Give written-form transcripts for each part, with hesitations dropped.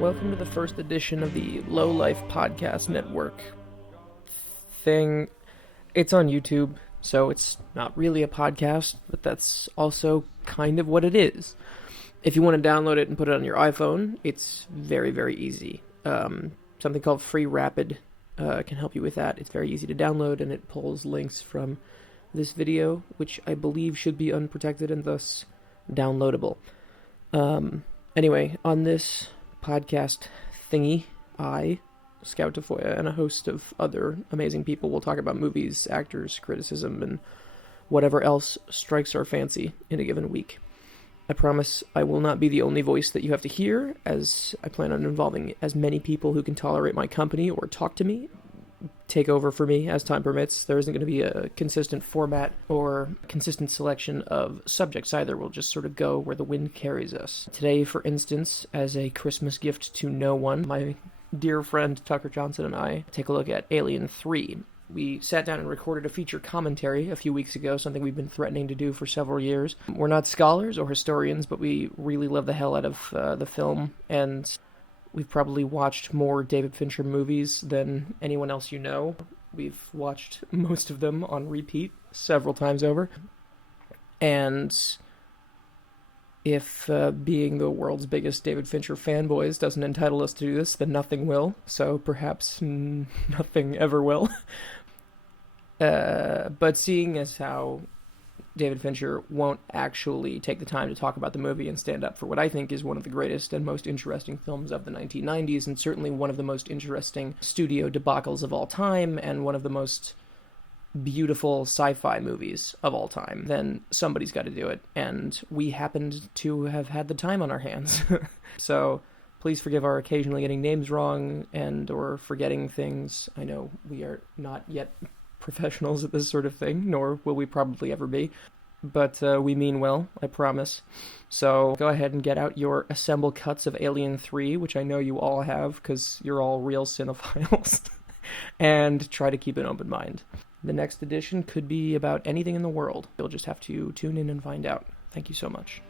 Welcome to the first edition of the Lowlife Podcast Network thing. It's on YouTube, so it's not really a podcast, but that's also kind of what it is. If you want to download it and put it on your iPhone, it's very, very easy. Something called Free Rapid can help you with that. It's very easy to download, and it pulls links from this video, which I believe should be unprotected and thus downloadable. Anyway, on this podcast thingy, I, Scout Tafoya, and a host of other amazing people will talk about movies, actors, criticism, and whatever else strikes our fancy in a given week. I promise I will not be the only voice that you have to hear, as I plan on involving as many people who can tolerate my company or talk to me take over for me as time permits. There isn't going to be a consistent format or consistent selection of subjects either. We'll just sort of go where the wind carries us. Today, for instance, as a Christmas gift to no one, my dear friend Tucker Johnson and I take a look at Alien 3. We sat down and recorded a feature commentary a few weeks ago, something we've been threatening to do for several years. We're not scholars or historians, but we really love the hell out of the film, and we've probably watched more David Fincher movies than anyone else you know. We've watched most of them on repeat several times over. And if being the world's biggest David Fincher fanboys doesn't entitle us to do this, then nothing will. So perhaps nothing ever will. But seeing as how David Fincher won't actually take the time to talk about the movie and stand up for what I think is one of the greatest and most interesting films of the 1990s, and certainly one of the most interesting studio debacles of all time, and one of the most beautiful sci-fi movies of all time, then somebody's got to do it, and we happened to have had the time on our hands. So please forgive our occasionally getting names wrong and or forgetting things. I know we are not yet professionals at this sort of thing, nor will we probably ever be, but we mean well, I promise. So go ahead and get out your assemble cuts of Alien 3, which I know you all have, because you're all real cinephiles, and try to keep an open mind. The next edition could be about anything in the world. You'll just have to tune in and find out. Thank you so much.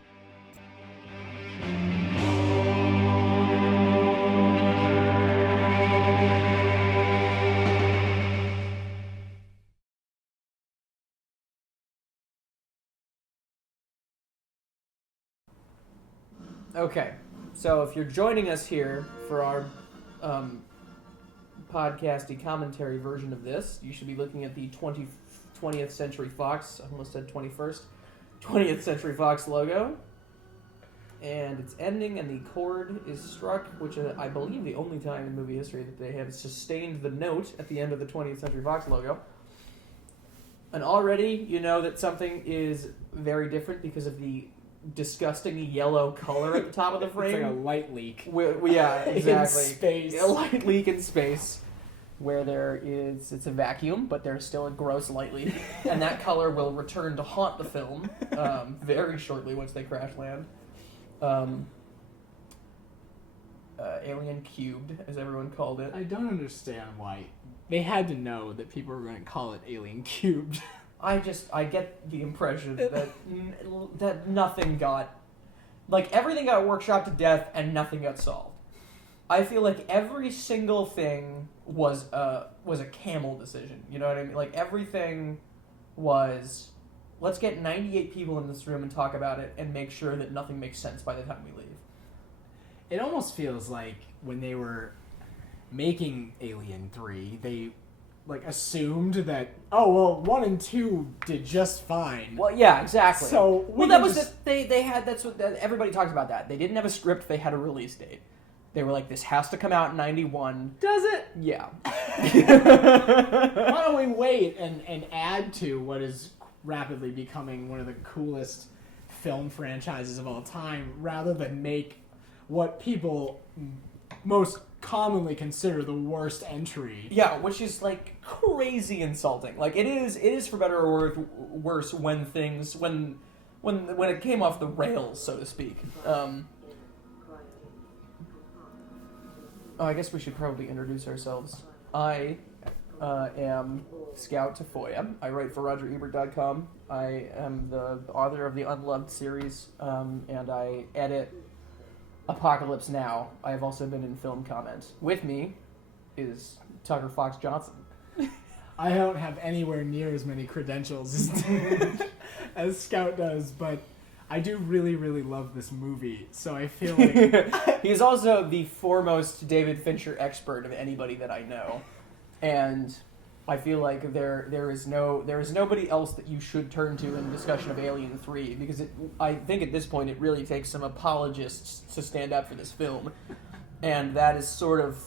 Okay, so if you're joining us here for our podcasty commentary version of this, you should be looking at the 20th Century Fox, I almost said 21st, 20th Century Fox logo, and it's ending and the chord is struck, which is, I believe, the only time in movie history that they have sustained the note at the end of the 20th Century Fox logo. And already you know that something is very different because of the disgusting yellow color at the top of the frame. It's like a light leak. Yeah, exactly. In space. A light leak in space where it's a vacuum, but there's still a gross light leak. And that color will return to haunt the film very shortly once they crash land. Alien Cubed, as everyone called it. I don't understand why. They had to know that people were going to call it Alien Cubed. I get the impression that nothing got, like, everything got workshopped to death and nothing got solved. I feel like every single thing was a camel decision, you know what I mean? Like, everything was, let's get 98 people in this room and talk about it and make sure that nothing makes sense by the time we leave. It almost feels like when they were making Alien 3, they assumed that, 1 and 2 did just fine. Well, yeah, exactly. So they had, that's what everybody talks about that. They didn't have a script, they had a release date. They were like, this has to come out in 91. Does it? Yeah. Why don't we wait and add to what is rapidly becoming one of the coolest film franchises of all time, rather than make what people most commonly consider the worst entry. Yeah, which is like crazy insulting. Like it is for better or worse when it came off the rails, so to speak. I guess we should probably introduce ourselves. I am Scout Tafoya. I write for RogerEbert.com. I am the author of the Unloved series, and I edit Apocalypse Now. I have also been in film comment. With me is Tucker Fox Johnson. I don't have anywhere near as many credentials as Scout does, but I do really, really love this movie, so I feel like... He is also the foremost David Fincher expert of anybody that I know. And I feel like there is nobody else that you should turn to in discussion of Alien 3, because I think at this point it really takes some apologists to stand up for this film. And that is sort of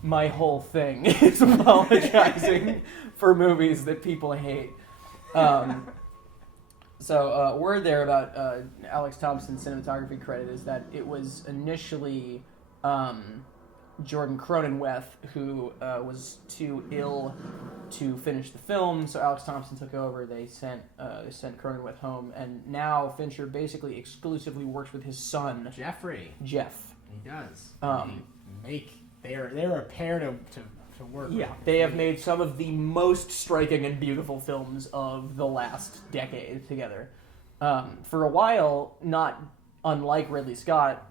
my whole thing, is apologizing for movies that people hate. So word there about Alex Thompson's cinematography credit is that it was initially Jordan Cronenweth who was too ill to finish the film, so Alex Thompson took over. They sent Cronenweth home, and now Fincher basically exclusively works with his son Jeff. He does. They're a pair to work with. Yeah, they have made some of the most striking and beautiful films of the last decade together. For a while, not unlike Ridley Scott,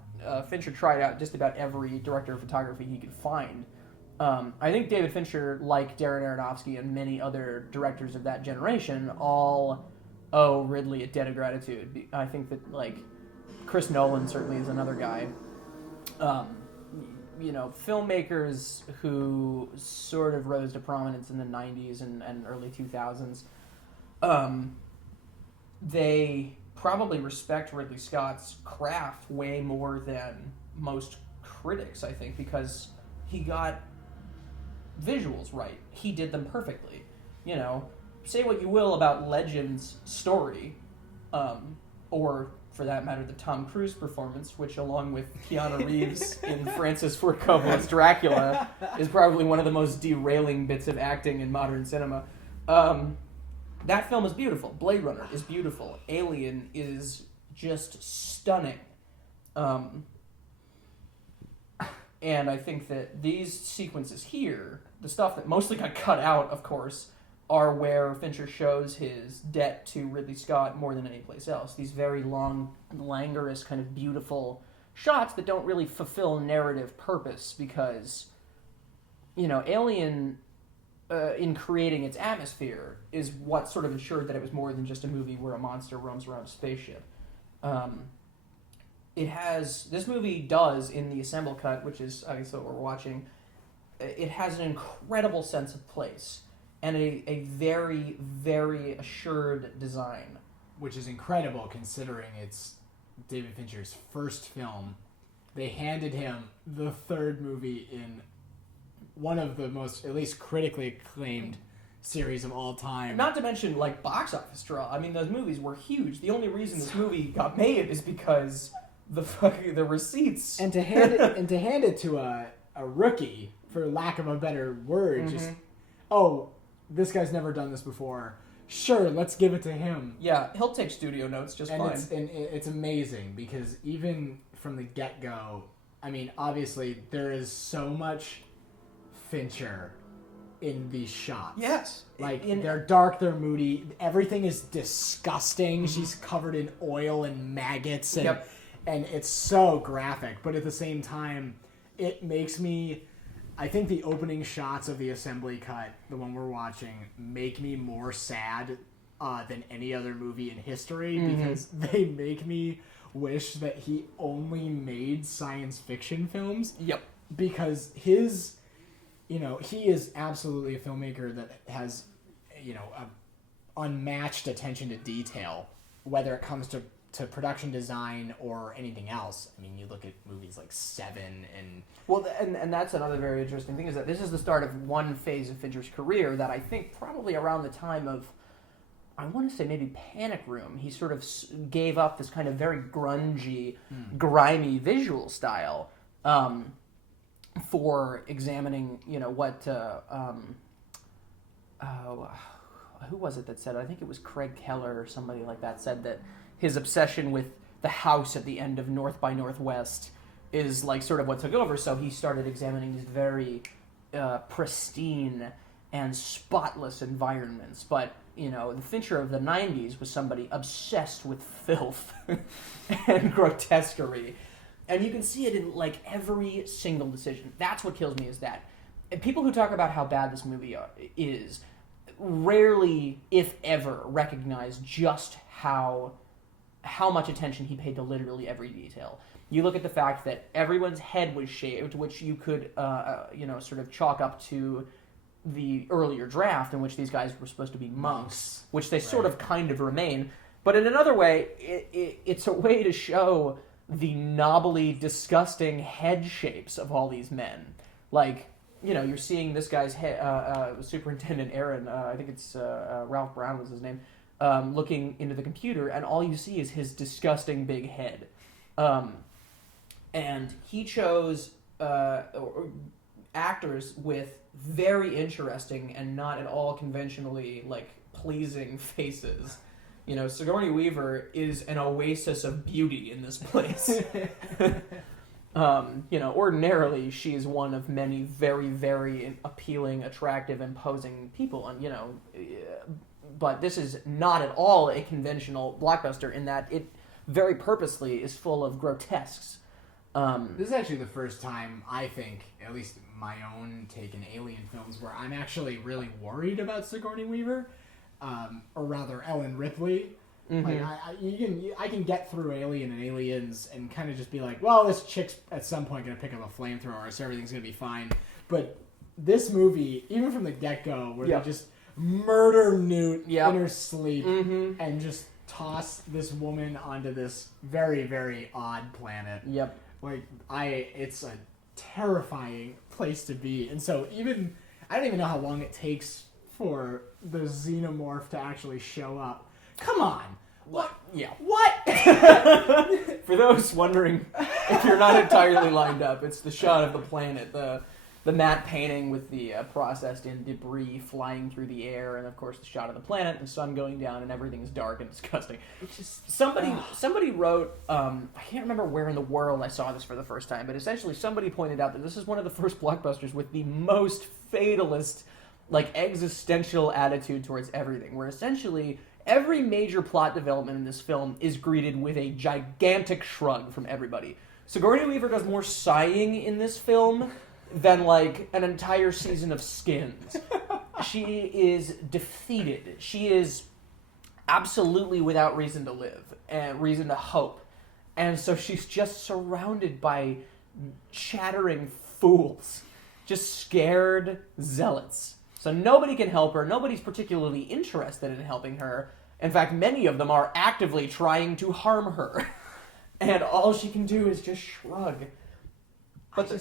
Fincher tried out just about every director of photography he could find. I think David Fincher, like Darren Aronofsky and many other directors of that generation, all owe Ridley a debt of gratitude. I think that, like, Chris Nolan certainly is another guy. Filmmakers who sort of rose to prominence in the 90s and early 2000s, they probably respect Ridley Scott's craft way more than most critics, I think, because he got visuals right. He did them perfectly. Say what you will about Legend's story, or for that matter, the Tom Cruise performance, which, along with Keanu Reeves in Francis Ford Coppola's Dracula, is probably one of the most derailing bits of acting in modern cinema. That film is beautiful. Blade Runner is beautiful. Alien is just stunning. And I think that these sequences here, the stuff that mostly got cut out, of course, are where Fincher shows his debt to Ridley Scott more than any place else. These very long, languorous, kind of beautiful shots that don't really fulfill narrative purpose because, Alien, in creating its atmosphere, is what sort of ensured that it was more than just a movie where a monster roams around a spaceship. This movie does, in the assemble cut, which is, I guess, what we're watching, it has an incredible sense of place and a very, very assured design. Which is incredible considering it's David Fincher's first film. They handed him the third movie in one of the most, at least critically acclaimed series of all time. Not to mention, box office draw. I mean, those movies were huge. The only reason this movie got made is because the receipts. And to hand it to a rookie, for lack of a better word, just this guy's never done this before. Sure, let's give it to him. Yeah, he'll take studio notes just fine. It's amazing because even from the get-go, I mean, obviously there is so much Fincher in these shots. Yes. They're dark, they're moody, everything is disgusting. Mm-hmm. She's covered in oil and maggots and it's so graphic, but at the same time, it makes me... I think the opening shots of the assembly cut, the one we're watching, make me more sad than any other movie in history because they make me wish that he only made science fiction films. Yep. Because he is absolutely a filmmaker that has, unmatched attention to detail, whether it comes to production design or anything else. I mean, you look at movies like Seven and... Well, and that's another very interesting thing, is that this is the start of one phase of Fincher's career that I think probably around the time of, I want to say maybe Panic Room, he sort of gave up this kind of very grungy, grimy visual style for examining, what... who was it that said it? I think it was Craig Keller or somebody like that said that his obsession with the house at the end of North by Northwest is sort of what took over. So he started examining these very pristine and spotless environments. But, the Fincher of the 90s was somebody obsessed with filth and grotesquerie. And you can see it in, like, every single decision. That's what kills me, is that and people who talk about how bad this movie is rarely, if ever, recognize just how much attention he paid to literally every detail. You look at the fact that everyone's head was shaved, which you could, sort of chalk up to the earlier draft in which these guys were supposed to be monks, which they sort of kind of remain. But in another way, it's a way to show the knobbly, disgusting head shapes of all these men. Like, you're seeing this guy's head, Superintendent Aaron, I think it's Ralph Brown was his name, looking into the computer, and all you see is his disgusting big head. And he chose actors with very interesting and not at all conventionally, like, pleasing faces. Sigourney Weaver is an oasis of beauty in this place. Ordinarily she is one of many very, very appealing, attractive, imposing people, and but this is not at all a conventional blockbuster in that it very purposely is full of grotesques. This is actually the first time, I think, at least my own take in alien films, where I'm actually really worried about Sigourney Weaver, or rather Ellen Ripley. Like I can get through Alien and Aliens and kind of just be like, well, this chick's at some point gonna pick up a flamethrower, so everything's gonna be fine. But this movie, even from the get-go, where they just murder Newt in her sleep and just toss this woman onto this very, very odd planet. Like, it's a terrifying place to be. And so I don't even know how long it takes for the xenomorph to actually show up. Come on. What? Yeah. What? For those wondering if you're not entirely lined up, it's the shot of the planet, the matte painting with the processed in debris flying through the air, and of course the shot of the planet, the sun going down, and everything is dark and disgusting. It's just somebody wrote, I can't remember where in the world I saw this for the first time, but essentially somebody pointed out that this is one of the first blockbusters with the most fatalist, like, existential attitude towards everything, where essentially every major plot development in this film is greeted with a gigantic shrug from everybody. Sigourney Weaver does more sighing in this film than, like, an entire season of Skins. She is defeated. She is absolutely without reason to live and reason to hope. And so she's just surrounded by chattering fools. Just scared zealots. So nobody can help her. Nobody's particularly interested in helping her. In fact, many of them are actively trying to harm her. And all she can do is just shrug. But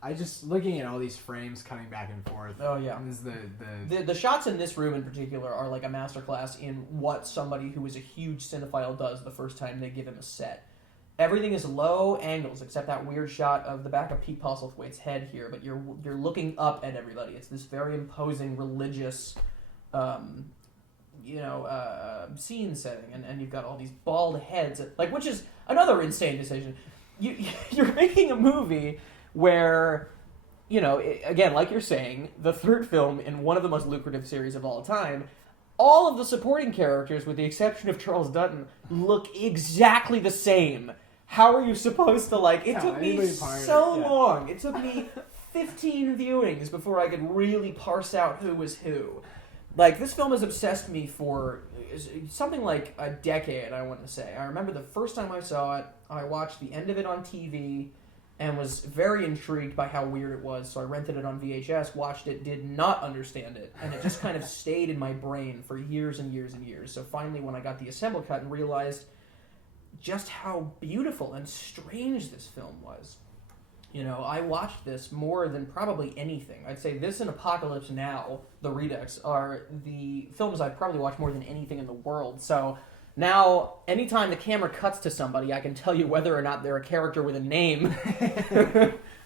I just looking at all these frames cutting back and forth. Oh yeah, is the shots in this room in particular are like a masterclass in what somebody who is a huge cinephile does the first time they give him a set. Everything is low angles except that weird shot of the back of Pete Postlethwaite's head here, but you're looking up at everybody. It's this very imposing religious, scene setting, and you've got all these bald heads, like, which is another insane decision. You're making a movie where, again, like you're saying, the third film in one of the most lucrative series of all time, all of the supporting characters, with the exception of Charles Dutton, look exactly the same. How are you supposed to, like... It took me so long. It took me 15 viewings before I could really parse out who was who. Like, this film has obsessed me for something like a decade, I want to say. I remember the first time I saw it, I watched the end of it on TV and was very intrigued by how weird it was, so I rented it on VHS, watched it, did not understand it, and it just kind of stayed in my brain for years and years and years. So finally, when I got the assemble cut and realized just how beautiful and strange this film was, I watched this more than probably anything. I'd say this and Apocalypse Now, the Redux, are the films I've probably watched more than anything in the world. So now, anytime the camera cuts to somebody, I can tell you whether or not they're a character with a name,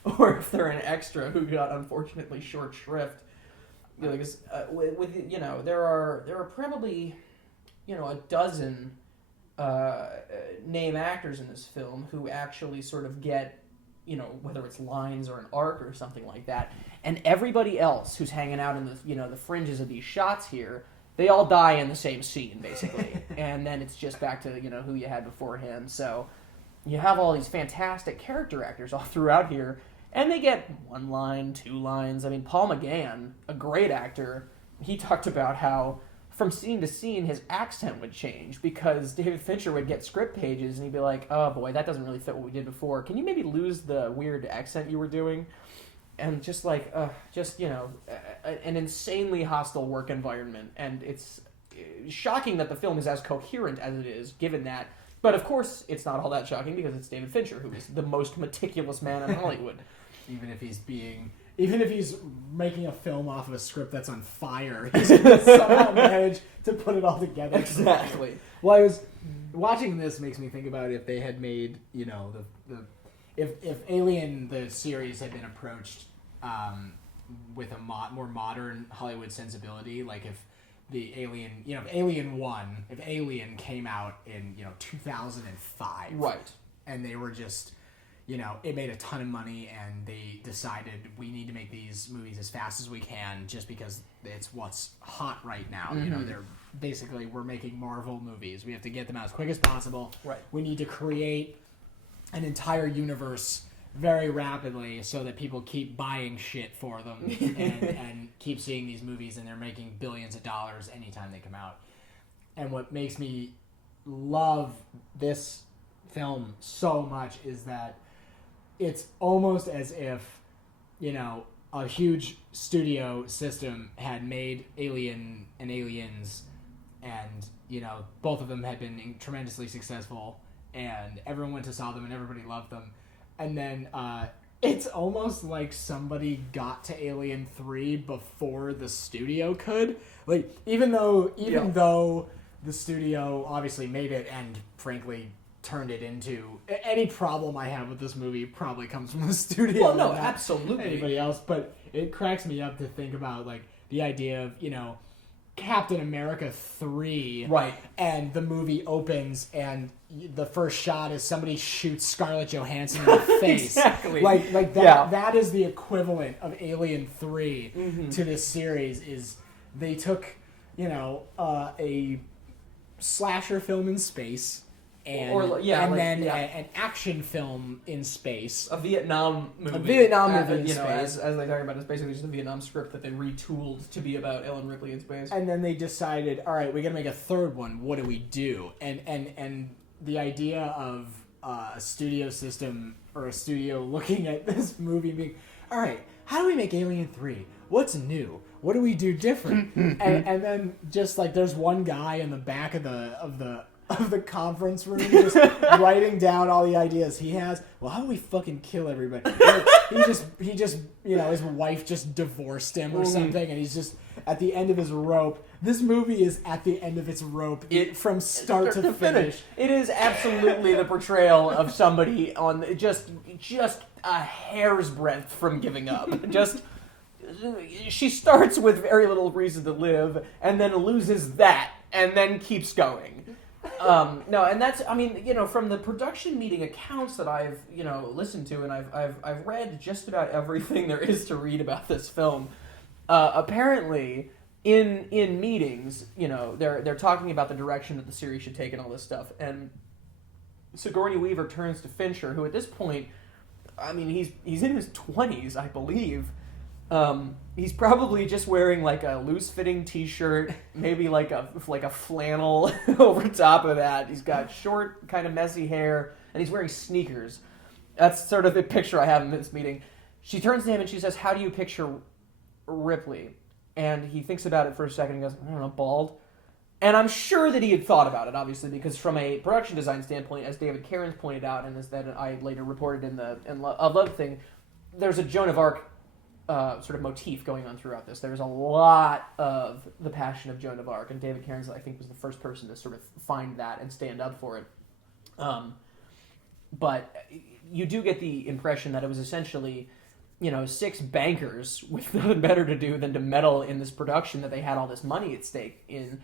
or if they're an extra who got unfortunately short shrift. Because there are probably a dozen name actors in this film who actually sort of get, whether it's lines or an arc or something like that, and everybody else who's hanging out in the fringes of these shots here, they all die in the same scene, basically. And then it's just back to, who you had beforehand. So you have all these fantastic character actors all throughout here, and they get 1 line, 2 lines. I mean, Paul McGann, a great actor, he talked about how from scene to scene his accent would change because David Fincher would get script pages and he'd be like, oh boy, that doesn't really fit what we did before. Can you maybe lose the weird accent you were doing? And just like, an insanely hostile work environment. And it's shocking that the film is as coherent as it is, given that. But of course, it's not all that shocking because it's David Fincher, who is the most meticulous man in Hollywood. Even if he's making a film off of a script that's on fire, he's gonna somehow manage to put it all together. Exactly. Well, I was watching this makes me think about if they had made, if Alien the series had been approached with a more modern Hollywood sensibility, like if the Alien, if Alien came out in 2005, right, and they were just. It made a ton of money, and they decided we need to make these movies as fast as we can, just because it's what's hot right now. Mm-hmm. We're making Marvel movies. We have to get them out as quick as possible. Right. We need to create an entire universe very rapidly so that people keep buying shit for them and keep seeing these movies, and they're making billions of dollars anytime they come out. And what makes me love this film so much is that it's almost as if, a huge studio system had made Alien and Aliens, and, both of them had been tremendously successful, and everyone went to saw them, and everybody loved them. And then it's almost like somebody got to Alien 3 before the studio could. Like, even though the studio obviously made it and, frankly, turned it into... Any problem I have with this movie probably comes from the studio. Well, no, absolutely. Anybody else, but it cracks me up to think about, like, the idea of, Captain America 3. Right. And the movie opens, and the first shot is somebody shoots Scarlett Johansson in the face. Exactly. Like that. Yeah. That is the equivalent of Alien 3 mm-hmm. to this series. Is they took, a slasher film in space, and an action film in space. A Vietnam movie. In space. As they talk about, it's basically just a Vietnam script that they retooled to be about Ellen Ripley in space. And then they decided, all right, we're gonna make a third one. What do we do? And the idea of a studio system or a studio looking at this movie and being, all right, how do we make Alien 3? What's new? What do we do different? and then just like there's one guy in the back of the conference room just writing down all the ideas he has. Well, how do we fucking kill everybody? Like, he just his wife just divorced him or something, and he's just at the end of his rope. This movie is at the end of its rope from start to finish. It is absolutely the portrayal of somebody on just a hair's breadth from giving up. She starts with very little reason to live, and then loses that, and then keeps going. No, and that's, from the production meeting accounts that I've, listened to, and I've read just about everything there is to read about this film. Apparently, in meetings, they're talking about the direction that the series should take and all this stuff, and Sigourney Weaver turns to Fincher, who at this point, he's in his 20s, I believe. He's probably just wearing like a loose-fitting t-shirt, maybe like a flannel over top of that. He's got short, kind of messy hair, and he's wearing sneakers. That's sort of the picture I have in this meeting. She turns to him and she says, "How do you picture Ripley?" And he thinks about it for a second and goes, "I don't know, bald." And I'm sure that he had thought about it, obviously, because from a production design standpoint, as David Cairns pointed out, and as that I later reported in the Love thing, there's a Joan of Arc sort of motif going on throughout this. There's a lot of the passion of Joan of Arc, and David Cairns, I think, was the first person to sort of find that and stand up for it. But you do get the impression that it was essentially, 6 bankers with nothing better to do than to meddle in this production that they had all this money at stake in.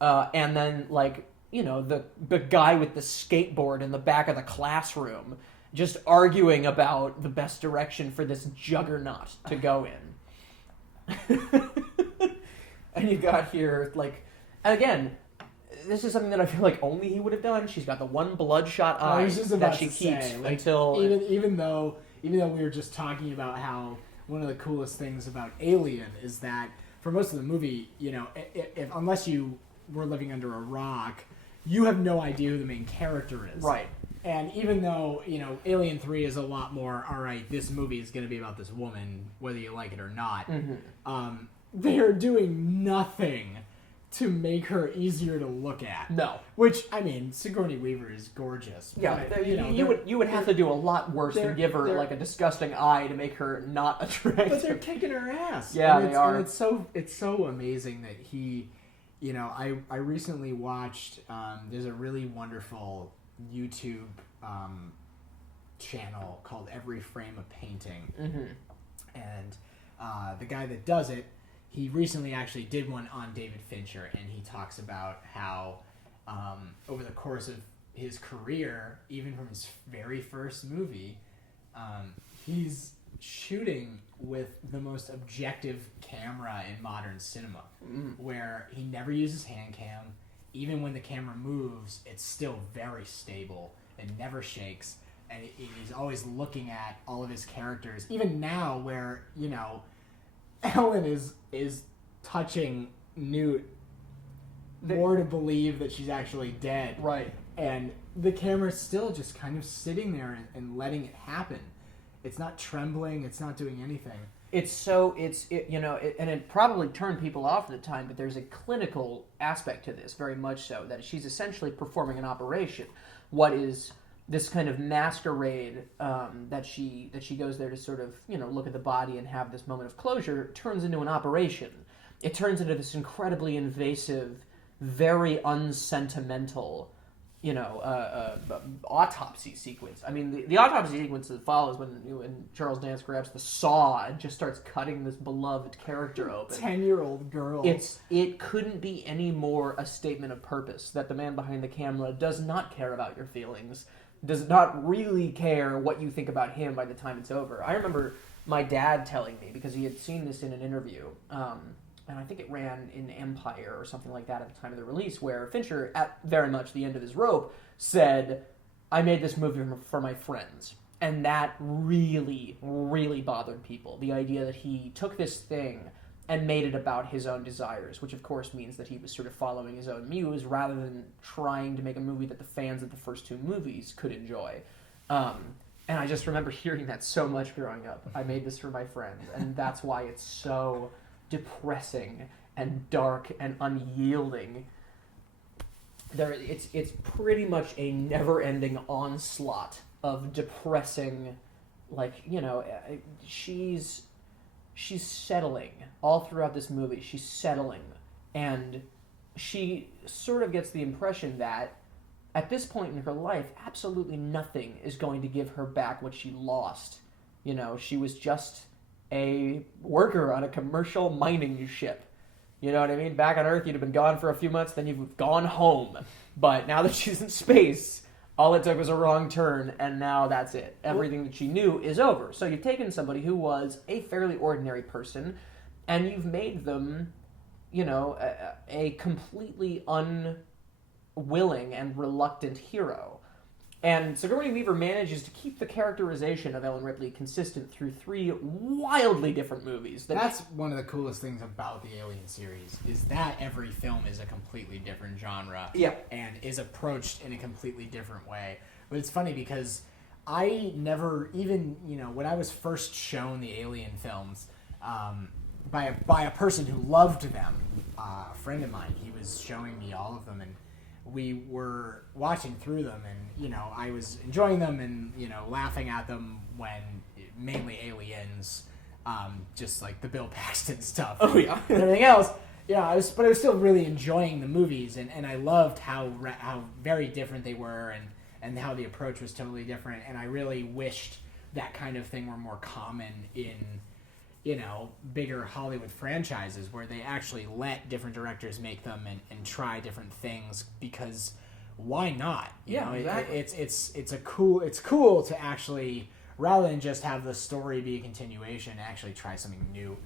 And then, the guy with the skateboard in the back of the classroom just arguing about the best direction for this juggernaut to go in. And you got here, again, this is something that I feel like only he would have done. She's got the one bloodshot eye that she keeps until even though we were just talking about how one of the coolest things about Alien is that for most of the movie, if unless you were living under a rock, you have no idea who the main character is. Right. And even though, Alien 3 is a lot more, all right, this movie is going to be about this woman, whether you like it or not, they're doing nothing to make her easier to look at. No. Which, Sigourney Weaver is gorgeous. Yeah, but, you would have to do a lot worse than give her like a disgusting eye to make her not attractive. But they're kicking her ass. Yeah, they are. And it's so amazing that he, I recently watched, there's a really wonderful YouTube channel called Every Frame a Painting. And the guy that does it, he recently actually did one on David Fincher, and he talks about how over the course of his career, even from his very first movie, he's shooting with the most objective camera in modern cinema, where he never uses hand cam. Even when the camera moves, it's still very stable and never shakes, and he's always looking at all of his characters. Even now, where Ellen is touching Newt more to believe that she's actually dead. Right. And the camera's still just kind of sitting there and letting it happen. It's not trembling. It's not doing anything. And it probably turned people off at the time, but there's a clinical aspect to this, very much so, that she's essentially performing an operation. What is this kind of masquerade that she goes there to sort of look at the body and have this moment of closure turns into an operation. It turns into this incredibly invasive, very unsentimental, autopsy sequence. I mean, the autopsy sequence that follows when Charles Dance grabs the saw and just starts cutting this beloved character open. 10-year-old girl. It couldn't be any more a statement of purpose that the man behind the camera does not care about your feelings, does not really care what you think about him by the time it's over. I remember my dad telling me, because he had seen this in an interview, and I think it ran in Empire or something like that at the time of the release, where Fincher, at very much the end of his rope, said, I made this movie for my friends. And that really, really bothered people. The idea that he took this thing and made it about his own desires, which of course means that he was sort of following his own muse rather than trying to make a movie that the fans of the first two movies could enjoy. And I just remember hearing that so much growing up. I made this for my friends, and that's why it's so depressing and dark and unyielding. It's pretty much a never-ending onslaught of depressing, she's settling all throughout this movie. She's settling, and she sort of gets the impression that at this point in her life, absolutely nothing is going to give her back what she lost. She was just a worker on a commercial mining ship. You know what I mean? Back on Earth, you'd have been gone for a few months, then you've gone home. But now that she's in space, all it took was a wrong turn, and now that's it. Everything that she knew is over. So you've taken somebody who was a fairly ordinary person, and you've made them, a completely unwilling and reluctant hero. And Sigourney Weaver manages to keep the characterization of Ellen Ripley consistent through 3 wildly different movies. That's one of the coolest things about the Alien series, is that every film is a completely different genre. Yeah. And is approached in a completely different way. But it's funny because I never even, when I was first shown the Alien films by a person who loved them, a friend of mine, he was showing me all of them, and we were watching through them, and I was enjoying them and laughing at them when mainly aliens, just like the Bill Paxton stuff. Oh yeah, and everything else. I was still really enjoying the movies, and I loved how very different they were, and how the approach was totally different. And I really wished that kind of thing were more common in bigger Hollywood franchises, where they actually let different directors make them and try different things, because why not? Exactly. It's cool to actually, rather than just have the story be a continuation, actually try something new.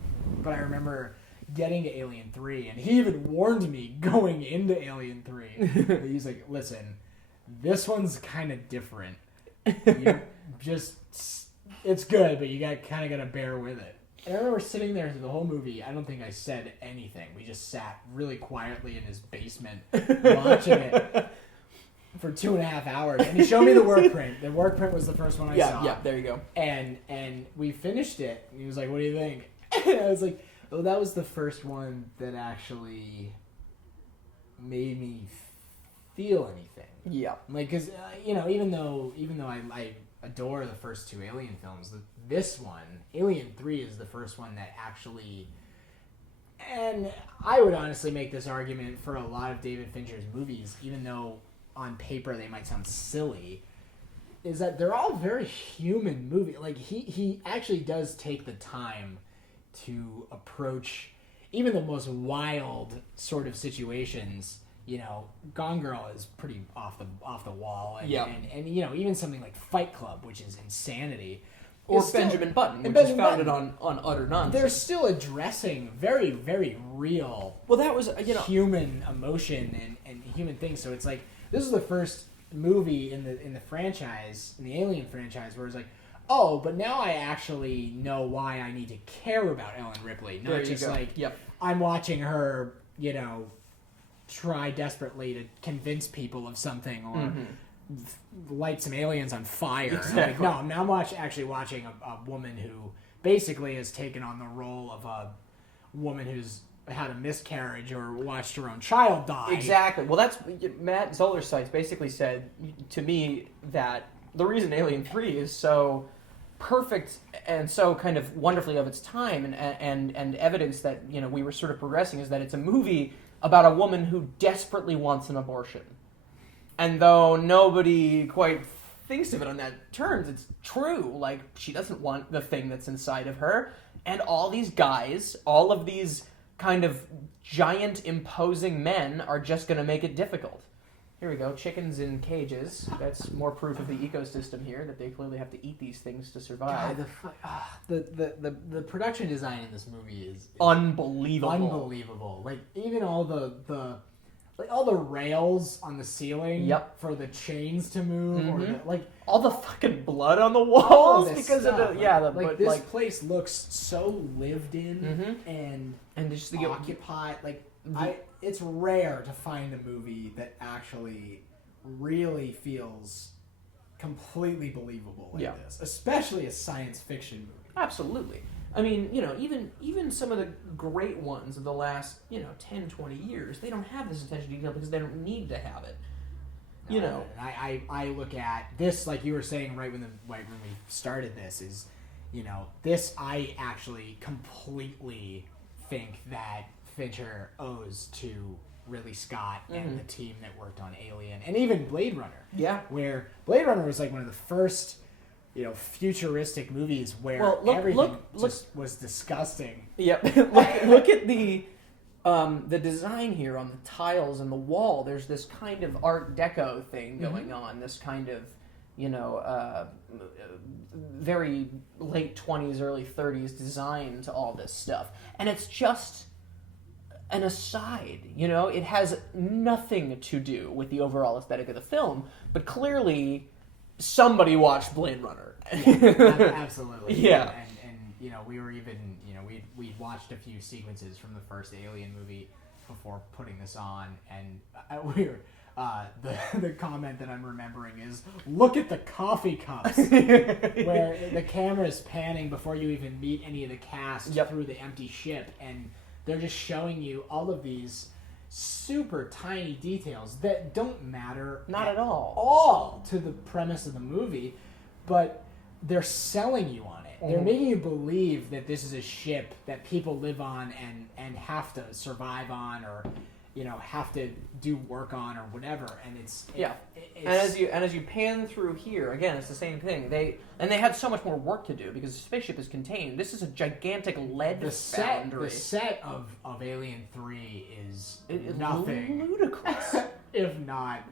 But I remember, getting to Alien 3, and he even warned me going into Alien 3. He's like, listen, this one's kind of different. You just, it's good, but you kind of got to bear with it. And I remember sitting there through the whole movie. I don't think I said anything. We just sat really quietly in his basement watching it for 2.5 hours. And he showed me the work print. The work print was the first one I saw. Yeah, there you go. And we finished it. And he was like, what do you think? And I was like, oh, that was the first one that actually made me feel anything. Yeah. Like, because, even though I adore the first two Alien films, this one, Alien 3, is the first one that actually, and I would honestly make this argument for a lot of David Fincher's movies, even though on paper they might sound silly, is that they're all very human movies. Like, he actually does take the time to approach even the most wild sort of situations. Gone Girl is pretty off the wall, and, and even something like Fight Club, which is insanity, or Benjamin Button, which is founded on utter nonsense. They're still addressing very, very real, that was human emotion and human things. So it's like this is the first movie in the franchise, in the Alien franchise, where it's like, oh, but now I actually know why I need to care about Ellen Ripley, not just like I'm watching her, try desperately to convince people of something or light some aliens on fire. Exactly. Like, no, I'm actually watching a woman who basically has taken on the role of a woman who's had a miscarriage or watched her own child die. Exactly. Well, that's Matt Zoller's sites basically said to me that the reason Alien 3 is so perfect and so kind of wonderfully of its time and evidence that we were sort of progressing is that it's a movie about a woman who desperately wants an abortion. And though nobody quite thinks of it on that terms, it's true. Like, she doesn't want the thing that's inside of her. And all these guys, all of these kind of giant, imposing men are just going to make it difficult. Here we go, chickens in cages. That's more proof of the ecosystem here, that they clearly have to eat these things to survive. God, the production design in this movie is unbelievable. Unbelievable. Like, even all the rails on the ceiling for the chains to move, or all the fucking blood on the walls because stuff. Of the this place looks so lived in and just occupied. It's rare to find a movie that actually really feels completely believable like this, especially a science fiction movie. Absolutely. I mean, even some of the great ones of the last, 10, 20 years, they don't have this attention to detail because they don't need to have it. I look at this, like you were saying right when we started this, is, this I actually completely think that Fincher owes to Ridley Scott and the team that worked on Alien and even Blade Runner. Yeah. Where Blade Runner was like one of the first, futuristic movies where everything was disgusting. Yep. look at the design here on the tiles and the wall. There's this kind of Art Deco thing going on. This kind of, very late 20s, early 30s design to all this stuff. And it's just an aside, it has nothing to do with the overall aesthetic of the film, but clearly somebody watched Blade Runner. Yeah, absolutely. Yeah. And we were even, we watched a few sequences from the first Alien movie before putting this on, and we were, the comment that I'm remembering is, look at the coffee cups, where the camera is panning before you even meet any of the cast through the empty ship, and they're just showing you all of these super tiny details that don't matter at all to the premise of the movie, but they're selling you on it. They're making you believe that this is a ship that people live on and have to survive on, or have to do work on, or whatever. And and as you pan through here, again, it's the same thing. They had so much more work to do because the spaceship is contained. This is a gigantic lead foundry. The set of Alien 3 is nothing ludicrous, if not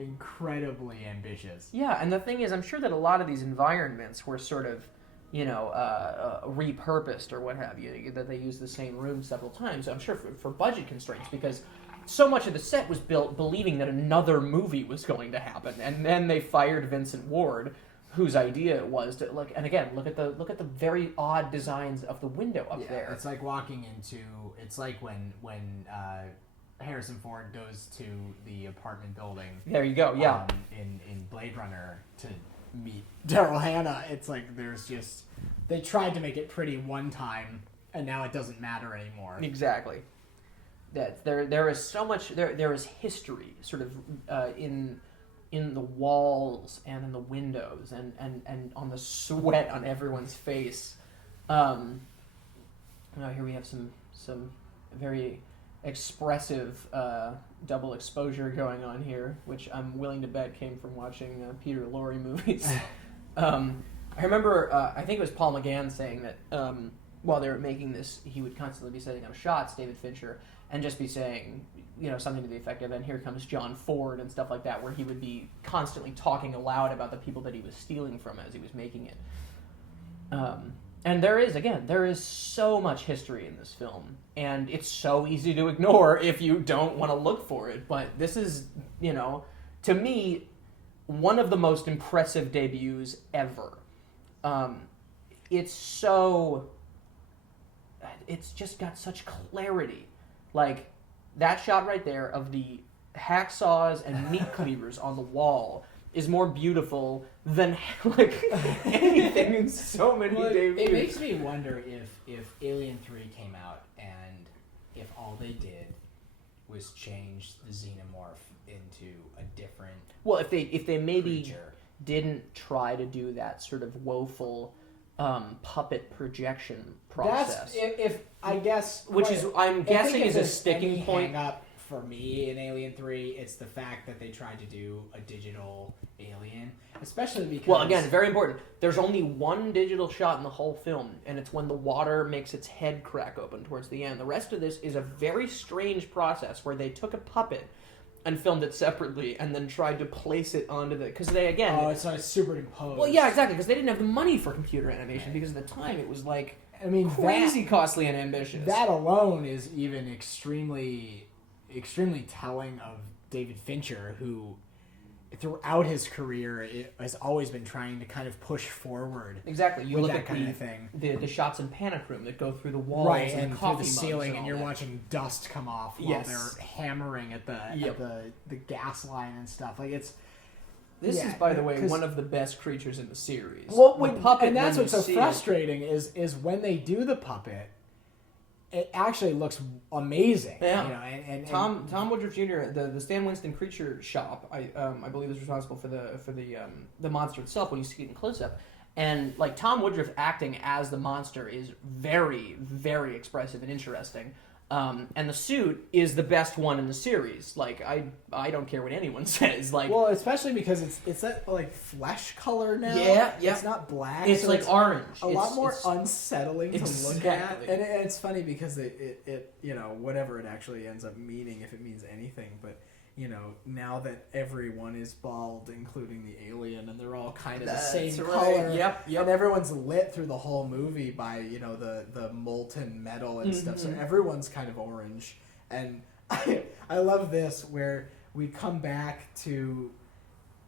incredibly ambitious. Yeah, and the thing is, I'm sure that a lot of these environments were sort of repurposed or what have you, that they used the same room several times. I'm sure for budget constraints, because so much of the set was built believing that another movie was going to happen, and then they fired Vincent Ward, whose idea it was to look. And again, look at the very odd designs of the window up there. It's like walking into. It's like when Harrison Ford goes to the apartment building. There you go. Yeah. In Blade Runner to meet Daryl Hannah, it's like they tried to make it pretty one time, and now it doesn't matter anymore. Exactly. That there is so much there is history sort of in the walls and in the windows and on the sweat on everyone's face. Here we have some very expressive double exposure going on here, which I'm willing to bet came from watching Peter Lorre movies. I remember, I think it was Paul McGann saying that while they were making this, he would constantly be setting up shots, David Fincher, and just be saying, something to the effect of, and here comes John Ford and stuff like that, where he would be constantly talking aloud about the people that he was stealing from as he was making it. And there is so much history in this film, and it's so easy to ignore if you don't want to look for it. But this is, to me, one of the most impressive debuts ever. It's just got such clarity. Like, that shot right there of the hacksaws and meat cleavers on the wall is more beautiful than anything in so many debuts. It makes me wonder if Alien 3 came out and if all they did was change the xenomorph into a different if they maybe creature. Didn't try to do that sort of woeful puppet projection process. I'm guessing is a sticking point. Up for me in Alien 3, it's the fact that they tried to do a digital alien, especially because. Well, again, very important. There's only one digital shot in the whole film, and it's when the water makes its head crack open towards the end. The rest of this is a very strange process where they took a puppet and filmed it separately, and then tried to place it onto because they again. Oh, it's like superimposed. Well, yeah, exactly, because they didn't have the money for computer animation because at the time it was like crazy costly and ambitious. That alone is even extremely telling of David Fincher, who throughout his career has always been trying to kind of push forward. Exactly, you with look that at kind of thing. The shots in Panic Room that go through the walls and the through coffee the ceiling, and you're that. watching dust come off while they're hammering at the gas line and stuff. Like This is, by the way, one of the best creatures in the series. Well, the puppet, and that's what's so frustrating is when they do the puppet, it actually looks amazing. Yeah. And Tom Woodruff Jr. the Stan Winston creature shop, I believe is responsible for the monster itself when you see it in close up. And like Tom Woodruff acting as the monster is very, very expressive and interesting. And the suit is the best one in the series. Like I don't care what anyone says. Like, well, especially because it's that like flesh color now. Yeah. It's not black. It's like orange. A lot more unsettling to look at. Exactly. And it's funny because it whatever it actually ends up meaning, if it means anything, but. Now that everyone is bald, including the alien, and they're all kind of the same color. Yep. And everyone's lit through the whole movie by, the molten metal and stuff. So everyone's kind of orange. And I love this where we come back to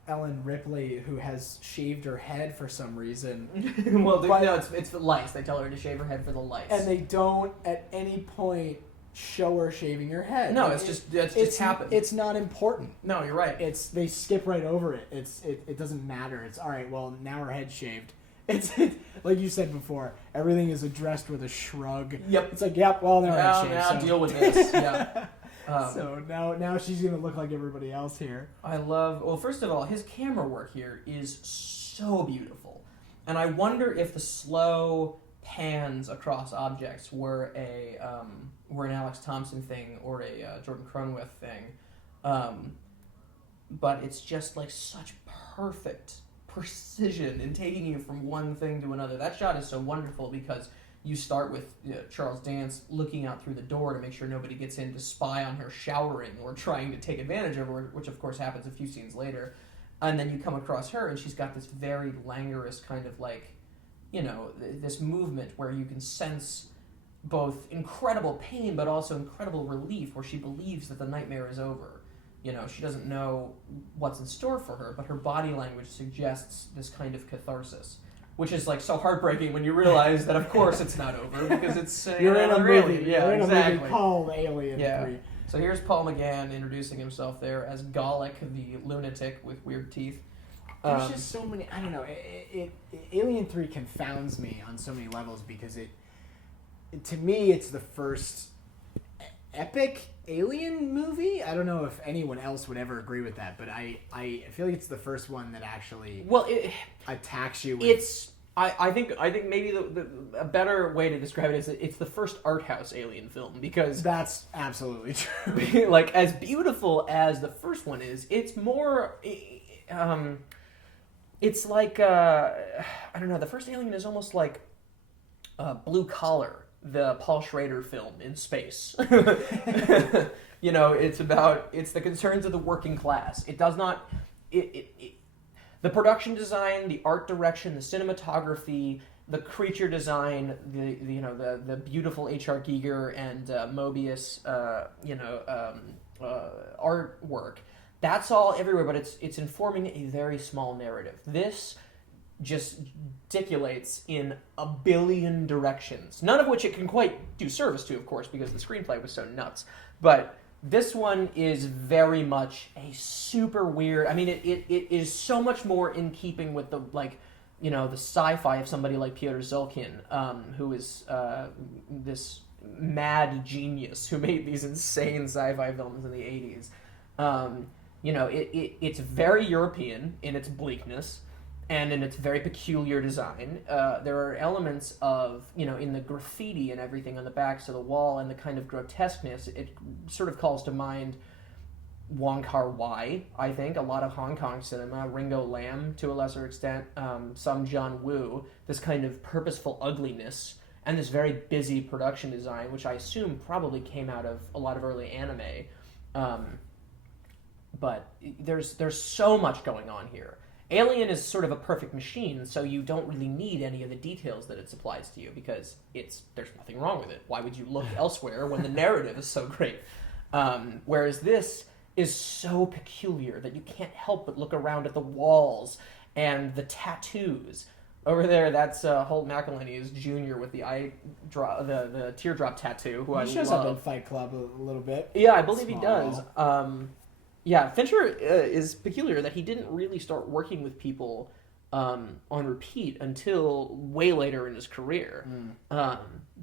Ellen Ripley, who has shaved her head for some reason. It's for lice. They tell her to shave her head for the lice. And they don't at any point show her shaving her head. No, it's just happened. It's not important. No, you're right. They skip right over it. It doesn't matter. It's all right. Well, now her head's shaved. It's like you said before. Everything is addressed with a shrug. Yep. It's like, yep. Well, now her head's shaved. Now deal with this. Yeah. So now she's gonna look like everybody else here. Well, first of all, his camera work here is so beautiful, and I wonder if the slow pans across objects were an Alex Thompson thing or a Jordan Cronenweth thing, but it's just like such perfect precision in taking you from one thing to another. That shot is so wonderful because you start with Charles Dance looking out through the door to make sure nobody gets in to spy on her showering or trying to take advantage of her, which of course happens a few scenes later, and then you come across her and she's got this very languorous kind of like this movement where you can sense both incredible pain but also incredible relief, where she believes that the nightmare is over. She doesn't know what's in store for her, but her body language suggests this kind of catharsis, which is like so heartbreaking when you realize that of course it's not over, because it's you're in a really movie. yeah, you're in exactly. a movie called Alien 3. So here's Paul McGann introducing himself there as Galek, the lunatic with weird teeth. There's just so many. I don't know. Alien 3 confounds me on so many levels because to me, it's the first epic alien movie. I don't know if anyone else would ever agree with that, but I feel like it's the first one that actually attacks you with... I think maybe a better way to describe it is that it's the first art house alien film, because that's absolutely true. Like, as beautiful as the first one is, it's more it's like I don't know, the first Alien is almost like Blue Collar, the Paul Schrader film in space. It's the concerns of the working class. It does not the production design, the art direction, the cinematography, the creature design, the beautiful H.R. Giger and Mobius artwork. That's all everywhere, but it's informing a very small narrative. This just gesticulates in a billion directions, none of which it can quite do service to, of course, because the screenplay was so nuts. But this one is very much a super weird... I mean, it is so much more in keeping with the sci-fi of somebody like Pyotr Zulkin, who is this mad genius who made these insane sci-fi films in the 80s. It's very European in its bleakness and in its very peculiar design. There are elements of, in the graffiti and everything on the backs of the wall and the kind of grotesqueness. It sort of calls to mind Wong Kar-wai, I think, a lot of Hong Kong cinema, Ringo Lam to a lesser extent, some John Woo, this kind of purposeful ugliness and this very busy production design, which I assume probably came out of a lot of early anime. But there's so much going on here. Alien is sort of a perfect machine, so you don't really need any of the details that it supplies to you, because there's nothing wrong with it. Why would you look elsewhere when the narrative is so great? Whereas this is so peculiar that you can't help but look around at the walls and the tattoos. Over there, that's Holt McElhenney's Jr. with the teardrop tattoo, who I love. He shows up in Fight Club a little bit. Yeah, I believe he does. Fincher is peculiar that he didn't really start working with people on repeat until way later in his career.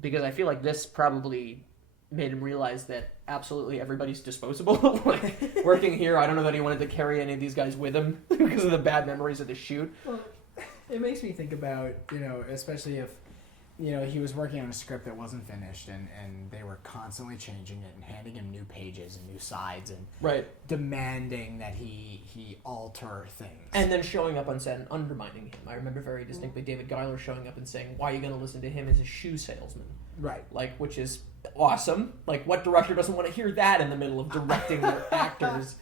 Because I feel like this probably made him realize that absolutely everybody's disposable. Like, working here, I don't know that he wanted to carry any of these guys with him because of the bad memories of the shoot. Well, it makes me think about, especially if, he was working on a script that wasn't finished and they were constantly changing it and handing him new pages and new sides and demanding that he alter things. And then showing up on set and undermining him. I remember very distinctly David Giler showing up and saying, why are you going to listen to him as a shoe salesman? Right. Like, which is awesome. Like, what director doesn't want to hear that in the middle of directing their actors?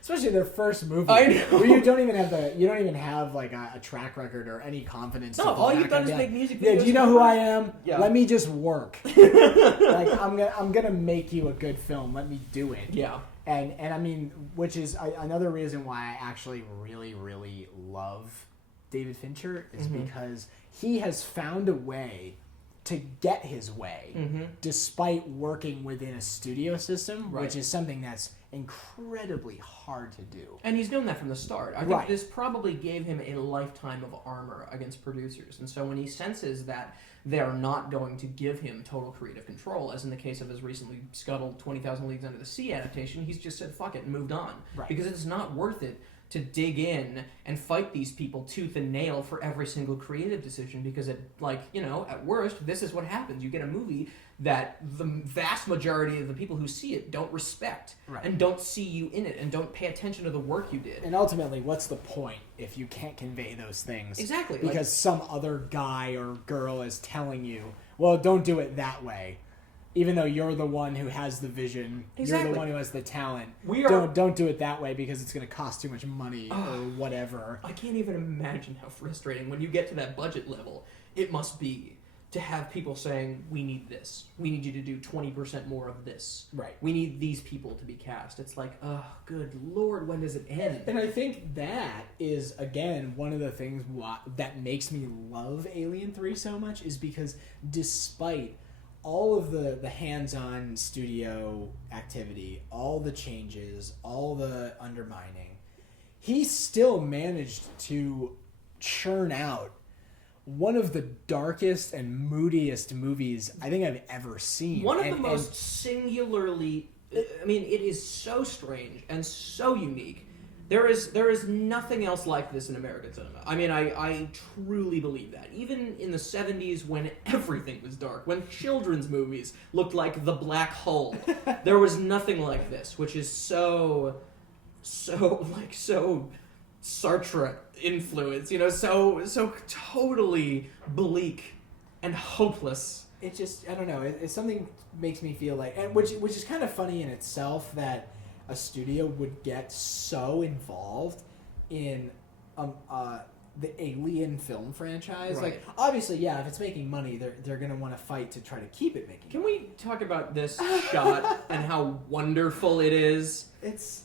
Especially their first movie. I know. Where you don't even have like a track record or any confidence. No, all you've done is make music videos. Yeah, do you know who I am? Yeah. Let me just work. Like, I'm gonna make you a good film. Let me do it. Yeah. And I mean, which is another reason why I actually really, really love David Fincher is because he has found a way to get his way despite working within a studio system, which is something that's incredibly hard to do. And he's doing that from the start. I think this probably gave him a lifetime of armor against producers. And so when he senses that they are not going to give him total creative control, as in the case of his recently scuttled 20,000 Leagues Under the Sea adaptation, he's just said, fuck it, and moved on. Right. Because it's not worth it to dig in and fight these people tooth and nail for every single creative decision, because at worst, this is what happens. You get a movie that the vast majority of the people who see it don't respect and don't see you in it and don't pay attention to the work you did. And ultimately, what's the point if you can't convey those things? Exactly. Because some other guy or girl is telling you, well, don't do it that way. Even though you're the one who has the vision, you're the one who has the talent. Don't do it that way because it's going to cost too much money or whatever. I can't even imagine how frustrating when you get to that budget level it must be to have people saying, we need this. We need you to do 20% more of this. Right. We need these people to be cast. It's like, oh, good Lord, when does it end? And I think that is, again, one of the things that makes me love Alien 3 so much, is because despite all of the hands-on studio activity, all the changes, all the undermining, he still managed to churn out one of the darkest and moodiest movies I think I've ever seen. One of the most singularly... I mean, it is so strange and so unique. There is nothing else like this in American cinema. I mean, I truly believe that. Even in the 70s, when everything was dark, when children's movies looked like the black hole, there was nothing like this, which is so Sartre influence, so totally bleak and hopeless. It just, I don't know, it's something makes me feel like, and which is kind of funny in itself, that a studio would get so involved in the Alien film franchise. Right. Like, obviously, yeah, if it's making money, they're going to want to fight to try to keep it making Can money. we talk about this shot and how wonderful it is? It's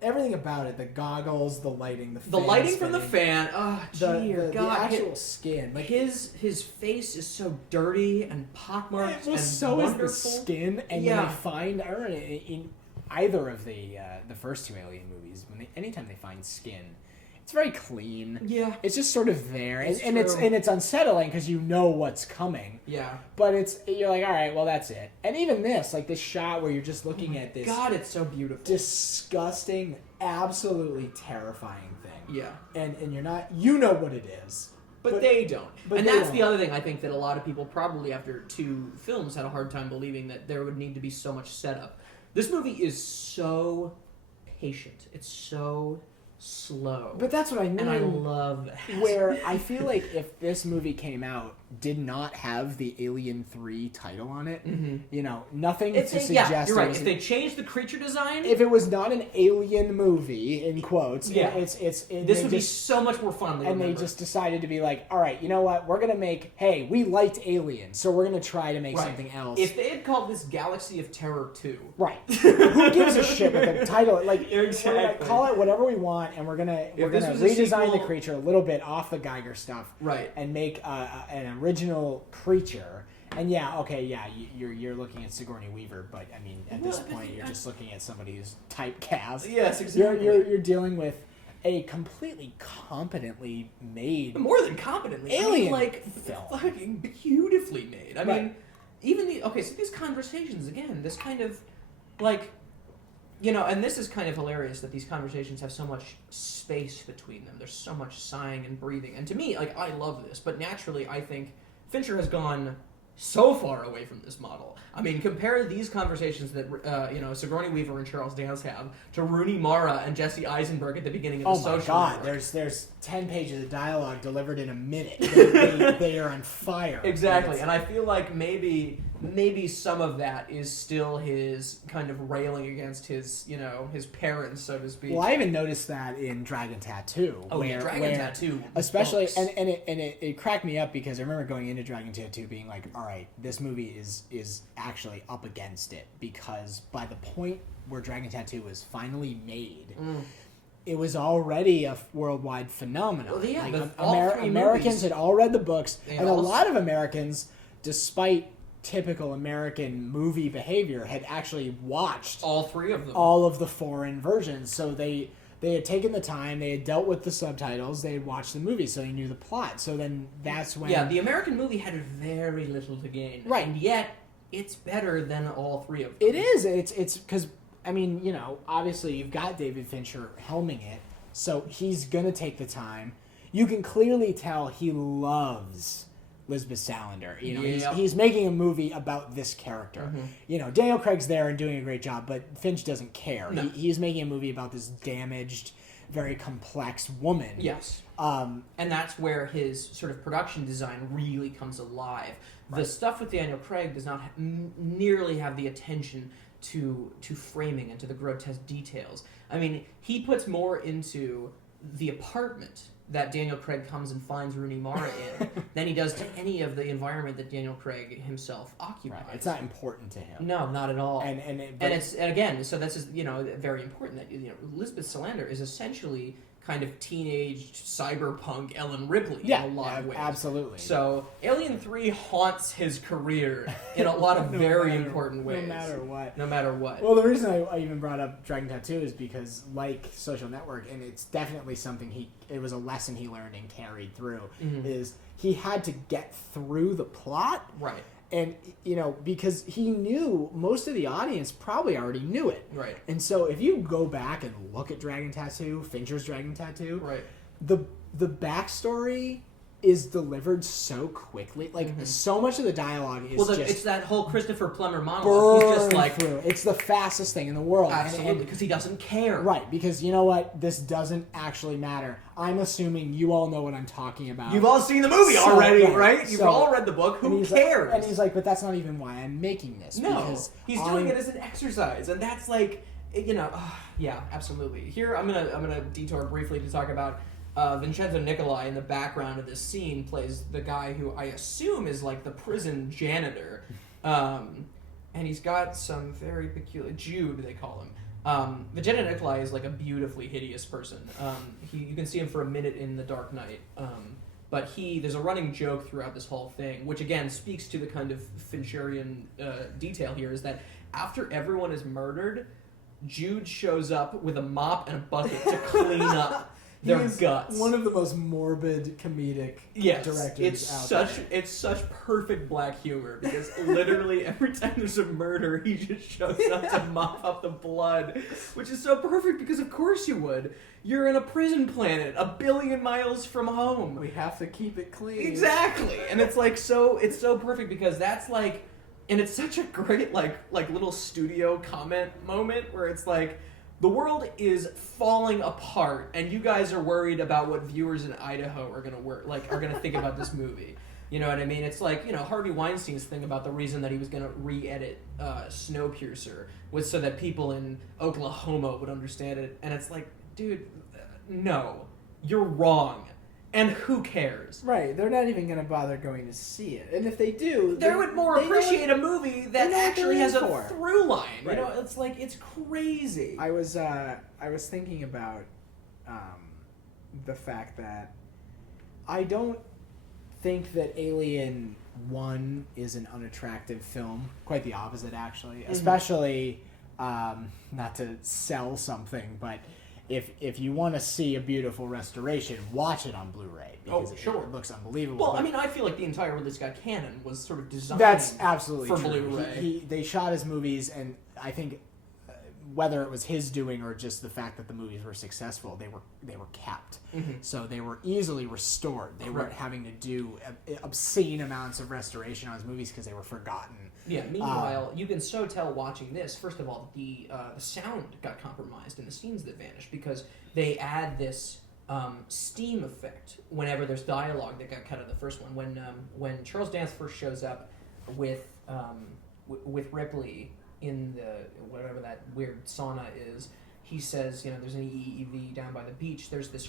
everything about it, the goggles, the lighting, the lighting from the fan. Oh, the God! actual skin, like his face is so dirty and pockmarked. Well, and so wonderful. is the skin, and when they find, I don't know, in either of the first two Alien movies, anytime they find skin, it's very clean. Yeah, it's just sort of there, and true. it's unsettling because you know what's coming. Yeah, but you're like, all right, well, that's it. And even this, like this shot where you're just looking at this, God, it's so beautiful, disgusting, absolutely terrifying thing. Yeah, and you're not, you know what it is. But they don't. And that's don't. the other thing I think that a lot of people probably after two films had a hard time believing, that there would need to be so much setup. This movie is so patient. It's so slow. But that's what I mean. And I love that. Where I feel like if this movie came out, did not have the Alien 3 title on it, nothing to suggest. You're right. If they changed the creature design, if it was not an alien movie, in quotes, this would be so much more fun. And they just decided to be like, all right, you know what? We're gonna make. Hey, we liked Alien, so we're gonna try to make something else. If they had called this Galaxy of Terror 2, right? Who gives a shit with the title? Like, exactly. We're gonna call it whatever we want, and we're gonna redesign the creature a little bit off the Geiger stuff, right? And make an original creature. And you're looking at Sigourney Weaver, but I mean, at this point, you're just looking at somebody who's typecast. Yes, exactly. You're dealing with a completely competently made, more than competently, alien film, fucking beautifully made. I mean, even so these conversations again, this kind of and this is kind of hilarious that these conversations have so much space between them. There's so much sighing and breathing. And to me, I love this, but naturally I think Fincher has gone so far away from this model. I mean, compare these conversations that Sigourney Weaver and Charles Dance have to Rooney Mara and Jesse Eisenberg at the beginning of The Social Network. There's 10 pages of dialogue delivered in a minute. They are on fire. Exactly, and I feel like maybe some of that is still his kind of railing against his parents, so to speak. Well, I even noticed that in Dragon Tattoo. Dragon Tattoo, especially, and it cracked me up because I remember going into Dragon Tattoo being like, all right, this movie is actually up against it, because by the point where Dragon Tattoo was finally made, it was already a worldwide phenomenon. Well, yeah, Americans had all read the books, and a lot of Americans, despite typical American movie behavior, had actually watched all three of them, all of the foreign versions. So they had taken the time, they had dealt with the subtitles, they had watched the movie, so they knew the plot. So then that's when... Yeah, the American movie had very little to gain. Right. And yet, it's better than all three of them. It is. It's because, I mean, obviously you've got David Fincher helming it, so he's going to take the time. You can clearly tell he loves Lisbeth Salander. He's making a movie about this character. Mm-hmm. Daniel Craig's there and doing a great job, but Finch doesn't care. No. He's making a movie about this damaged, very complex woman. Yes. And that's where his sort of production design really comes alive. Right. The stuff with Daniel Craig does not nearly have the attention to framing and to the grotesque details. I mean, he puts more into the apartment that Daniel Craig comes and finds Rooney Mara in than he does to any of the environment that Daniel Craig himself occupies. Right. It's not important to him. No, not at all. And again, so that's just, very important that Elizabeth Salander is essentially kind of teenaged cyberpunk Ellen Ripley in a lot of ways. Absolutely. So Alien 3 haunts his career in a lot of very important ways. No matter what. Well, the reason I even brought up Dragon Tattoo is because, like Social Network, and it's definitely something it was a lesson he learned and carried through, is he had to get through the plot. Right. And, because he knew most of the audience probably already knew it. Right. And so if you go back and look at Dragon Tattoo, Fincher's Dragon Tattoo, right, the backstory is delivered so quickly. Like, so much of the dialogue is it's that whole Christopher Plummer monologue. He's just like... through. It's the fastest thing in the world. Absolutely, because he doesn't care. Right, because you know what? This doesn't actually matter. I'm assuming you all know what I'm talking about. You've all seen the movie already, right? You've all read the book. Who cares? And he's like, but that's not even why I'm making this. No, because he's doing it as an exercise. And that's like, yeah, absolutely. Here, I'm gonna detour briefly to talk about... Vincenzo Nicolai in the background of this scene plays the guy who I assume is like the prison janitor, and he's got some very peculiar Jude, they call him. Vincenzo Nicolai is like a beautifully hideous person. You can see him for a minute in The Dark Knight, but there's a running joke throughout this whole thing, which again speaks to the kind of Fincherian detail here, is that after everyone is murdered, Jude shows up with a mop and a bucket to clean up their guts. One of the most morbid comedic directors out there. It's such perfect black humor, because literally every time there's a murder, he just shows up to mop up the blood, which is so perfect because of course you would. You're in a prison planet, 1 billion miles from home. We have to keep it clean. Exactly, and it's so perfect because that's like, and it's such a great like little studio comment moment where it's like, the world is falling apart, and you guys are worried about what viewers in Idaho are gonna think about this movie. You know what I mean? It's like, Harvey Weinstein's thing about the reason that he was gonna re-edit Snowpiercer was so that people in Oklahoma would understand it, and it's like, dude, no, you're wrong. And who cares? Right, they're not even going to bother going to see it. And if they do... They would more appreciate a movie that actually has a through line. Right. It's like, it's crazy. I was thinking about the fact that I don't think that Alien 1 is an unattractive film. Quite the opposite, actually. Especially, not to sell something, but... If you want to see a beautiful restoration, watch it on Blu-ray because it looks unbelievable. Well, I feel like the entire Ridley Scott canon was sort of designed that's absolutely for true. Blu-ray. They shot his movies, and I think whether it was his doing or just the fact that the movies were successful, they were kept. So they were easily restored. They weren't having to do obscene amounts of restoration on his movies because they were forgotten. Yeah, meanwhile, you can so tell watching this, first of all, the sound got compromised in the scenes that vanished because they add this steam effect whenever there's dialogue that got cut out of the first one. When Charles Dance first shows up with Ripley in the whatever that weird sauna is, he says, there's an EEV down by the beach. There's this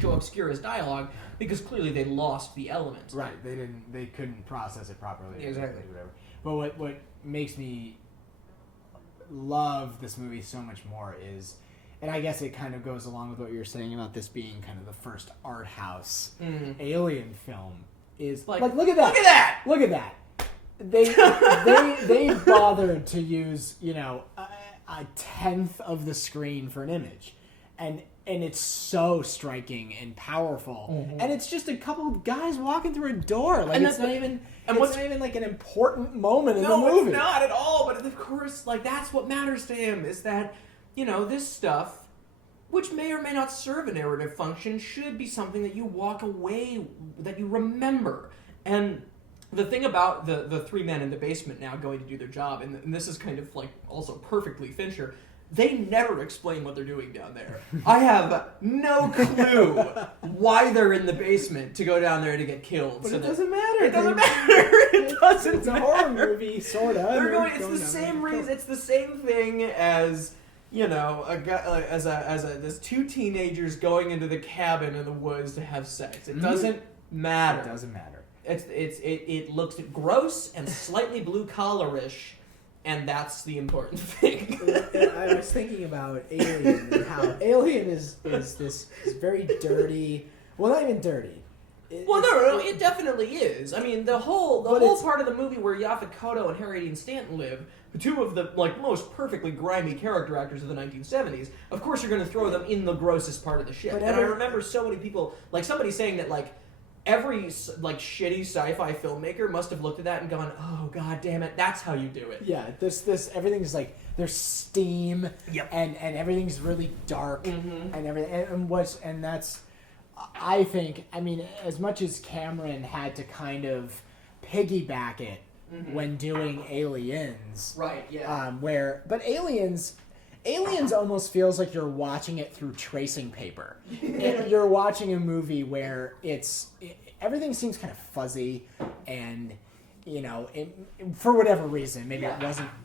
to obscure his dialogue because clearly they lost the element. Right, they couldn't process it properly. Exactly. Whatever. But what makes me love this movie so much more is, and I guess it kind of goes along with what you were saying about this being kind of the first art house alien film, is like look at that! Look at that! They bothered to use a tenth of the screen for an image, and it's so striking and powerful, and it's just a couple of guys walking through a door. Like, it's not even like an important moment in the movie. No, it's not at all. But of course, that's what matters to him, is that this stuff, which may or may not serve a narrative function, should be something that you walk away, that you remember. And the thing about the three men in the basement now going to do their job, and this is kind of also perfectly Fincher, they never explain what they're doing down there. I have no clue why they're in the basement to go down there to get killed. But it doesn't matter. It doesn't matter. It doesn't It's matter. a horror movie, sort of. It's the same reason. It's the same thing as you know, a guy there's two teenagers going into the cabin in the woods to have sex. It doesn't matter. It doesn't matter. It looks gross and slightly blue collarish, and that's the important thing. I was thinking about Alien and how Alien is this very dirty. Well, not even dirty. No, it definitely is. I mean, the whole part of the movie where Yaphet Kotto and Harry Dean Stanton live, two of the most perfectly grimy character actors of the 1970s. Of course, you're going to throw them in the grossest part of the ship. And I remember so many people, like somebody saying that every shitty sci-fi filmmaker must have looked at that and gone, "Oh God damn it, that's how you do it." Yeah, this everything's like there's steam, and everything's really dark, and everything, and that's. I think, I mean, as much as Cameron had to kind of piggyback it when doing Aliens, right? Yeah. But Aliens almost feels like you're watching it through tracing paper. You're watching a movie where everything seems kind of fuzzy, and for whatever reason, maybe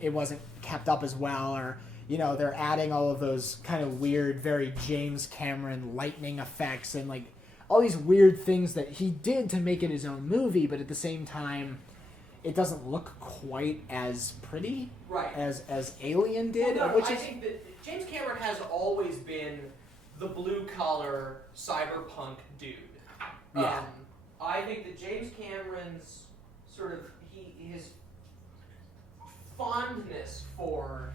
it wasn't kept up as well, or. They're adding all of those kind of weird, very James Cameron lightning effects and like all these weird things that he did to make it his own movie, but at the same time, it doesn't look quite as pretty as Alien did. Well, no, I think that James Cameron has always been the blue-collar cyberpunk dude. Yeah. I think that James Cameron's sort of his fondness for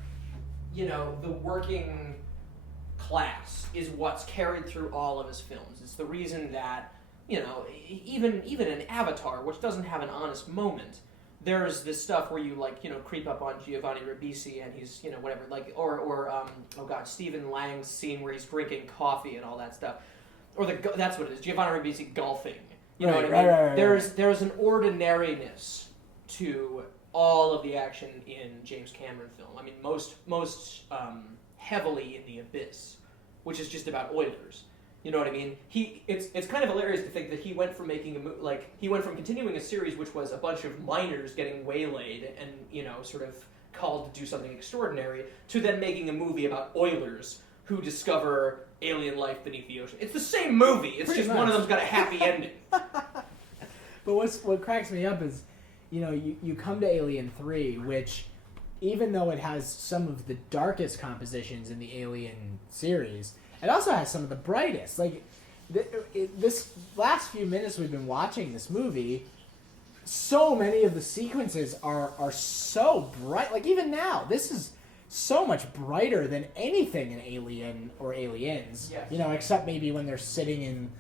the working class is what's carried through all of his films. It's the reason that, even in Avatar, which doesn't have an honest moment, there's this stuff where you creep up on Giovanni Ribisi and he's whatever Stephen Lang's scene where he's drinking coffee and all that stuff, or that's what it is, Giovanni Ribisi golfing. You know what I mean? Right. There's an ordinariness to all of the action in James Cameron film. I mean, most heavily in The Abyss, which is just about Oilers. You know what I mean? It's kind of hilarious to think that he went from continuing a series which was a bunch of miners getting waylaid and sort of called to do something extraordinary, to then making a movie about Oilers who discover alien life beneath the ocean. It's the same movie. It's Pretty just much. one of them's got a happy ending. But what cracks me up is, you come to Alien 3, which, even though it has some of the darkest compositions in the Alien series, it also has some of the brightest. Like, this last few minutes we've been watching this movie, so many of the sequences are so bright. Like, even now, this is so much brighter than anything in Alien or Aliens. Yes. Except maybe when they're sitting in,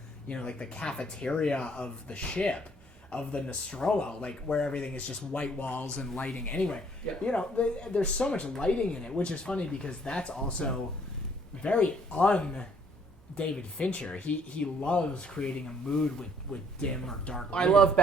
like the cafeteria of the ship. Of the Nostromo, like where everything is just white walls and lighting. Anyway, there's so much lighting in it, which is funny because that's also very David Fincher. He loves creating a mood with dim or dark lighting. I love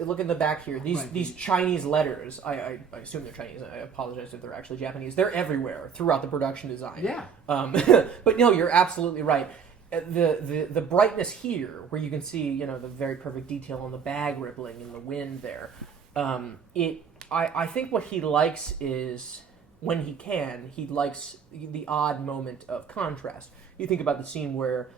look in the back here. These Chinese letters. I assume they're Chinese. I apologize if they're actually Japanese. They're everywhere throughout the production design. Yeah. But no, you're absolutely right. The brightness here, where you can see the very perfect detail on the bag rippling in the wind there. I think what he likes is, when he likes the odd moment of contrast. You think about the scene where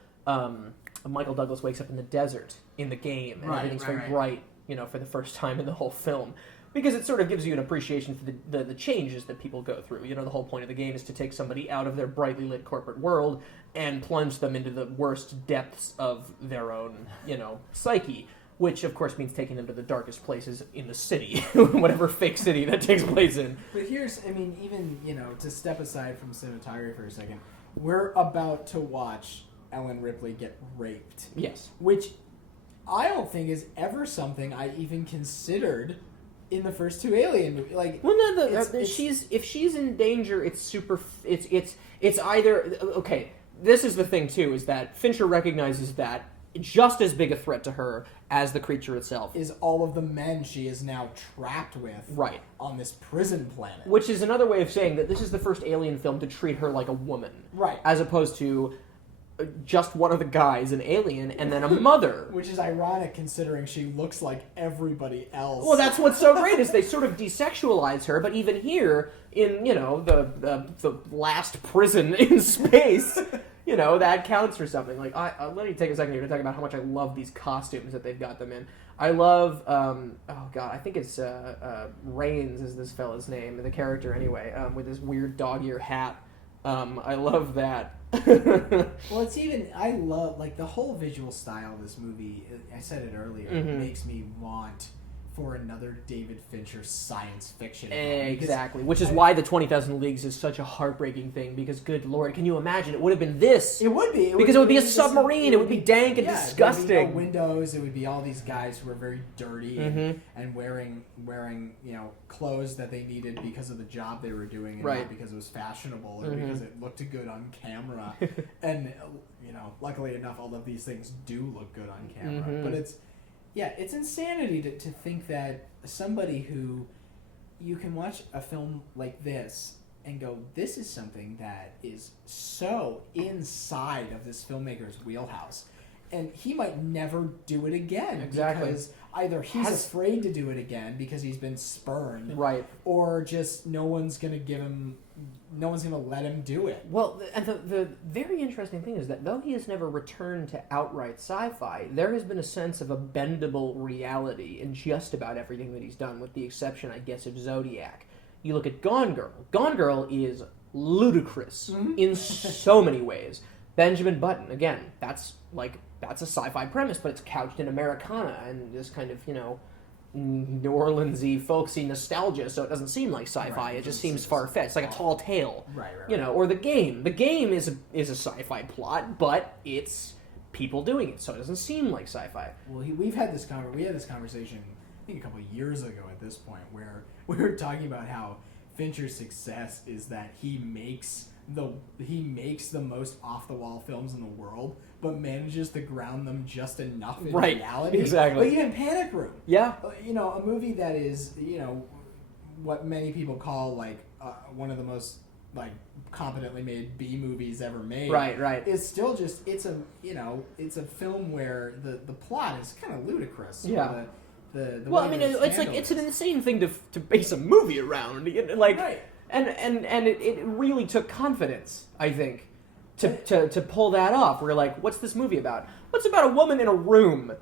Michael Douglas wakes up in the desert in the game, and everything's very bright, for the first time in the whole film. Because it sort of gives you an appreciation for the changes that people go through. The whole point of the game is to take somebody out of their brightly lit corporate world and plunge them into the worst depths of their own, psyche. Which, of course, means taking them to the darkest places in the city, whatever fake city that takes place in. But even, to step aside from cinematography for a second, we're about to watch Ellen Ripley get raped. Yes. Which I don't think is ever something I even considered in the first two Alien movies. Like, well, no, if she's in danger, it's either okay. This is the thing too, is that Fincher recognizes that just as big a threat to her as the creature itself is all of the men she is now trapped with, right, on this prison planet. Which is another way of saying that this is the first Alien film to treat her like a woman, right, as opposed to just one of the guys, an alien, and then a mother. Which is ironic considering she looks like everybody else. Well, that's what's so great is they sort of desexualize her, but even here, in, the last prison in space, that counts for something. Like, let me take a second here to talk about how much I love these costumes that they've got them in. I love, I think it's Rains is this fella's name, the character anyway, with this weird dog-ear hat. I love that. Well, I love, like, the whole visual style of this movie, I said it earlier, makes me want for another David Fincher science fiction film. Exactly, which is why the 20,000 Leagues is such a heartbreaking thing, because good lord, can you imagine? It would have been this. It would be. Because it would be a submarine, it would be dank and disgusting. It would be no windows, it would be all these guys who are very dirty and wearing clothes that they needed because of the job they were doing and not because it was fashionable or because it looked good on camera. And, luckily enough, all of these things do look good on camera. But it's insanity to think that somebody who you can watch a film like this and go, this is something that is so inside of this filmmaker's wheelhouse. And he might never do it again. Exactly. Because either he's afraid to do it again because he's been spurned. Right. Or just no one's going to let him do it. Well, and the very interesting thing is that though he has never returned to outright sci-fi, there has been a sense of a bendable reality in just about everything that he's done, with the exception, I guess, of Zodiac. You look at Gone Girl. Gone Girl is ludicrous in so many ways. Benjamin Button, again, that's a sci-fi premise, but it's couched in Americana and this kind of, New Orleans-y, folksy nostalgia, so it doesn't seem like sci-fi. Right, it just seems far-fetched. It's like a tall tale. Right. Or The Game. The Game is a sci-fi plot, but it's people doing it, so it doesn't seem like sci-fi. Well, we had this conversation, I think a couple of years ago at this point, where we were talking about how Fincher's success is that he makes the most off-the-wall films in the world, but manages to ground them just enough in reality. Exactly. Like even Panic Room. Yeah. A movie that is, what many people call like one of the most like competently made B movies ever made. Right. It's still just it's a film where the plot is kind of ludicrous. Yeah. The well, way I mean, that it's like it's an insane thing to base a movie around. Right. And it really took confidence, I think, to pull that off. We're like, what's this movie about? What's about a woman in a room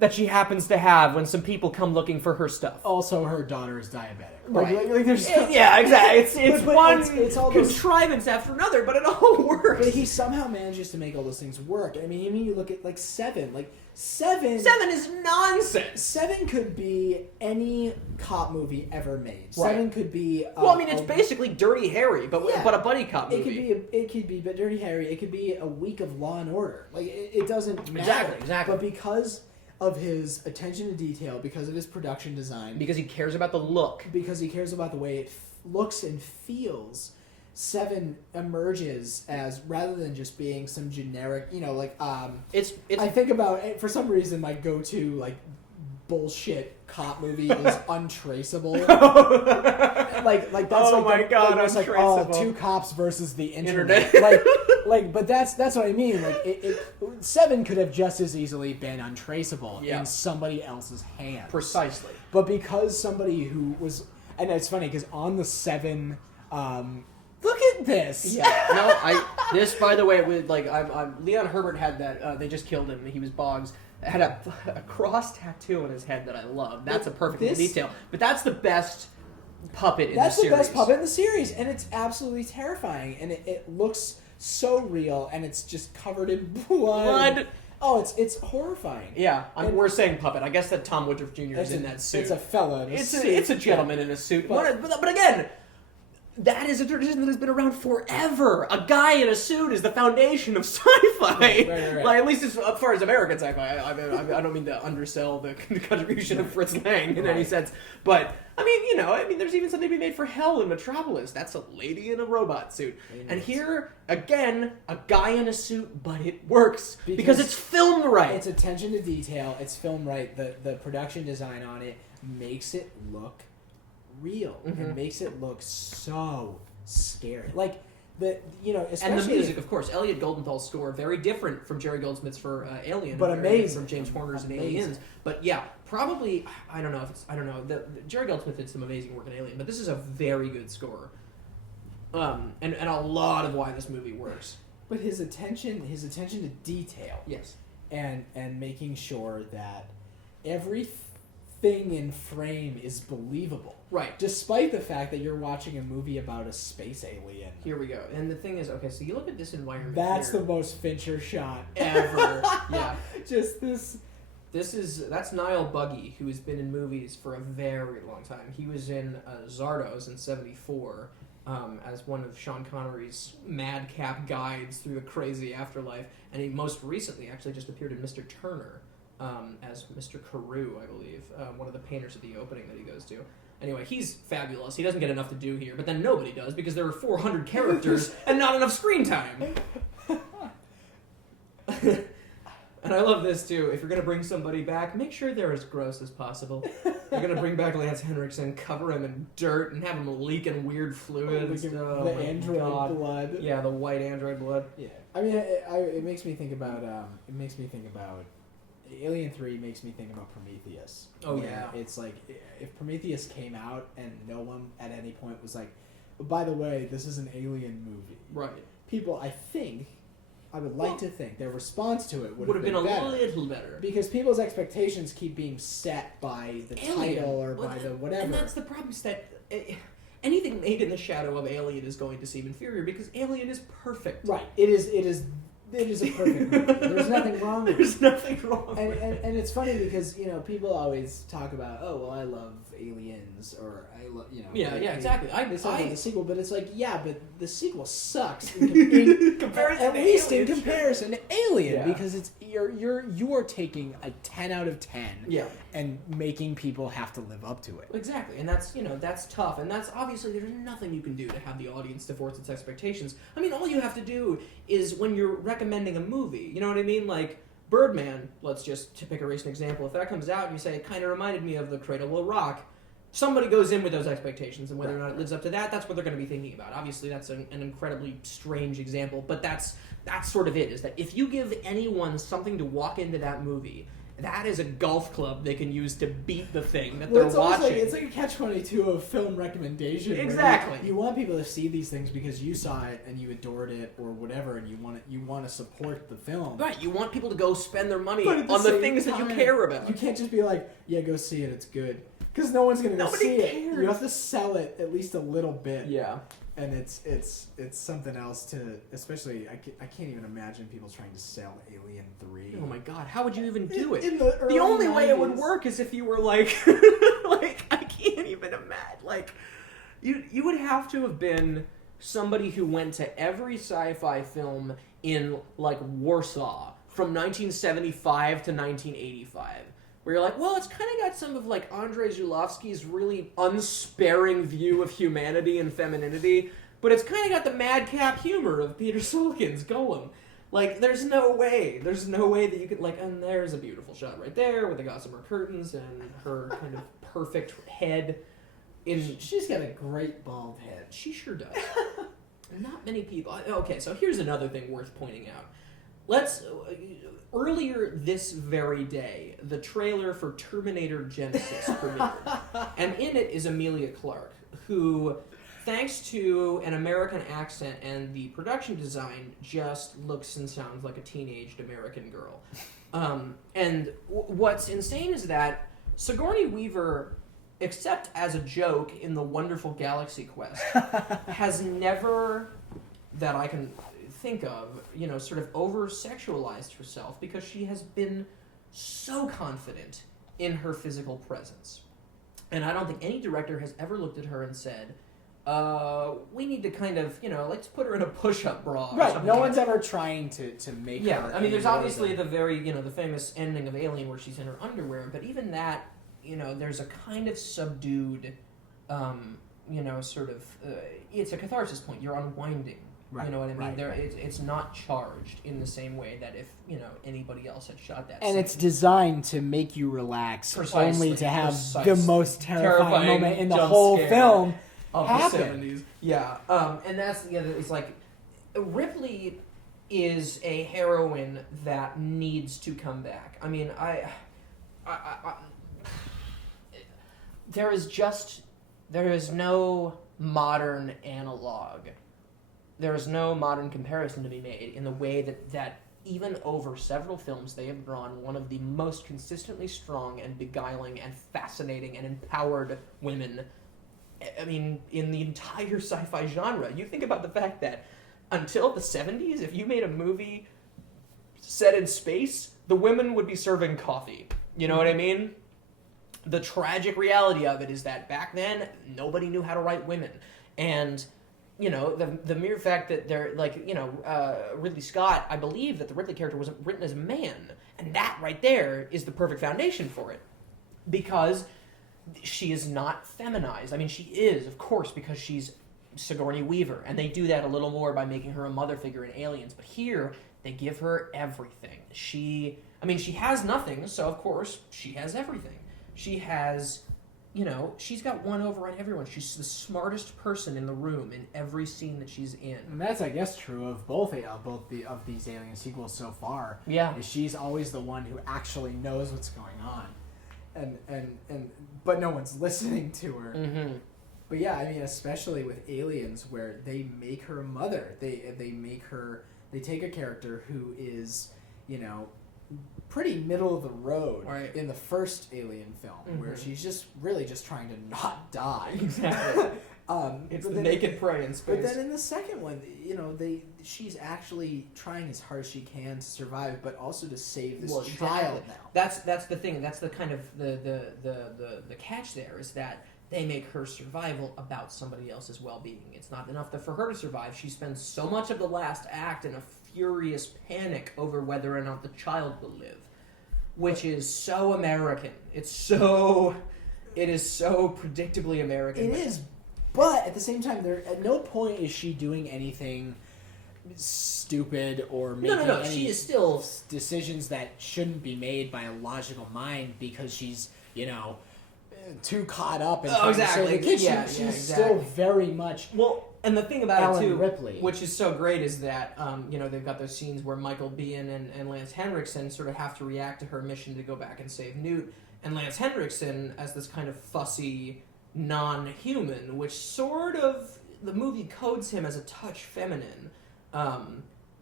that she happens to have when some people come looking for her stuff? Also, her daughter is diabetic. Right. Like there's yeah, exactly. It's but one it's all contrivance after another, but it all works. But he somehow manages to make all those things work. I mean, you look at like Seven. Like Seven is nonsense. Seven could be any cop movie ever made. Right. Seven could be. It's basically Dirty Harry, but a buddy cop movie. It could be, but Dirty Harry. It could be a week of Law and Order. Like it doesn't matter. Exactly. But because of his attention to detail, because of his production design, because he cares about the look, because he cares about the way it looks and feels, Seven emerges as, rather than just being some generic, it's I think about, for some reason, my go-to like bullshit cop movie is Untraceable. like that's Untraceable. Two cops versus the internet. But that's what I mean. Like Seven could have just as easily been Untraceable in somebody else's hands. Precisely. But because somebody who was, and it's funny because on the Seven, look at this. Yeah. No, this, by the way, with Leon Herbert had that. They just killed him. He was Boggs. Had a cross tattoo on his head that I love. That's a perfect detail. But that's the best puppet in the series. That's the best puppet in the series, and it's absolutely terrifying. And it looks so real, and it's just covered in blood. Oh, it's horrifying. Yeah, we're saying puppet. I guess that Tom Woodruff Jr. is in that suit. It's a fella in a suit. It's a gentleman in a suit. But again, that is a tradition that has been around forever. A guy in a suit is the foundation of sci-fi. Right. Like, at least as far as American sci-fi. I don't mean to undersell the contribution of Fritz Lang in any sense. But, I mean, there's even something to be made for Hell in Metropolis. That's a lady in a robot suit. And here, again, a guy in a suit, but it works. Because it's filmed right. It's attention to detail. It's filmed right. The production design on it makes it look real. It makes it look so scary. Like especially And the music, of course, Elliot Goldenthal's score, very different from Jerry Goldsmith's for Alien, but amazing from James Horner's in amazing. Aliens. But yeah, probably I don't know. Jerry Goldsmith did some amazing work in Alien, but this is a very good score. And a lot of why this movie works. But his attention to detail, yes, and making sure that everything in frame is believable. Right. Despite the fact that you're watching a movie about a space alien. Here we go. And the thing is, okay, so you look at this environment. That's here. the most Fincher shot Ever. Yeah. Just this. That's Niall Buggy, who has been in movies for a very long time. He was in Zardos in '74 as one of Sean Connery's madcap guides through the crazy afterlife, and he most recently actually just appeared in Mr. Turner as Mr. Carew, I believe, one of the painters at the opening that he goes to. Anyway, he's fabulous. He doesn't get enough to do here, but then nobody does because there are 400 characters and not enough screen time. And I love this too. If you're going to bring somebody back, make sure they're as gross as possible. You're going to bring back Lance Henriksen, cover him in dirt, and have him leaking weird fluids. The android blood. Yeah, the white android blood. Yeah, I mean, it makes me think about. Alien 3 makes me think about Prometheus. Oh yeah. It's like if Prometheus came out and no one at any point was like, oh, by the way, this is an alien movie. Right. People, I would like to think their response to it would have been a better, little better. because people's expectations keep being set by the Alien. title or by the whatever. And that's the problem, is that anything made in the shadow of Alien is going to seem inferior because Alien is perfect. Right. It is a perfect movie. There's nothing wrong with it. There's nothing wrong with it. And it's funny because, people always talk about, oh, well, I love Aliens, or I love, Yeah, exactly. They talk about the sequel, but it's like, yeah, but the sequel sucks in comparison at to least Alien. in comparison to Alien, Yeah. because you're taking a 10 out of 10 Yeah. and making people have to live up to it. Exactly, and that's tough, and that's obviously there's nothing you can do to have the audience divorce its expectations. I mean, all you have to do is when you're recommending a movie, you know what I mean? Like Birdman, to pick a recent example, if that comes out and you say it kind of reminded me of The Cradle Will Rock, somebody goes in with those expectations, and whether or not it lives up to that, that's what they're going to be thinking about. Obviously, that's an incredibly strange example, but that's sort of it, is that if you give anyone something to walk into that movie, that is a golf club they can use to beat the thing that they're watching. It's like a catch-22 of film recommendation. Exactly. You want people to see these things because you saw it and you adored it or whatever, and you want to support the film. Right, you want people to go spend their money But at on the same things that you time, care about. You can't just be like, yeah, go see it, it's good. Because no one's going to go Nobody see cares. it. You have to sell it at least a little bit. Yeah. And it's something else to, especially, I can't even imagine people trying to sell Alien 3. Oh my god, how would you even do it? In the early only way it would 90s. work is if you were like, I can't even imagine. Like, you would have to have been somebody who went to every sci-fi film in, like, Warsaw from 1975 to 1985. Where you're like, well, it's kind of got some of, like, Andrei Zulawski's really unsparing view of humanity and femininity, but it's kind of got the madcap humor of Peter Solkin's Golem. Like, there's no way that you could, like, and there's a beautiful shot right there with the gossamer curtains and her kind of perfect head. She's got a great bald head. She sure does. Not many people. Okay, so here's another thing worth pointing out. Earlier this very day, the trailer for Terminator Genesis premiered. And in it is Emilia Clarke, who, thanks to an American accent and the production design, just looks and sounds like a teenaged American girl. And what's insane is that Sigourney Weaver, except as a joke in the wonderful Galaxy Quest, has never, that I can think of, sort of over-sexualized herself, because she has been so confident in her physical presence. And I don't think any director has ever looked at her and said, we need to kind of, let's put her in a push-up bra. Right, no one's ever trying to make her... Yeah, I mean, there's obviously the very, the famous ending of Alien where she's in her underwear, but even that, there's a kind of subdued, it's a catharsis point. You're unwinding. Right, you know what I mean? right. It's not charged in the same way that if, anybody else had shot that And scene. it's designed to make you relax, Precisely, only to have precisely. the most terrifying moment in the jump whole scare film of happen. the 70s. Yeah, and that's, it's like, Ripley is a heroine that needs to come back. I mean, there is no modern analog. There is no modern comparison to be made in the way that even over several films they have drawn one of the most consistently strong and beguiling and fascinating and empowered women, I mean, in the entire sci-fi genre. You think about the fact that until the 70s, if you made a movie set in space, the women would be serving coffee. You know what I mean? The tragic reality of it is that back then, nobody knew how to write women. And, you know, the mere fact that they're, like, you know, Ridley Scott, I believe that the Ripley character wasn't written as a man. And that right there is the perfect foundation for it. Because she is not feminized. I mean, she is, of course, because she's Sigourney Weaver. And they do that a little more by making her a mother figure in Aliens. But here, they give her everything. She has nothing, so of course, she has everything. She has, you know, she's got one over on everyone. She's the smartest person in the room in every scene that she's in. And that's, I guess, true of both of these Alien sequels so far. Yeah. Is she's always the one who actually knows what's going on, and but no one's listening to her. Mm-hmm. But yeah, I mean, especially with Aliens, where they make her a mother. They take a character who is, you know, pretty middle of the road right. in the first Alien film, mm-hmm. where she's just really just trying to not die. Exactly. It's the naked prey in space. But then in the second one, you know, she's actually trying as hard as she can to survive, but also to save this child now. That's the thing. That's the kind of the catch there is that they make her survival about somebody else's well-being. It's not enough for her to survive. She spends so much of the last act in a furious panic over whether or not the child will live, which is so American. It is so predictably American. It is, but at the same time, at no point is she doing anything stupid or making any she is still decisions that shouldn't be made by a logical mind because she's, you know, too caught up in exactly. She's exactly. still very much and the thing about Ellen it too, Ripley, which is so great, is that you know, they've got those scenes where Michael Biehn and Lance Henriksen sort of have to react to her mission to go back and save Newt, and Lance Henriksen as this kind of fussy non-human, which sort of the movie codes him as a touch feminine.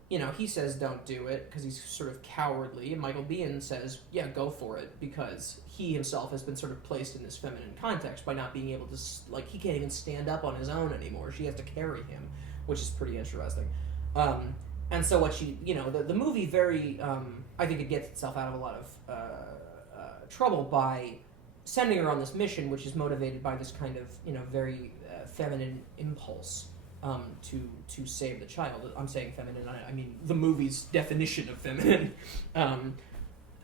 You know, he says don't do it because he's sort of cowardly, and Michael Biehn says, yeah, go for it, because he himself has been sort of placed in this feminine context by not being able to, like, he can't even stand up on his own anymore. She has to carry him, which is pretty interesting. And so what she, you know, the movie very, I think it gets itself out of a lot of trouble by sending her on this mission, which is motivated by this kind of, you know, very feminine impulse. To save the child. I'm saying feminine, I mean the movie's definition of feminine. And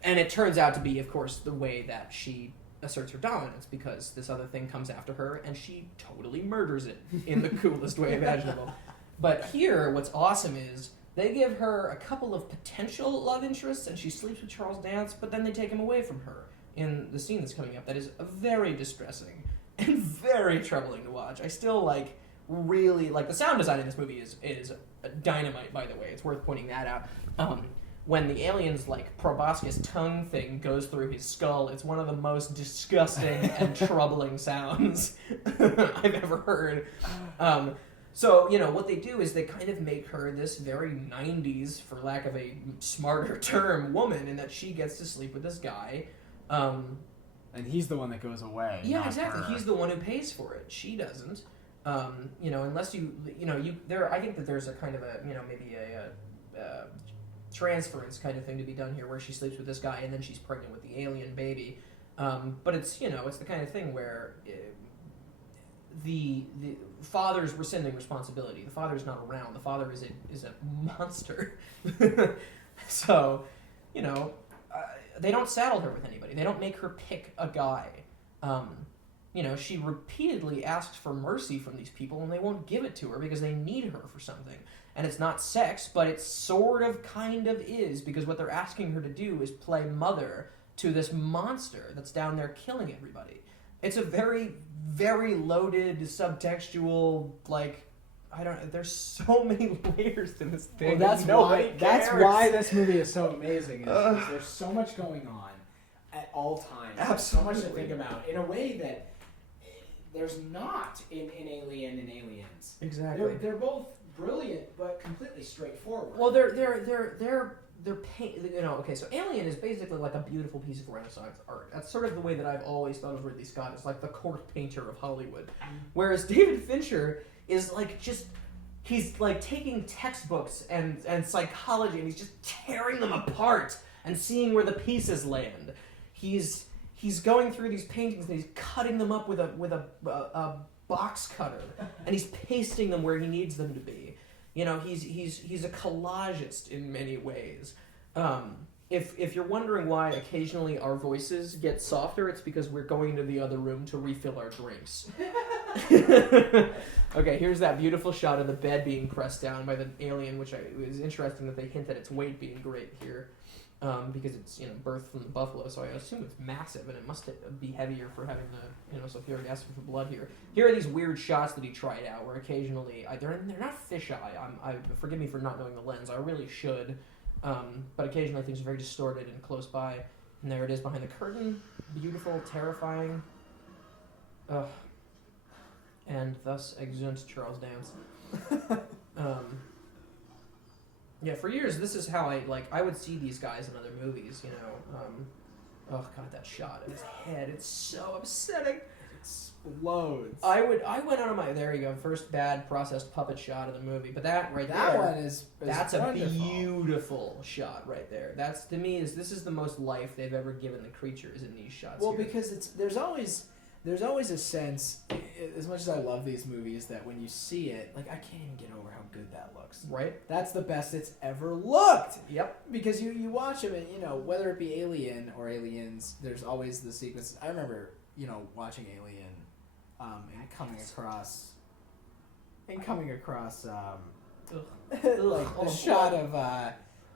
it turns out to be, of course, the way that she asserts her dominance, because this other thing comes after her and she totally murders it in the coolest way imaginable. But here, what's awesome is they give her a couple of potential love interests and she sleeps with Charles Dance, but then they take him away from her in the scene that's coming up. That is very distressing and very troubling to watch. I still, really the sound design in this movie is dynamite, by the way. It's worth pointing that out. When the alien's proboscis tongue thing goes through his skull, it's one of the most disgusting and troubling sounds I've ever heard. So, you know, what they do is they kind of make her this very 90s, for lack of a smarter term, woman, in that she gets to sleep with this guy. And he's the one that goes away. Yeah, exactly. He's the one who pays for it. She doesn't. You know, unless I think that there's a kind of a, you know, maybe a transference kind of thing to be done here, where she sleeps with this guy and then she's pregnant with the alien baby. But it's, you know, it's the kind of thing where the father's rescinding responsibility. The father's not around. The father is a monster. So, you know, they don't saddle her with anybody. They don't make her pick a guy. You know, she repeatedly asks for mercy from these people, and they won't give it to her because they need her for something. And it's not sex, but it sort of kind of is, because what they're asking her to do is play mother to this monster that's down there killing everybody. It's a very, very loaded, subtextual, I don't. There's so many layers to this thing. Well, nobody that's cares. why this movie is so amazing. Is there's so much going on at all times. There's so much to think about in a way that there's not in Alien and Aliens. Exactly. They're both brilliant, but completely straightforward. Well, they're you know, okay, so Alien is basically like a beautiful piece of Renaissance art. That's sort of the way that I've always thought of Ridley Scott as like the court painter of Hollywood. Whereas David Fincher is like he's like taking textbooks and psychology and he's just tearing them apart and seeing where the pieces land. He's going through these paintings and he's cutting them up with a box cutter and he's pasting them where he needs them to be. You know, he's a collagist in many ways. If you're wondering why occasionally our voices get softer, it's because we're going to the other room to refill our drinks. Okay, here's that beautiful shot of the bed being pressed down by the alien, which it was interesting that they hint at its weight being great here, because it's birthed from the buffalo, so I assume it's massive and it must be heavier for having the sulfuric acid for blood here. Here are these weird shots that he tried out, where occasionally they're not fisheye. Forgive me for not knowing the lens. I really should, but occasionally things are very distorted and close by. And there it is behind the curtain, beautiful, terrifying. Ugh. And thus exeunt Charles Dance. Yeah, for years this is how I would see these guys in other movies, oh god, that shot of his head, it's so upsetting. It explodes. I went out on my, there you go, first bad processed puppet shot of the movie, but that right that there, one is that's wonderful. A beautiful shot right there. That's, to me, this is the most life they've ever given the creatures in these shots. Well, here. because there's always a sense, as much as I love these movies, that when you see it, I can't even get over how good that looks. Right? That's the best it's ever looked. Yep. Because you watch them and, whether it be Alien or Aliens, there's always the sequence. I remember, watching Alien and coming across the shot of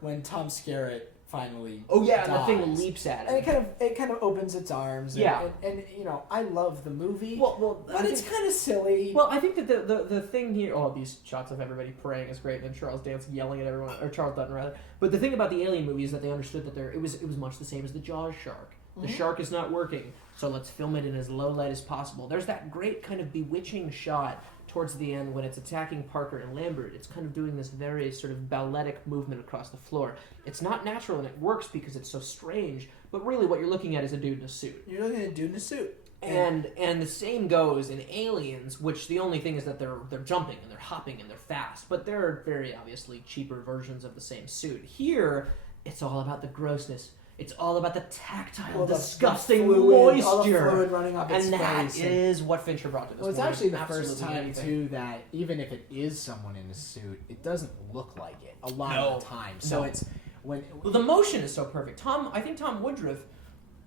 when Tom Skerritt finally dies. And the thing leaps at him. And it kind of opens its arms. And I love the movie. Well, but it's kind of silly. Well, I think that the thing here, these shots of everybody praying is great, and then Charles Dance yelling at everyone, or Charles Dutton rather. But the thing about the Alien movie is that they understood that it was much the same as the Jaws shark. The shark is not working, so let's film it in as low light as possible. There's that great kind of bewitching shot towards the end when it's attacking Parker and Lambert. It's kind of doing this very sort of balletic movement across the floor. It's not natural and it works because it's so strange, but really what you're looking at is a dude in a suit. You're looking at a dude in a suit. And the same goes in Aliens, which the only thing is that they're jumping and they're hopping and they're fast, but they're very obviously cheaper versions of the same suit. Here, it's all about the grossness. It's all about the tactile, disgusting moisture, all the fluid running up its and that face. is what Fincher brought to this movie. Well, it's actually the Absolutely first time anything. too that even if it is someone in a suit, it doesn't look like it a lot of the time. So it's when the motion is so perfect. I think Tom Woodruff,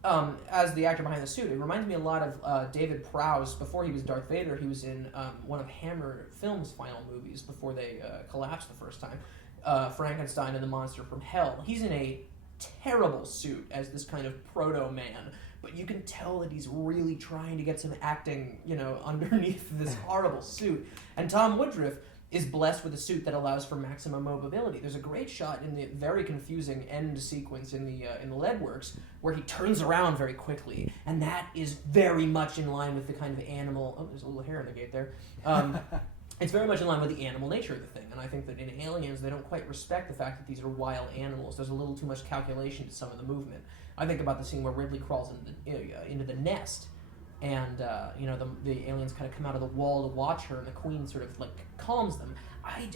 as the actor behind the suit, it reminds me a lot of David Prowse. Before he was Darth Vader, he was in one of Hammer Films' final movies before they collapsed the first time, Frankenstein and the Monster from Hell. He's in a terrible suit as this kind of proto-man, but you can tell that he's really trying to get some acting, underneath this horrible suit. And Tom Woodruff is blessed with a suit that allows for maximum mobility. There's a great shot in the very confusing end sequence in the lead works where he turns around very quickly, and that is very much in line with the kind of animal. Oh, there's a little hair in the gate there. It's very much in line with the animal nature of the thing, and I think that in Aliens they don't quite respect the fact that these are wild animals. There's a little too much calculation to some of the movement. I think about the scene where Ridley crawls into the nest, and the aliens kind of come out of the wall to watch her, and the Queen sort of calms them. I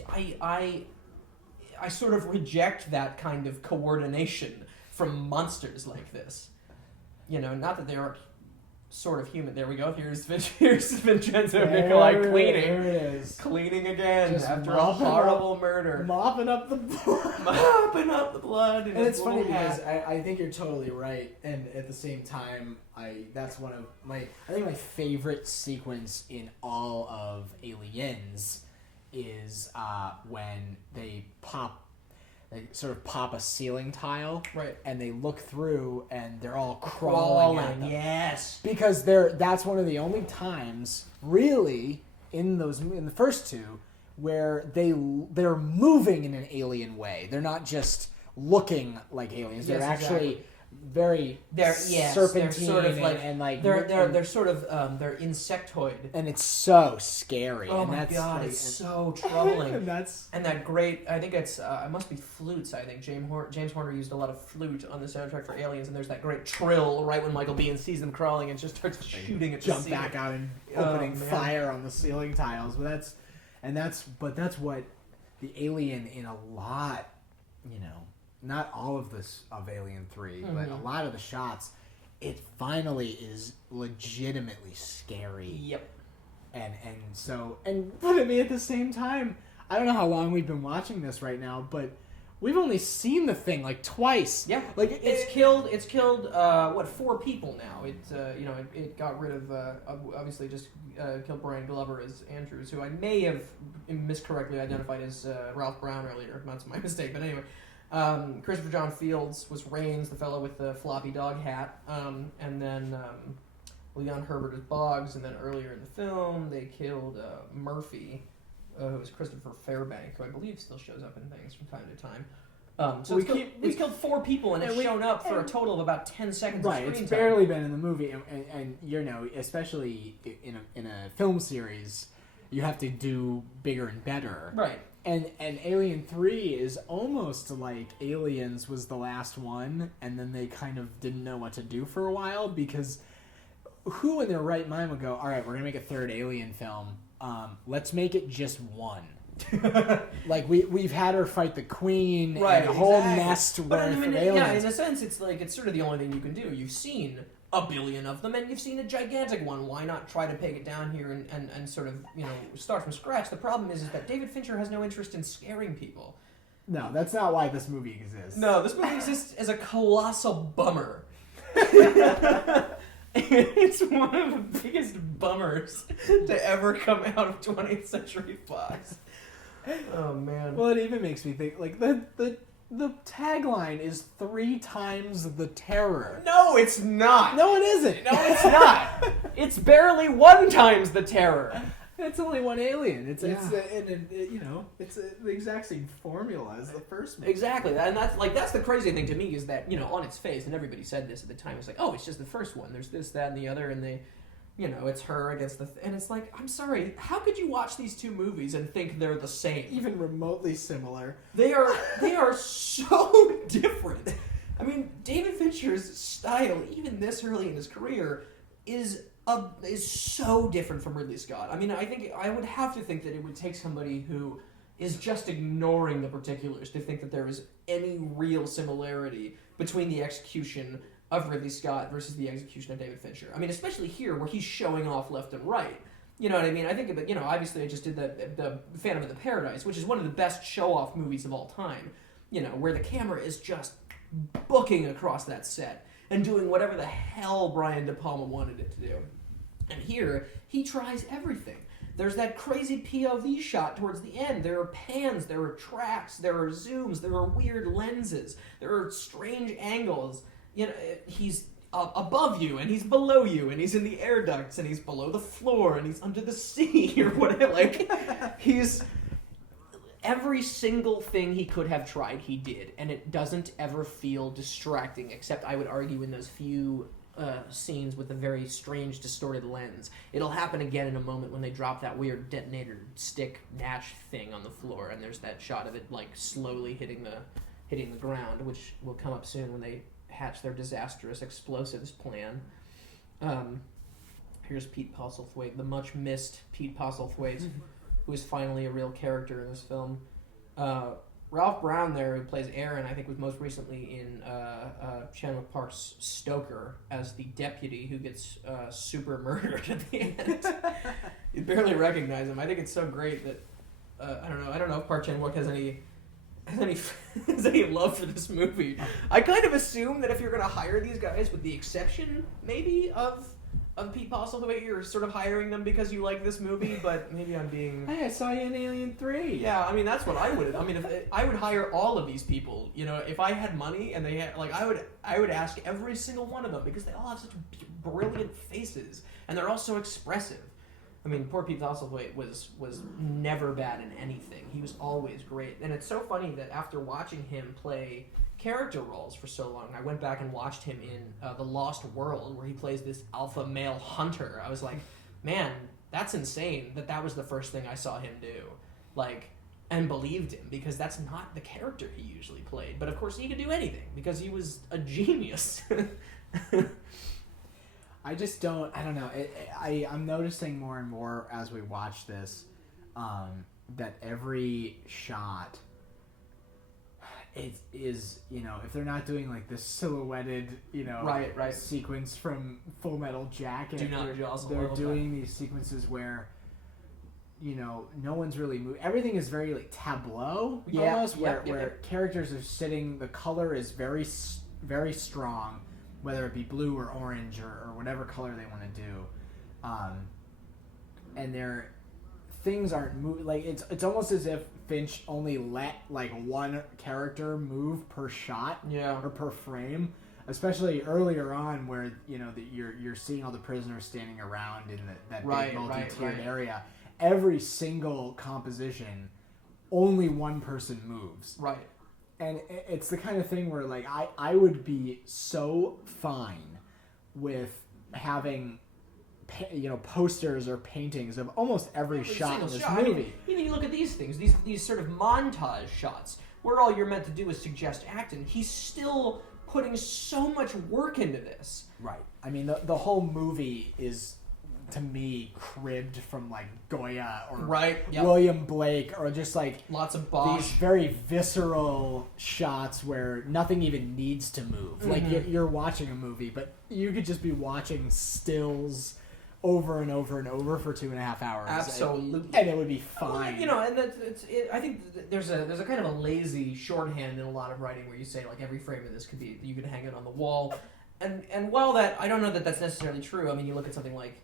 sort of reject that kind of coordination from monsters like this. Not that they aren't sort of human. There we go. Here's Vincenzo Nicolai cleaning. There it is. Cleaning again Just after a horrible murder. Mopping up the blood. Mopping up the blood. And it's funny because I think you're totally right. And at the same time, that's one of my favorite sequence in all of Aliens is when they sort of pop a ceiling tile, right? And they look through, and they're all crawling at them. Yes, because that's one of the only times, really, in the first two, where they're moving in an alien way. They're not just looking like aliens. They're actually very serpentine. They're sort of like they're sort of they're insectoid, and it's so scary. Oh and my that's god, like, it's so troubling. and that great. I think it must be flutes. I think James Horner used a lot of flute on the soundtrack for Aliens, and there's that great trill right when Michael Biehn sees them crawling and just starts shooting at the jump ceiling. back out and opening fire on the ceiling tiles. But that's what the alien in a lot, not all of this of Alien 3, but a lot of the shots, it finally is legitimately scary. Yep. But I mean, at the same time, I don't know how long we've been watching this right now, but we've only seen the thing like twice. Yeah. Like it's killed 4 people now. It got rid of obviously just killed Brian Glover as Andrews, who I may have miscorrectly identified as Ralph Brown earlier. That's my mistake, but anyway. Christopher John Fields was Rains, the fellow with the floppy dog hat, and then Leon Herbert as Boggs, and then earlier in the film they killed Murphy, who was Christopher Fairbank, who I believe still shows up in things from time to time. So it's killed 4 people, and it's shown up for a total of about 10 seconds of screen time. It's barely been in the movie, and especially in a film series, you have to do bigger and better. Right. And Alien 3 is almost like Aliens was the last one, and then they kind of didn't know what to do for a while, because who in their right mind would go, all right, we're going to make a third Alien film. Let's make it just one. Like, we've had her fight the Queen, and a whole nest worth of aliens. Yeah, in a sense, it's sort of the only thing you can do. You've seen a billion of them, and you've seen a gigantic one. Why not try to peg it down here and sort of, start from scratch? The problem is that David Fincher has no interest in scaring people. No, that's not why this movie exists. No, this movie exists as a colossal bummer. It's one of the biggest bummers to ever come out of 20th Century Fox. Oh, man. Well, it even makes me think, like, the tagline is 3 times the terror. No, it's not. No, it isn't. No, it's not. It's barely 1 times the terror. It's only one alien. It's the exact same formula as the first movie. Exactly, and that's the crazy thing to me is that on its face, and everybody said this at the time. It's like, oh, it's just the first one. There's this, that, and the other, and they, it's her against and it's like, I'm sorry, how could you watch these 2 movies and think they're the same? Even remotely similar. They are so different. I mean, David Fincher's style, even this early in his career, is so different from Ridley Scott. I mean, I think I would have to think that it would take somebody who is just ignoring the particulars to think that there is any real similarity between the execution of Ridley Scott versus the execution of David Fincher. I mean, especially here where he's showing off left and right. You know what I mean? I think that, obviously I just did the Phantom of the Paradise, which is one of the best show-off movies of all time, where the camera is just booking across that set and doing whatever the hell Brian De Palma wanted it to do. And here, he tries everything. There's that crazy POV shot towards the end. There are pans, there are tracks, there are zooms, there are weird lenses, there are strange angles. He's above you, and he's below you, and he's in the air ducts, and he's below the floor, and he's under the sea, or whatever. He's... Every single thing he could have tried, he did, and it doesn't ever feel distracting, except I would argue in those few scenes with a very strange, distorted lens. It'll happen again in a moment when they drop that weird detonator stick natch thing on the floor, and there's that shot of it slowly hitting the ground, which will come up soon when they hatch their disastrous explosives plan. Here's Pete Postlethwaite, the much missed Pete Postlethwaite, who is finally a real character in this film. Ralph Brown there, who plays Aaron, I think was most recently in Chandler Park's Stoker as the deputy who gets super murdered at the end. You barely recognize him. I think it's so great that I don't know if Park Chan-wook has any love for this movie. I kind of assume that if you're going to hire these guys, with the exception maybe of Pete Postlethwaite, you're sort of hiring them because you like this movie, but maybe I'm being... Hey, I saw you in Alien 3. Yeah, I mean, that's what I would... I mean, I would hire all of these people, if I had money and they had... I would ask every single one of them because they all have such brilliant faces and they're all so expressive. I mean, poor Pete Postlethwaite was never bad in anything. He was always great, and it's so funny that after watching him play character roles for so long, I went back and watched him in The Lost World, where he plays this alpha male hunter. I was like, man, that's insane that was the first thing I saw him do, like, and believed him, because that's not the character he usually played. But of course, he could do anything because he was a genius. I just don't. I don't know. I'm noticing more and more as we watch this that every shot is if they're not doing like this silhouetted right sequence from Full Metal Jacket, Do not jaws. they're doing these sequences where no one's really moving. Everything is very like tableau, almost, where characters are sitting. The color is very very strong, whether it be blue or orange or whatever color they want to do, and things aren't moving. Like it's almost as if Finch only let like one character move per shot, or per frame. Especially earlier on, where you're seeing all the prisoners standing around in that big multi-tiered area. Every single composition, only one person moves. Right. And it's the kind of thing where, like, I would be so fine with having, posters or paintings of almost every shot in this movie. I mean, you look at these things, these sort of montage shots, where all you're meant to do is suggest acting. He's still putting so much work into this. Right. I mean, the whole movie is, to me, cribbed from like Goya or William Blake, or just like lots of Bosch. These very visceral shots where nothing even needs to move. Mm-hmm. Like you're watching a movie, but you could just be watching stills over and over and over for 2.5 hours. Absolutely, and it would be fine. Well, and I think there's a kind of a lazy shorthand in a lot of writing where you say like every frame of this you could hang it on the wall, and while I don't know that that's necessarily true. I mean, you look at something like,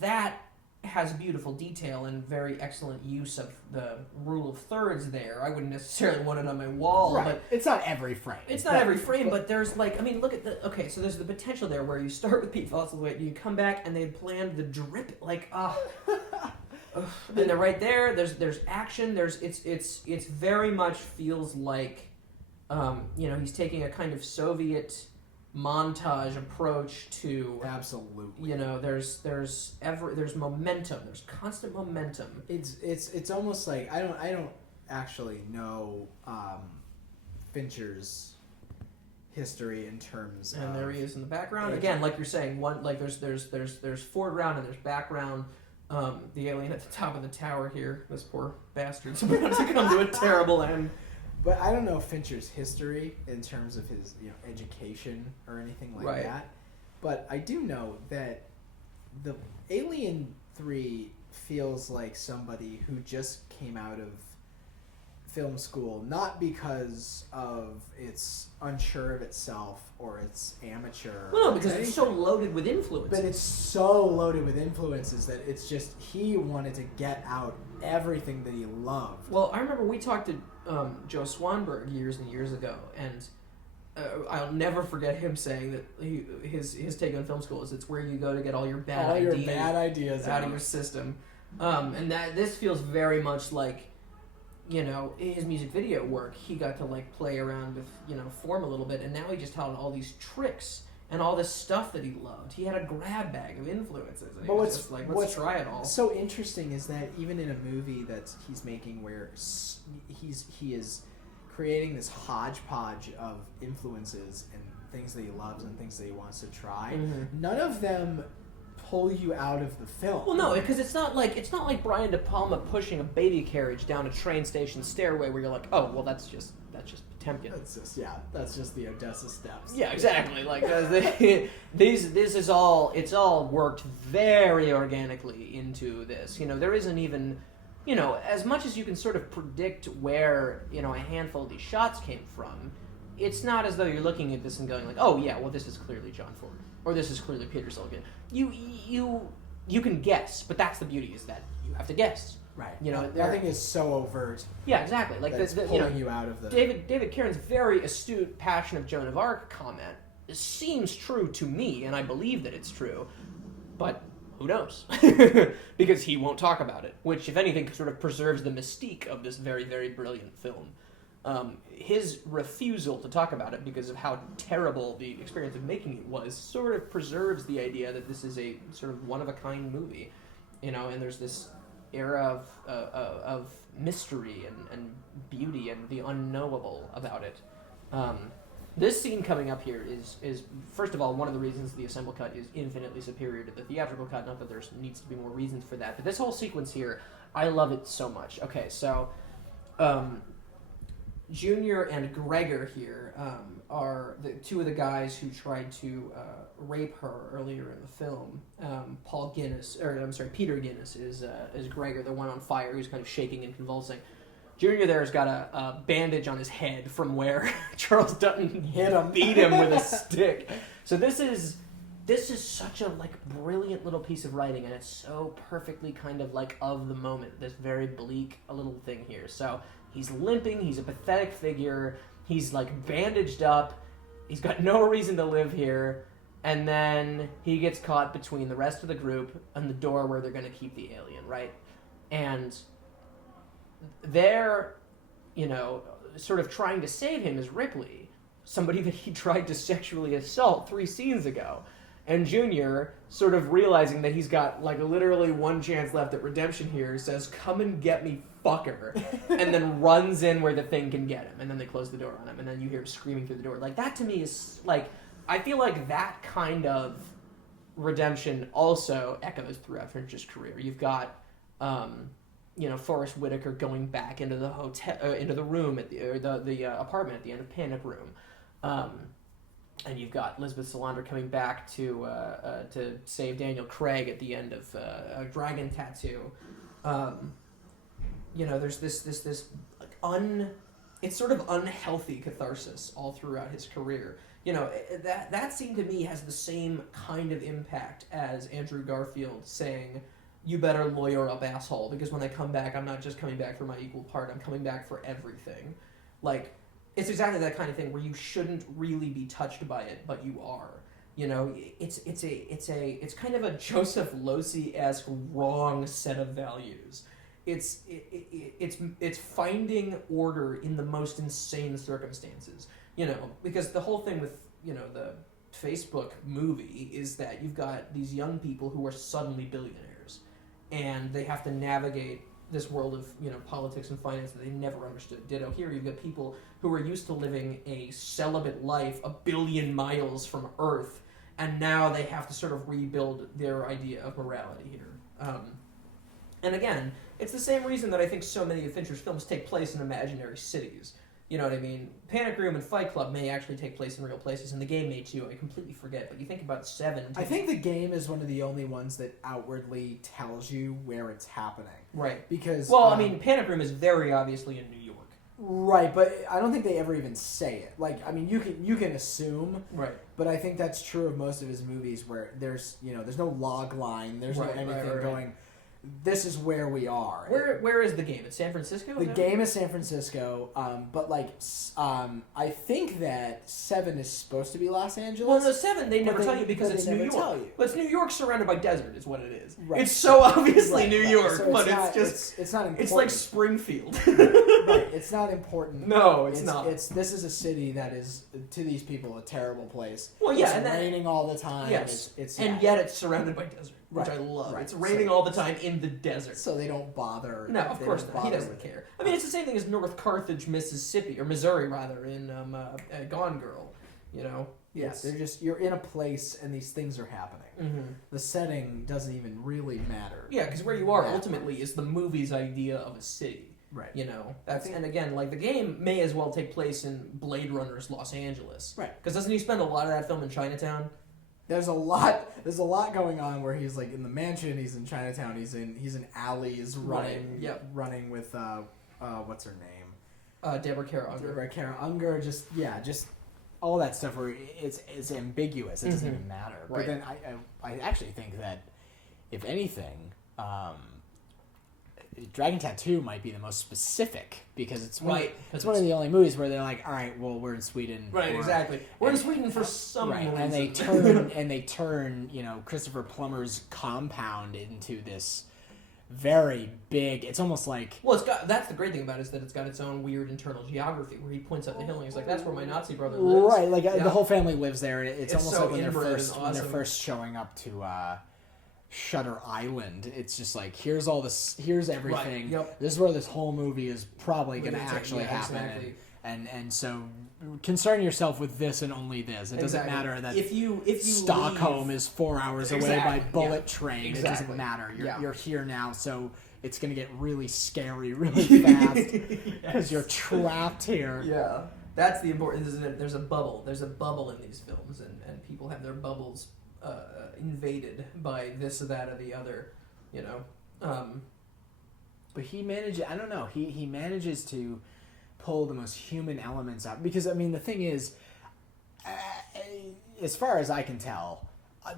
that has beautiful detail and very excellent use of the rule of thirds there. I wouldn't necessarily want it on my wall. Right. But it's not every frame. It's not every frame, but there's like, I mean, look at so there's the potential there where you start with Pete Postlethwaite, you come back and they planned the drip, like, and they're right there. There's action. It's very much feels like, he's taking a kind of Soviet montage approach to absolutely. There's momentum. There's constant momentum. It's almost like I don't actually know Fincher's history in terms and of, there he is in the background again, like you're saying, one like there's foreground and there's background. The alien at the top of the tower here, this poor bastard's about to come to a terrible end. But I don't know Fincher's history in terms of his education or anything like that. But I do know that the Alien 3 feels like somebody who just came out of film school, not because of it's unsure of itself or it's amateur. Well, no, because it's so loaded with influences. But it's so loaded with influences that it's just he wanted to get out everything that he loved. Well, I remember we talked to Joe Swanberg years and years ago, and I'll never forget him saying that his take on film school is it's where you go to get all your bad ideas out of your system. And that this feels very much like, his music video work. He got to like play around with, form a little bit, and now he just had all these tricks and all this stuff that he loved. He had a grab bag of influences, and he was just like, let's try it all. What's so interesting is that even in a movie that he's making where he is creating this hodgepodge of influences and things that he loves and things that he wants to try, none of them pull you out of the film. Well, no, because it's not like Brian De Palma pushing a baby carriage down a train station stairway where you're like, oh, well, that's just Potemkin. That's just the Odessa steps. Yeah, exactly. Like it's all worked very organically into this. There isn't even, as much as you can sort of predict where a handful of these shots came from. It's not as though you're looking at this and going like, oh yeah, well this is clearly John Ford or this is clearly Peter Sullivan. You can guess, but that's the beauty, is that you have to guess. Right. Nothing is so overt. Yeah, exactly. Like it's pulling you out of the David Cameron's very astute Passion of Joan of Arc comment seems true to me, and I believe that it's true. But Who knows? Because he won't talk about it, which, if anything, sort of preserves the mystique of this very, very brilliant film. His refusal to talk about it because of how terrible the experience of making it was sort of preserves the idea that this is a sort of one-of-a-kind movie, and there's this era of mystery and beauty and the unknowable about it. This scene coming up here is first of all one of the reasons the assemble cut is infinitely superior to the theatrical cut. Not that there needs to be more reasons for that, but this whole sequence here, I love it so much. Okay, so Junior and Gregor here are the two of the guys who tried to rape her earlier in the film. Peter Guinness is Gregor, the one on fire who's kind of shaking and convulsing. Junior there has got a bandage on his head from where Charles Dutton beat him with a stick. So this is such a brilliant little piece of writing, and it's so perfectly kind of of the moment. This very bleak little thing here. So he's limping. He's a pathetic figure. He's bandaged up. He's got no reason to live here. And then he gets caught between the rest of the group and the door where they're going to keep the alien, right? And they're, sort of trying to save him is Ripley, somebody that he tried to sexually assault 3 scenes ago. And Junior, sort of realizing that he's got literally one chance left at redemption here, says, "Come and get me, fucker," and then runs in where the thing can get him. And then they close the door on him, and then you hear him screaming through the door. That to me is I feel like that kind of redemption also echoes throughout Fincher's career. You've got Forrest Whitaker going back into the hotel, into the room at the apartment at the end of Panic Room, and you've got Lisbeth Salander coming back to save Daniel Craig at the end of Dragon Tattoo. There's this it's sort of unhealthy catharsis all throughout his career. That scene to me has the same kind of impact as Andrew Garfield saying, "You better lawyer up, asshole, because when I come back, I'm not just coming back for my equal part, I'm coming back for everything." It's exactly that kind of thing where you shouldn't really be touched by it, but you are. It's kind of a Joseph Losey-esque wrong set of values. It's finding order in the most insane circumstances. Because the whole thing with the Facebook movie is that you've got these young people who are suddenly billionaires, and they have to navigate this world of politics and finance that they never understood. Ditto here, you've got people who are used to living a celibate life 1 billion miles from Earth, and now they have to sort of rebuild their idea of morality here. And again, it's the same reason that I think so many of Fincher's films take place in imaginary cities. You know what I mean? Panic Room and Fight Club may actually take place in real places, and The Game may too. I completely forget, but you think about Seven. I think The Game is one of the only ones that outwardly tells you where it's happening. Right. Because Panic Room is very obviously in New York. Right, but I don't think they ever even say it. You can assume. Right. But I think that's true of most of his movies where there's no log line, there's no anything going. This is where we are. Where is The Game? It's San Francisco? The Game is San Francisco, but I think that Seven is supposed to be Los Angeles. Well, no, Seven they never tell you because it's New York. But it's New York surrounded by desert, is what it is. Right. It's so obviously New York, so but it's not important. It's like Springfield. Right. It's not important. No, it's not. This is a city that is to these people a terrible place. Well, yeah, it's raining all the time. Yes, and yet it's surrounded by desert. Right. Which I love. Right. It's raining all the time in the desert. So they don't bother. No, of course not. He doesn't care. I mean, it's the same thing as North Carthage, Mississippi, or Missouri, rather, in Gone Girl. Yes, you're in a place and these things are happening. Mm-hmm. The setting doesn't even really matter. Yeah, because where you are ultimately is the movie's idea of a city. Right. And again, The Game may as well take place in Blade Runner's Los Angeles. Right. Because doesn't he spend a lot of that film in Chinatown? There's a lot going on where he's in the mansion, he's in Chinatown, he's in alleys running with what's her name? Deborah Kara Unger. Deborah Kara Unger, just all that stuff where it's ambiguous. It doesn't even matter. Right. But then I actually think that if anything, Dragon Tattoo might be the most specific because it's Right, it's one of the only movies where they're like, all right, well, we're in Sweden, Right, exactly. We're in Sweden for some right, reason. and they turn Christopher Plummer's compound into this very big. It's almost like, Well, that's the great thing about it, is that it's got its own weird internal geography where he points up the hill and he's like, "That's where my Nazi brother lives." right, like the whole family lives there, and it's almost so like when they're inbred first and when they're awesome. first showing up to Shutter Island. It's just like, here's all this, here's everything. Right, yep. This is where this whole movie is probably going to actually happen. And so concern yourself with this and only this. It doesn't matter that if you Stockholm leave, is 4 hours away by bullet train. Exactly. It doesn't matter. Yeah. You're here now, so it's going to get really scary really fast because you're trapped here. Yeah, that's the important. There's a bubble. There's a bubble in these films, and people have their bubbles invaded by this or that or the other. But he manages. I don't know. He manages to pull the most human elements out, because I mean the thing is, as far as I can tell,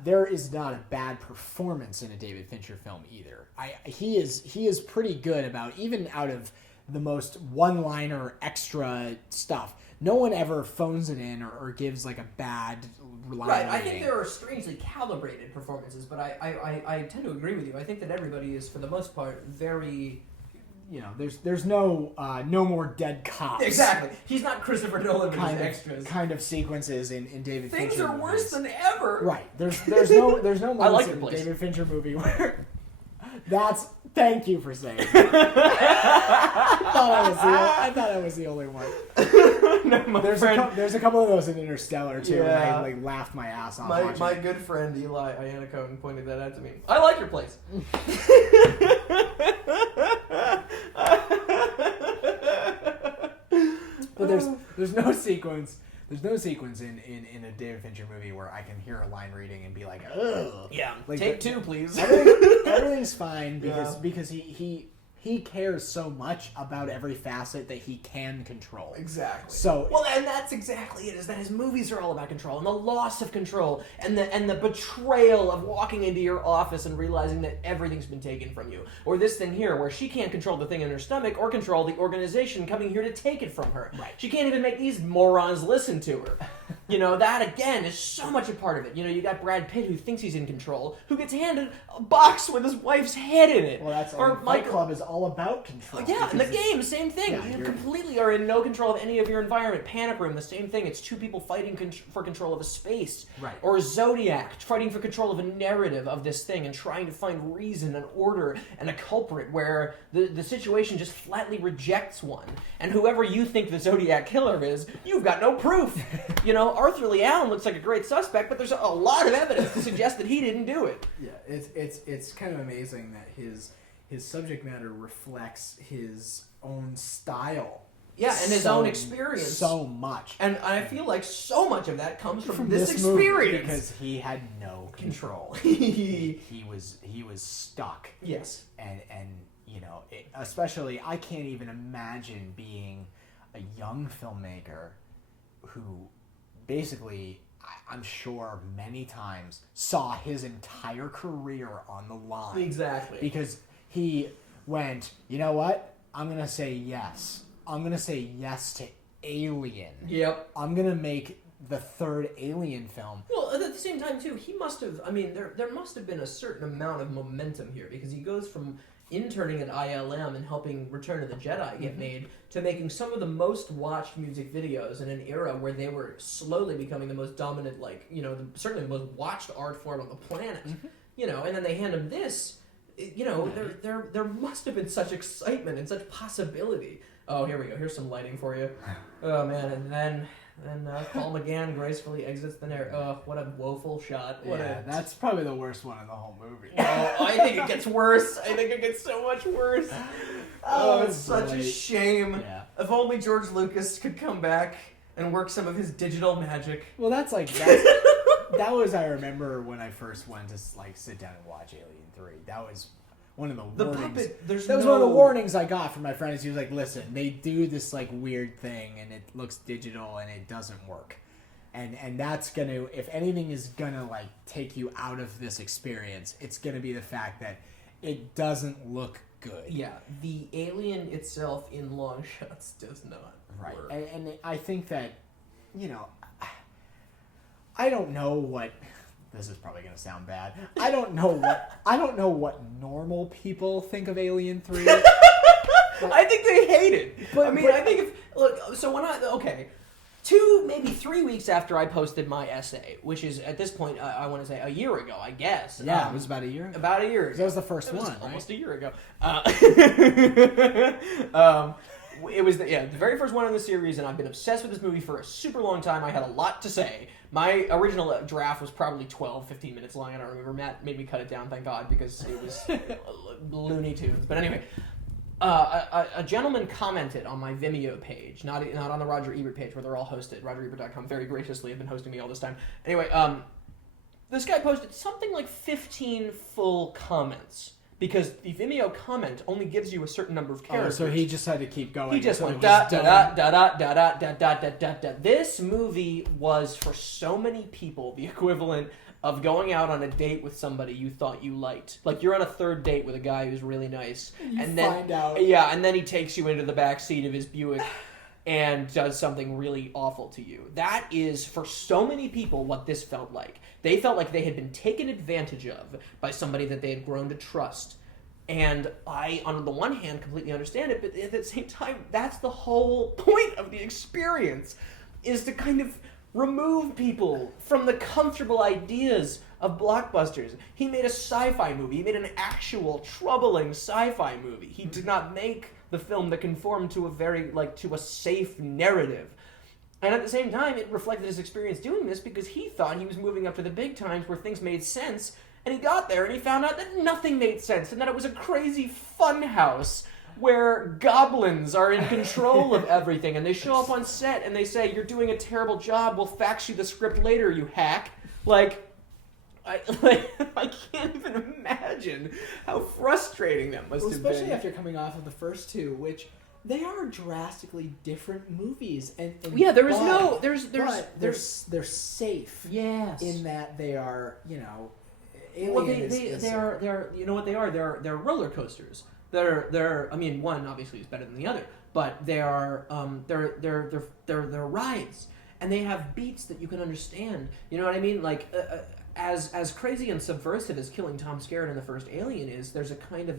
there is not a bad performance in a David Fincher film either. He is pretty good about, even out of the most one-liner extra stuff, no one ever phones it in or gives like a bad line Right, I reading. think there are strangely calibrated performances, but I tend to agree with you. I think that everybody is, for the most part, very... There's no more dead cops. Exactly. He's not Christopher Nolan with his extras. Kind of sequences in David Fincher Things are movies. worse than ever. Right. There's no moments I like your in a place. David Fincher movie where thank you for saying it. I thought I was the only one. No, There's a couple of those in Interstellar too, Yeah. and I laughed my ass off My watching. good friend Eli Iannacote pointed that out to me. I like your place. But there's no sequence. There's no sequence in a David Fincher movie where I can hear a line reading and be like, ugh. Yeah. Like Take two, please. Everything's fine Yeah. because he cares so much about every facet that he can control. Exactly. So well, and that's exactly it. Is that his movies are all about control and the loss of control and the betrayal of walking into your office and realizing that everything's been taken from you. Or this thing here, where she can't control the thing in her stomach or control the organization coming here to take it from her. Right. She can't even make these morons listen to her. That again is so much a part of it. You got Brad Pitt, who thinks he's in control, who gets handed a box with his wife's head in it. Well, that's or Fight Club is all about control. Yeah, and the game, same thing. Yeah, you you're- completely are in no control of any of your environment. Panic Room, the same thing. It's two people fighting for control of a space. Right. Or Zodiac, fighting for control of a narrative of this thing and trying to find reason and order and a culprit where the situation just flatly rejects one. And whoever you think the Zodiac killer is, you've got no proof. Arthur Lee Allen looks like a great suspect, but there's a lot of evidence to suggest that he didn't do it. Yeah, it's kind of amazing that his subject matter reflects his own style. Yeah, and his own experience. So much. And I feel like so much of that comes from this movie, experience. because he had no control. He he was stuck. Yes. And especially, I can't even imagine being a young filmmaker who basically, I'm sure many times, saw his entire career on the line. Exactly. Because he went, you know what? I'm going to say yes. I'm going to say yes to Alien. Yep. I'm going to make the third Alien film. Well, at the same time, too, he must have... I mean, there must have been a certain amount of momentum here, because he goes from interning at ILM and helping Return of the Jedi get made to making some of the most watched music videos in an era where they were slowly becoming the most dominant, certainly the most watched art form on the planet. And then they hand him this. There must have been such excitement and such possibility. Oh, here we go. Here's some lighting for you. Oh, man. And then Paul McGann gracefully exits the narrative. Oh, what a woeful shot. That's probably the worst one in the whole movie. Oh, I think it gets worse. I think it gets so much worse. Oh, it's such a shame. Yeah. If only George Lucas could come back and work some of his digital magic. Well, that was, I remember when I first went to sit down and watch Alien 3. That was one of the warnings. Puppet, that was one of the warnings I got from my friends. He was like, listen, they do this weird thing and it looks digital and it doesn't work. And that's if anything is gonna take you out of this experience, it's gonna be the fact that it doesn't look good. Yeah, the alien itself in long shots does not work. And I think that, you know, I don't know what. This is probably going to sound bad. I don't know what normal people think of Alien 3. I think they hate it. I think if look. So when okay, 2 maybe 3 weeks after I posted my essay, which is at this point I want to say a year ago, I guess. Yeah, it was about a year ago. About a year ago. That was the first one, almost right? a year ago. It was the very first one in the series, and I've been obsessed with this movie for a super long time. I had a lot to say. My original draft was probably 12, 15 minutes long. I don't remember. Matt made me cut it down, thank God, because it was Looney Tunes. But anyway, a gentleman commented on my Vimeo page, not on the Roger Ebert page where they're all hosted. RogerEbert.com very graciously have been hosting me all this time. Anyway, this guy posted something like 15 full comments. Because the Vimeo comment only gives you a certain number of characters. So he just had to keep going. He just went da da da da da da da da da da da. This movie was for so many people the equivalent of going out on a date with somebody you thought you liked. Like you're on a third date with a guy who's really nice, and then find out. and then he takes you into the back seat of his Buick and does something really awful to you. That is, for so many people, what this felt like. They felt like they had been taken advantage of by somebody that they had grown to trust. And I, on the one hand, completely understand it, but at the same time, that's the whole point of the experience, is to kind of remove people from the comfortable ideas of blockbusters. He made a sci-fi movie. He made an actual troubling sci-fi movie. He did not make the film that conformed to to a safe narrative. And at the same time, it reflected his experience doing this because he thought he was moving up to the big times where things made sense, and he got there and he found out that nothing made sense and that it was a crazy fun house where goblins are in control of everything, and they show up on set and they say, "You're doing a terrible job, we'll fax you the script later, you hack." I can't even imagine how frustrating that must have been. Especially after coming off of the first two, which they are drastically different movies. And yeah, they're safe. Yes. In that they are, Alien well, they are. You know what they are? They're roller coasters. They're. I mean, one obviously is better than the other, but they are. They're rides, and they have beats that you can understand. You know what I mean? Like. As crazy and subversive as killing Tom Skerritt in the first Alien is, there's a kind of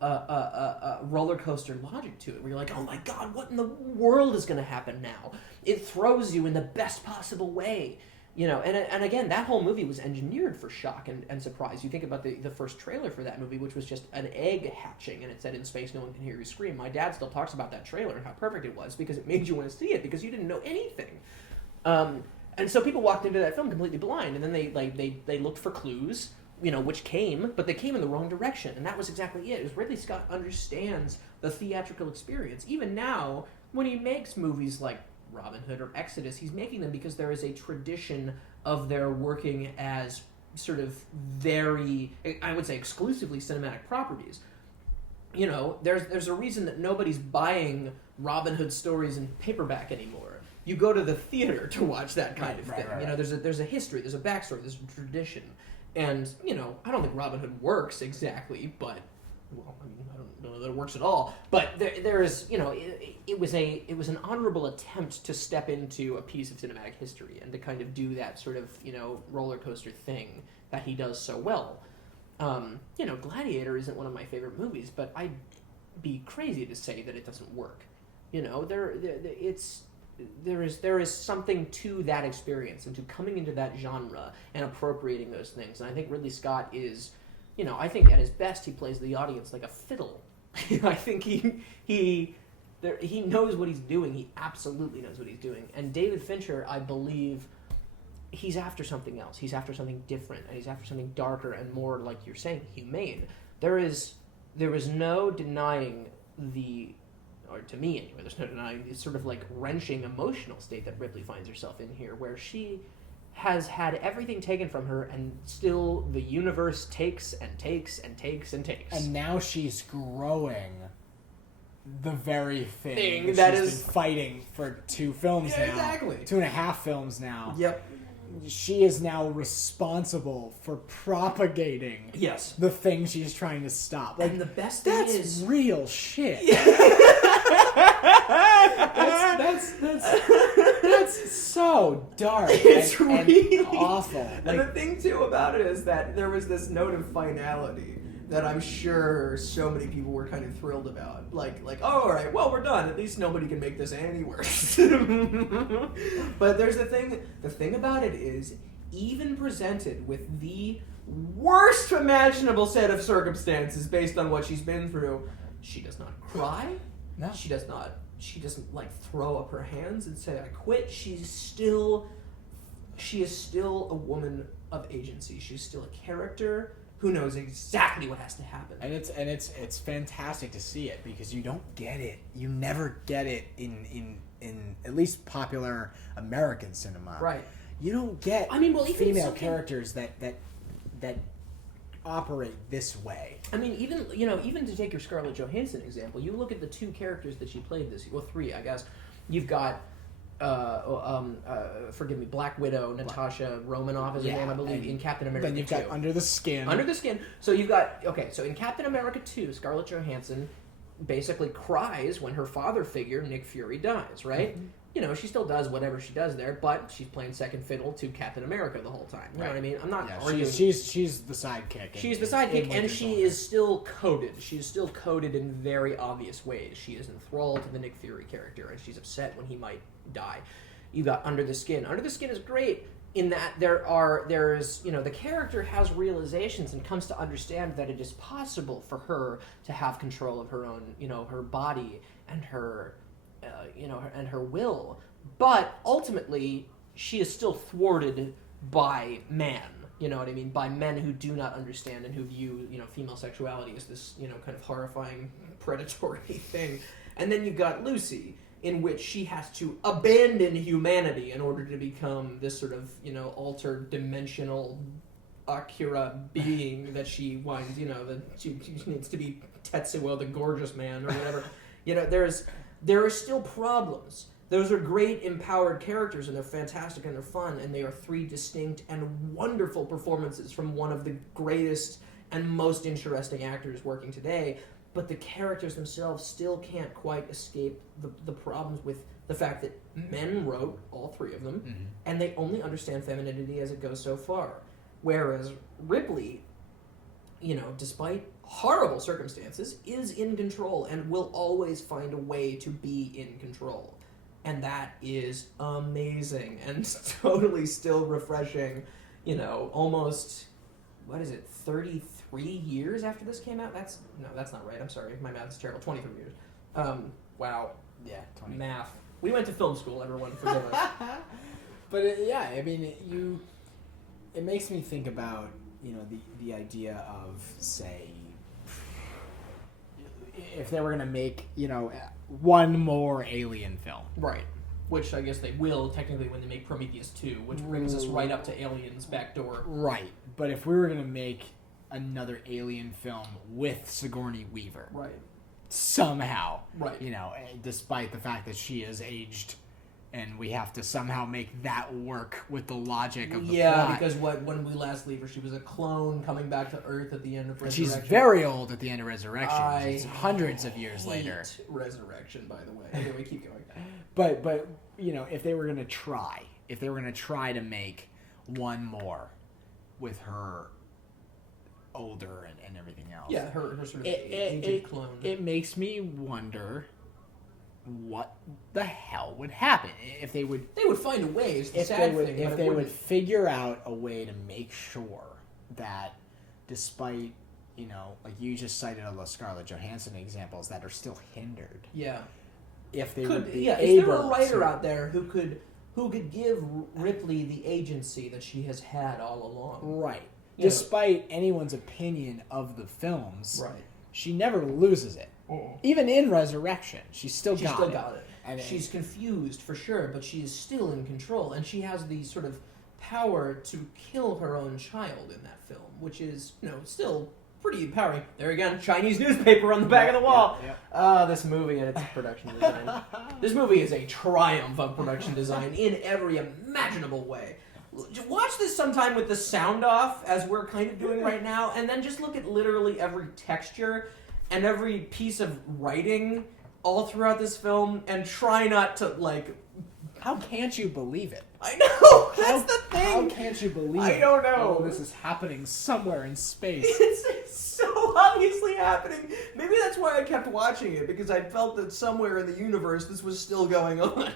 a roller coaster logic to it, where you're like, oh my god, what in the world is going to happen now? It throws you in the best possible way, And again, that whole movie was engineered for shock and surprise. You think about the first trailer for that movie, which was just an egg hatching, and it said, "In space, no one can hear you scream." My dad still talks about that trailer and how perfect it was because it made you want to see it because you didn't know anything. And so people walked into that film completely blind, and then they looked for clues, which came, but they came in the wrong direction, and that was exactly it. It was Ridley Scott understands the theatrical experience. Even now, when he makes movies like Robin Hood or Exodus, he's making them because there is a tradition of their working as sort of very, I would say, exclusively cinematic properties. There's a reason that nobody's buying Robin Hood stories in paperback anymore. You go to the theater to watch that kind of thing. Right. There's a history, there's a backstory, there's a tradition. And, I don't think Robin Hood works exactly, but, well, I don't know that it works at all. But there is, it was an honorable attempt to step into a piece of cinematic history and to kind of do that sort of, roller coaster thing that he does so well. Gladiator isn't one of my favorite movies, but I'd be crazy to say that it doesn't work. There is something to that experience and to coming into that genre and appropriating those things. And I think Ridley Scott is, I think at his best he plays the audience like a fiddle. I think he knows what he's doing. He absolutely knows what he's doing. And David Fincher, I believe, he's after something else. He's after something different, and he's after something darker and more, like you're saying, humane. There is no denying or to me anyway, there's no denying the sort of like wrenching emotional state that Ripley finds herself in here, where she has had everything taken from her and still the universe takes and takes and takes and takes. And now she's growing the very thing that she's is been fighting for 2 films now. Exactly. 2.5 films now. Yep. she is now responsible for propagating Yes. the thing she's trying to stop. Like, And the best thing that's is real shit. That's so dark. It's and really awful. And the thing too about it is that there was this note of finality that I'm sure so many people were kind of thrilled about. Like, oh, all right, well, we're done. At least nobody can make this any worse. But there's the thing. The thing about it is, even presented with the worst imaginable set of circumstances based on what she's been through, she does not cry. No. She does not. She doesn't like throw up her hands and say, "I quit." She is still a woman of agency. She's still a character who knows exactly what has to happen. And it's fantastic to see it, because you don't get it. You never get it in at least popular American cinema. Right. You don't get even female something- characters that operate this way. I mean, even to take your Scarlett Johansson example, you look at the two characters that she played this year. Well, three, I guess. You've got, forgive me, Black Widow, Natasha Romanoff is her name, I believe, in Captain America 2. Then you've got Under the Skin. Under the Skin. So you've got, so in Captain America 2, Scarlett Johansson basically cries when her father figure, Nick Fury, dies, right? Mm-hmm. You know, she still does whatever she does there, but she's playing second fiddle to Captain America the whole time. You know what I mean? I'm not arguing. She's the sidekick. She's the sidekick, and she is still coded. She is still coded in very obvious ways. She is enthralled to the Nick Fury character, and she's upset when he might die. You got Under the Skin. Under the Skin is great in that there's the character has realizations and comes to understand that it is possible for her to have control of her own, her body and her and her will, but ultimately she is still thwarted by man. You know what I mean? By men who do not understand and who view, female sexuality as this, kind of horrifying, predatory thing. And then you've got Lucy, in which she has to abandon humanity in order to become this sort of, altered dimensional Akira being that she winds, that she needs to be Tetsuo the gorgeous man or whatever. There are still problems. Those are great, empowered characters, and they're fantastic, and they're fun, and they are three distinct and wonderful performances from one of the greatest and most interesting actors working today, but the characters themselves still can't quite escape the problems with the fact that men wrote all three of them, mm-hmm. and they only understand femininity as it goes so far. Whereas Ripley, despite horrible circumstances, is in control and will always find a way to be in control. And that is amazing and totally still refreshing, almost, 33 years after this came out? That's not right. I'm sorry. My math is terrible. 23 years. Wow. Yeah, 20. Math. We went to film school, everyone. Forgive us. But, it makes me think about, the idea of, say, if they were going to make, one more Alien film. Right. Which I guess they will, technically, when they make Prometheus 2, which brings us right up to Alien's back door. Right. But if we were going to make another Alien film with Sigourney Weaver. Right. Somehow. Right. Despite the fact that she is aged, and we have to somehow make that work with the logic of the plot. Yeah, because when we last leave her, she was a clone coming back to Earth at the end of Resurrection. She's very old at the end of Resurrection. She's hundreds of years later. Resurrection, by the way. Anyway, keep going. But if they were going to try to make one more with her older and everything else. Yeah, her sort of aged clone. It makes me wonder what the hell would happen if they would. They would find a way. It's the sad thing. If they would figure out a way to make sure that, despite like you just cited a Scarlett Johansson examples that are still hindered. Yeah. If they would be is able there a writer to, out there who could give Ripley the agency that she has had all along? Right. Despite anyone's opinion of the films, right, she never loses it. Even in Resurrection, she still got it. And she's confused for sure, but she is still in control, and she has the sort of power to kill her own child in that film, which is still pretty empowering. There again, Chinese newspaper on the back of the wall. This movie and its production design. This movie is a triumph of production design in every imaginable way. Watch this sometime with the sound off, as we're kind of doing right now, and then just look at literally every texture and every piece of writing all throughout this film, and try not to, like... How can't you believe it? I know! That's the thing! How can't you believe it? I don't know. Oh, this is happening somewhere in space. It's so obviously happening. Maybe that's why I kept watching it, because I felt that somewhere in the universe this was still going on.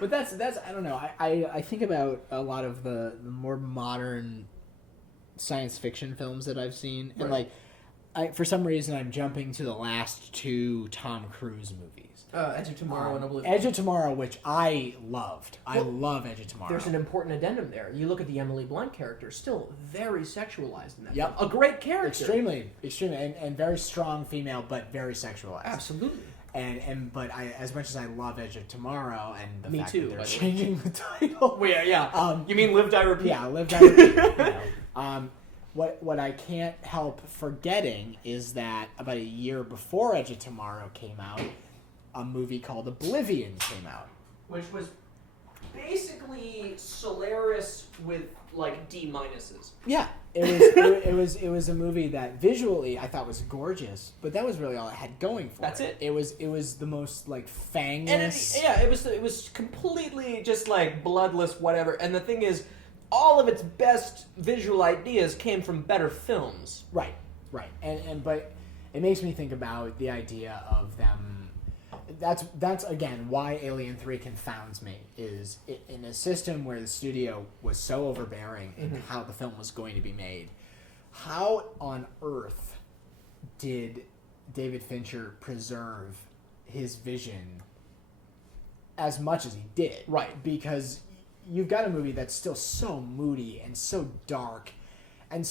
But that's I don't know. I think about a lot of the more modern science fiction films that I've seen, and Right. for some reason I'm jumping to the last two Tom Cruise movies. Edge of Tomorrow and Oblivion. Edge of Tomorrow, which I loved. I Well, love Edge of Tomorrow. There's an important addendum there. You look at the Emily Blunt character, still very sexualized in that Yep. film. A great character. extremely, and very strong female, but very sexualized. Absolutely. But as much as I love Edge of Tomorrow and the Me fact too, that by they're the way. changing the title, Well, yeah. You mean Live, Die, Repeat? yeah, Live, Die, Repeat. What I can't help forgetting is that about a year before Edge of Tomorrow came out, a movie called Oblivion came out. Which was basically Solaris with, like, D minuses. Yeah, it was a movie that visually I thought was gorgeous, but that was really all it had going for That's it. It was the most like fangless. And it was completely just, like, bloodless, whatever. And the thing is, all of its best visual ideas came from better films. Right. But it makes me think about the idea of them. That's again why Alien 3 confounds me, is in a system where the studio was so overbearing in how the film was going to be made. How on earth did David Fincher preserve his vision as much as he did? Right. Because you've got a movie that's still so moody and so dark and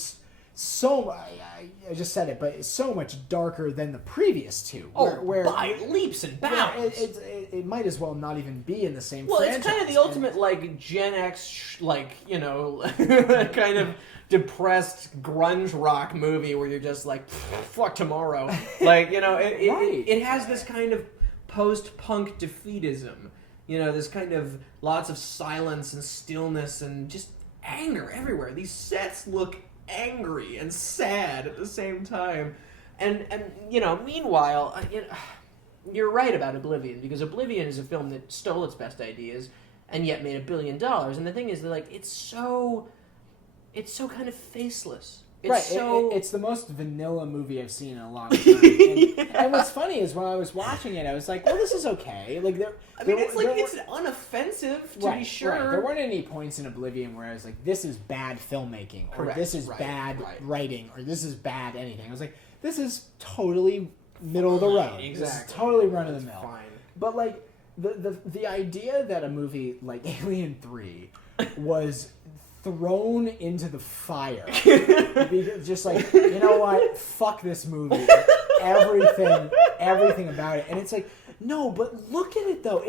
so I just said it, but it's so much darker than the previous two. Where by leaps and bounds. It might as well not even be in the same franchise. It's kind of the ultimate, like, Gen X, kind of depressed grunge rock movie where you're just like, fuck tomorrow. Like, it has this kind of post-punk defeatism. This kind of lots of silence and stillness and just anger everywhere. These sets look angry and sad at the same time, and meanwhile, you're right about Oblivion, because Oblivion is a film that stole its best ideas and yet made $1 billion. And the thing is that, like, it's so kind of faceless. It's it's the most vanilla movie I've seen in a long time. And what's funny is when I was watching it, I was like, well, this is okay. Like, it's unoffensive, to be sure. Right. There weren't any points in Oblivion where I was like, this is bad filmmaking, or Correct. this is Right. bad Right. writing, or this is bad anything. I was like, this is totally middle of the road. Exactly. This is totally run of the mill. Fine. But like the idea that a movie like Alien 3 was thrown into the fire, because just like, you know what, fuck this movie, everything about it, and it's like, no, but look at it though.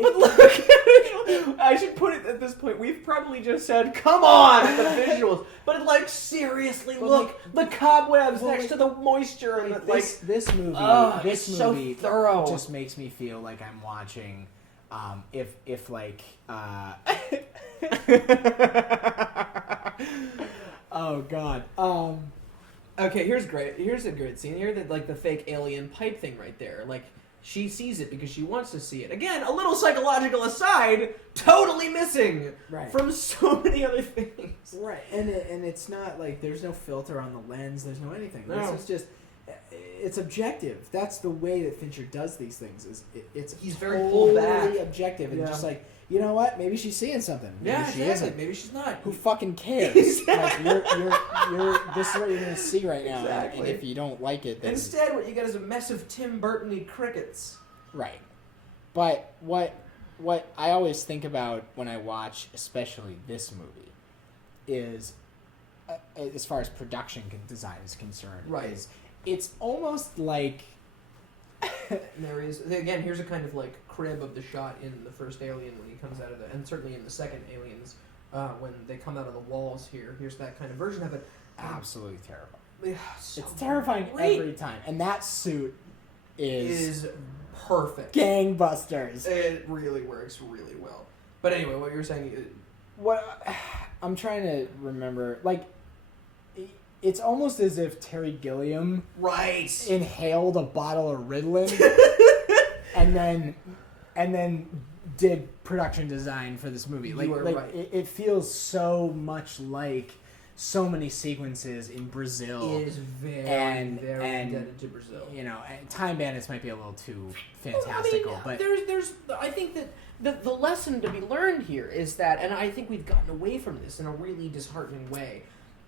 I should put it at this point. We've probably just said, "Come on," the visuals, but like seriously, But, look, the cobwebs well, next like- to the moisture and the, this movie, it's so thorough. just makes me feel like I'm watching, if like, oh god, Okay, here's a great scene here. That, like, the fake alien pipe thing right there. Like, she sees it because she wants to see it. Again, a little psychological aside, totally missing Right. from so many other things. right, and it's not like there's no filter on the lens, there's no anything. No. This is just, it's objective. That's the way that Fincher does these things. He's very pulled back. objective, and Yeah. just like, you know what? Maybe she's seeing something. Maybe she isn't. Maybe she's not. Who fucking cares? Exactly. Like, you're this is what you're gonna see right now, Exactly. and if you don't like it, then Instead, what you get is a mess of Tim Burton-y crickets. right. But what I always think about when I watch, especially this movie, is as far as production design is concerned, Right. is it's almost like There is, again, here's a kind of like crib of the shot in the first Alien when he comes out of the, and certainly in the second Aliens, when they come out of the walls here. Here's that kind of version of it. absolutely terrifying. So It's terrifying great. every time, and that suit is perfect. gangbusters. It really works really well. But anyway, what you were saying, What I'm trying to remember. Like, it's almost as if Terry Gilliam Right. inhaled a bottle of Ritalin and then did production design for this movie. Like, You are right. It feels so much like so many sequences in Brazil. Is very indebted to Brazil. You know, and Time Bandits might be a little too Well, fantastical, but there's I think that the lesson to be learned here is that, and I think we've gotten away from this in a really disheartening way,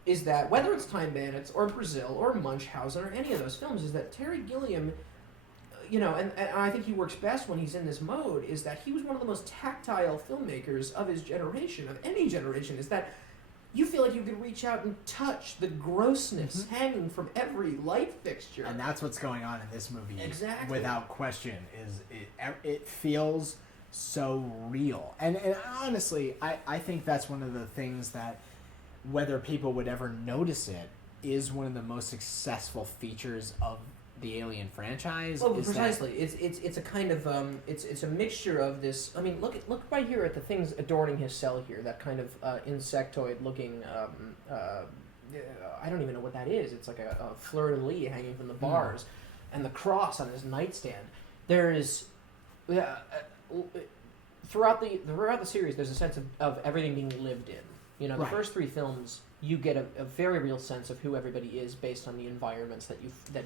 is that whether it's Time Bandits or Brazil or Munchausen or any of those films, is that Terry Gilliam, you know, and I think he works best when he's in this mode, is that he was one of the most tactile filmmakers of his generation, of any generation, is that you feel like you could reach out and touch the grossness hanging from every light fixture. and that's what's going on in this movie. Exactly. Without question, is it feels so real. And honestly, I think that's one of the things that, whether people would ever notice it, is one of the most successful features of the Alien franchise. Well, is precisely. It's a kind of it's a mixture of this. I mean, look right here at the things adorning his cell here. That kind of insectoid looking. I don't even know what that is. It's like a fleur de lis hanging from the bars, and the cross on his nightstand. There is. Throughout the series, there's a sense of everything being lived in. You know, the Right. first three films, you get a very real sense of who everybody is based on the environments that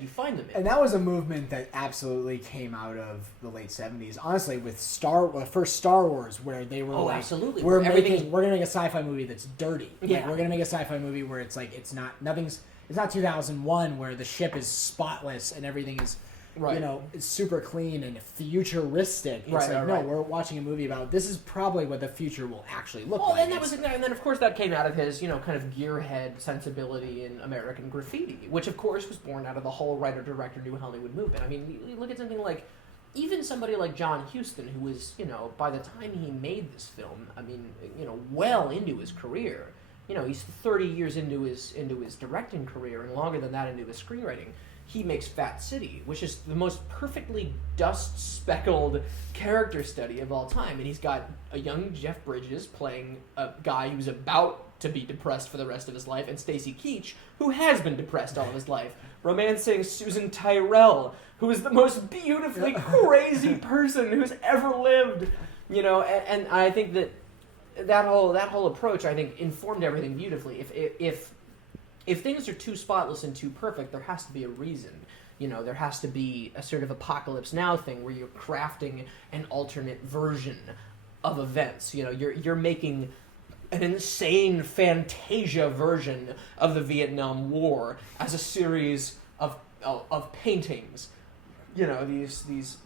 you find them in. And that was a movement that absolutely came out of the late 70s. Honestly, with first Star Wars, where they were like, absolutely. we're Everything's- gonna make a sci-fi movie that's dirty. Like, Yeah. we're gonna make a sci-fi movie where it's like it's not 2001 where the ship is spotless and everything is Right. you know, it's super clean and futuristic. It's Right, like, right. we're watching a movie about this is probably what the future will actually look Well, like. and then of course that came out of his, you know, kind of gearhead sensibility in American Graffiti, which of course was born out of the whole writer-director New Hollywood movement. I mean, you look at something like, even somebody like John Huston, who was, you know, by the time he made this film, I mean, you know, well into his career. You know, he's 30 years into his directing career, and longer than that into his screenwriting. He makes Fat City, which is the most perfectly dust-speckled character study of all time. And he's got a young Jeff Bridges playing a guy who's about to be depressed for the rest of his life, and Stacy Keach, who has been depressed all of his life, romancing Susan Tyrrell, who is the most beautifully crazy person who's ever lived. You know, and I think that whole approach, I think, informed everything beautifully. If things are too spotless and too perfect, there has to be a reason. You know, there has to be a sort of Apocalypse Now thing where you're crafting an alternate version of events. You know, you're making an insane Fantasia version of the Vietnam War as a series of paintings. You know, these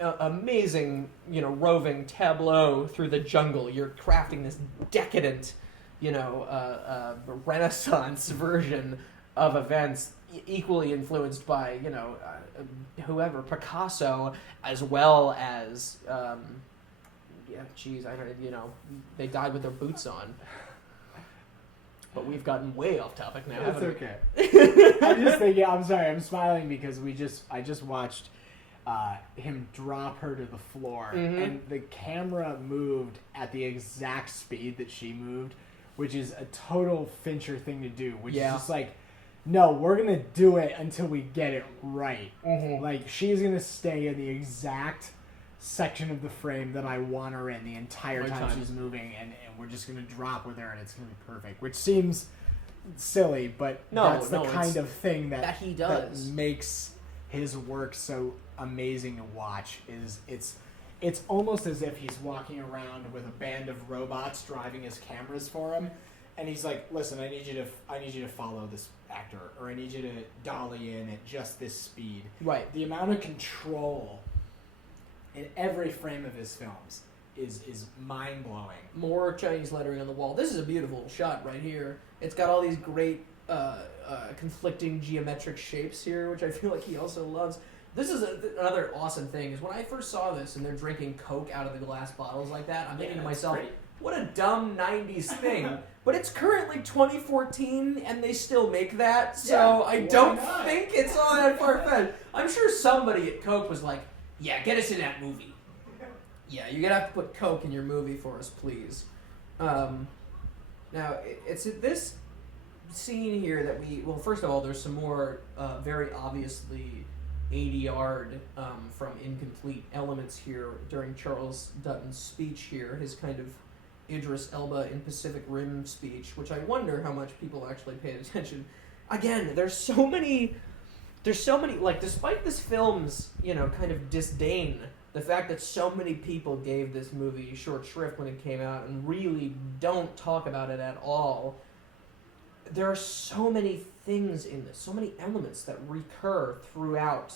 amazing, you know, roving tableau through the jungle. You're crafting this decadent, you know, Renaissance version of events, equally influenced by, you know, whoever, Picasso, as well as, I don't, you know, they died with their boots on. But we've gotten way off topic now. It's haven't we? okay. I'm just thinking. I'm sorry. I'm smiling because I just watched him drop her to the floor, and the camera moved at the exact speed that she moved, which is a total Fincher thing to do. Which is just like, no, we're gonna do it until we get it right. Like, she's gonna stay in the exact section of the frame that I want her in the entire time she's moving, and we're just gonna drop with her, and it's gonna be perfect. Which seems silly, but that's the kind of thing that he does. that makes his work so amazing to watch. It's almost as if he's walking around with a band of robots driving his cameras for him, and he's like, "Listen, I need you to follow this actor, or I need you to dolly in at just this speed." Right. The amount of control in every frame of his films is mind blowing. More Chinese lettering on the wall. This is a beautiful shot right here. It's got all these great conflicting geometric shapes here, which I feel like he also loves. This is another awesome thing, is when I first saw this and they're drinking Coke out of the glass bottles like that, I'm thinking to myself, great. what a dumb 90s thing. But it's currently 2014 and they still make that, so Yeah, I why don't not? think it's all that far-fetched. I'm sure somebody at Coke was like, yeah, get us in that movie. Yeah, you're gonna have to put Coke in your movie for us, please. Now, it's at this scene here that well, first of all, there's some more very obviously ADR'd from incomplete elements here during Charles Dutton's speech here, his kind of Idris Elba in Pacific Rim speech, which I wonder how much people actually paid attention. Again, there's so many, like, despite this film's, kind of disdain, the fact that so many people gave this movie short shrift when it came out and really don't talk about it at all, there are so many things in this, so many elements that recur throughout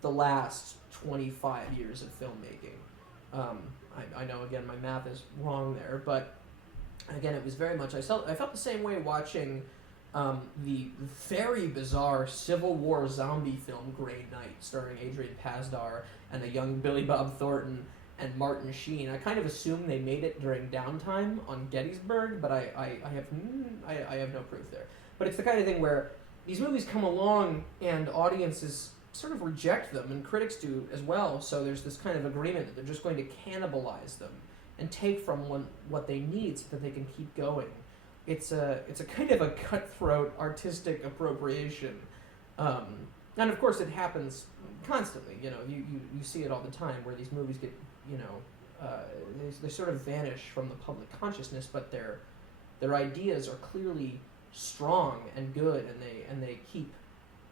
the last 25 years of filmmaking. I know, again, my math is wrong there, but again, it was very much, I felt the same way watching the very bizarre Civil War zombie film Grey Knight, starring Adrian Pasdar and a young Billy Bob Thornton and Martin Sheen. I kind of assumed they made it during downtime on Gettysburg, but I have no proof there. But it's the kind of thing where these movies come along and audiences sort of reject them, and critics do as well, so there's this kind of agreement that they're just going to cannibalize them and take from what they need so that they can keep going. It's a kind of a cutthroat artistic appropriation. And of course it happens constantly, you see it all the time where these movies get, they sort of vanish from the public consciousness, but their ideas are clearly strong and good, and they keep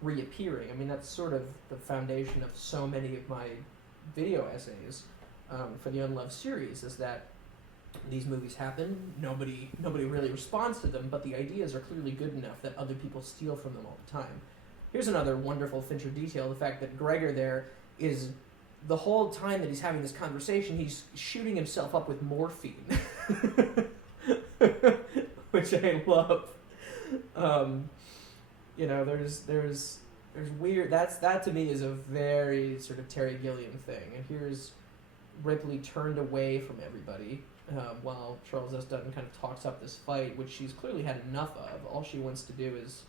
reappearing. I mean, that's sort of the foundation of so many of my video essays for the Unloved series, is that these movies happen, nobody really responds to them, but the ideas are clearly good enough that other people steal from them all the time. Here's another wonderful Fincher detail, the fact that Gregor there is, the whole time that he's having this conversation, he's shooting himself up with morphine. Which I love. There's weird, that to me is a very sort of Terry Gilliam thing, and here's Ripley turned away from everybody, while Charles S. Dutton kind of talks up this fight, which she's clearly had enough of. All she wants to do is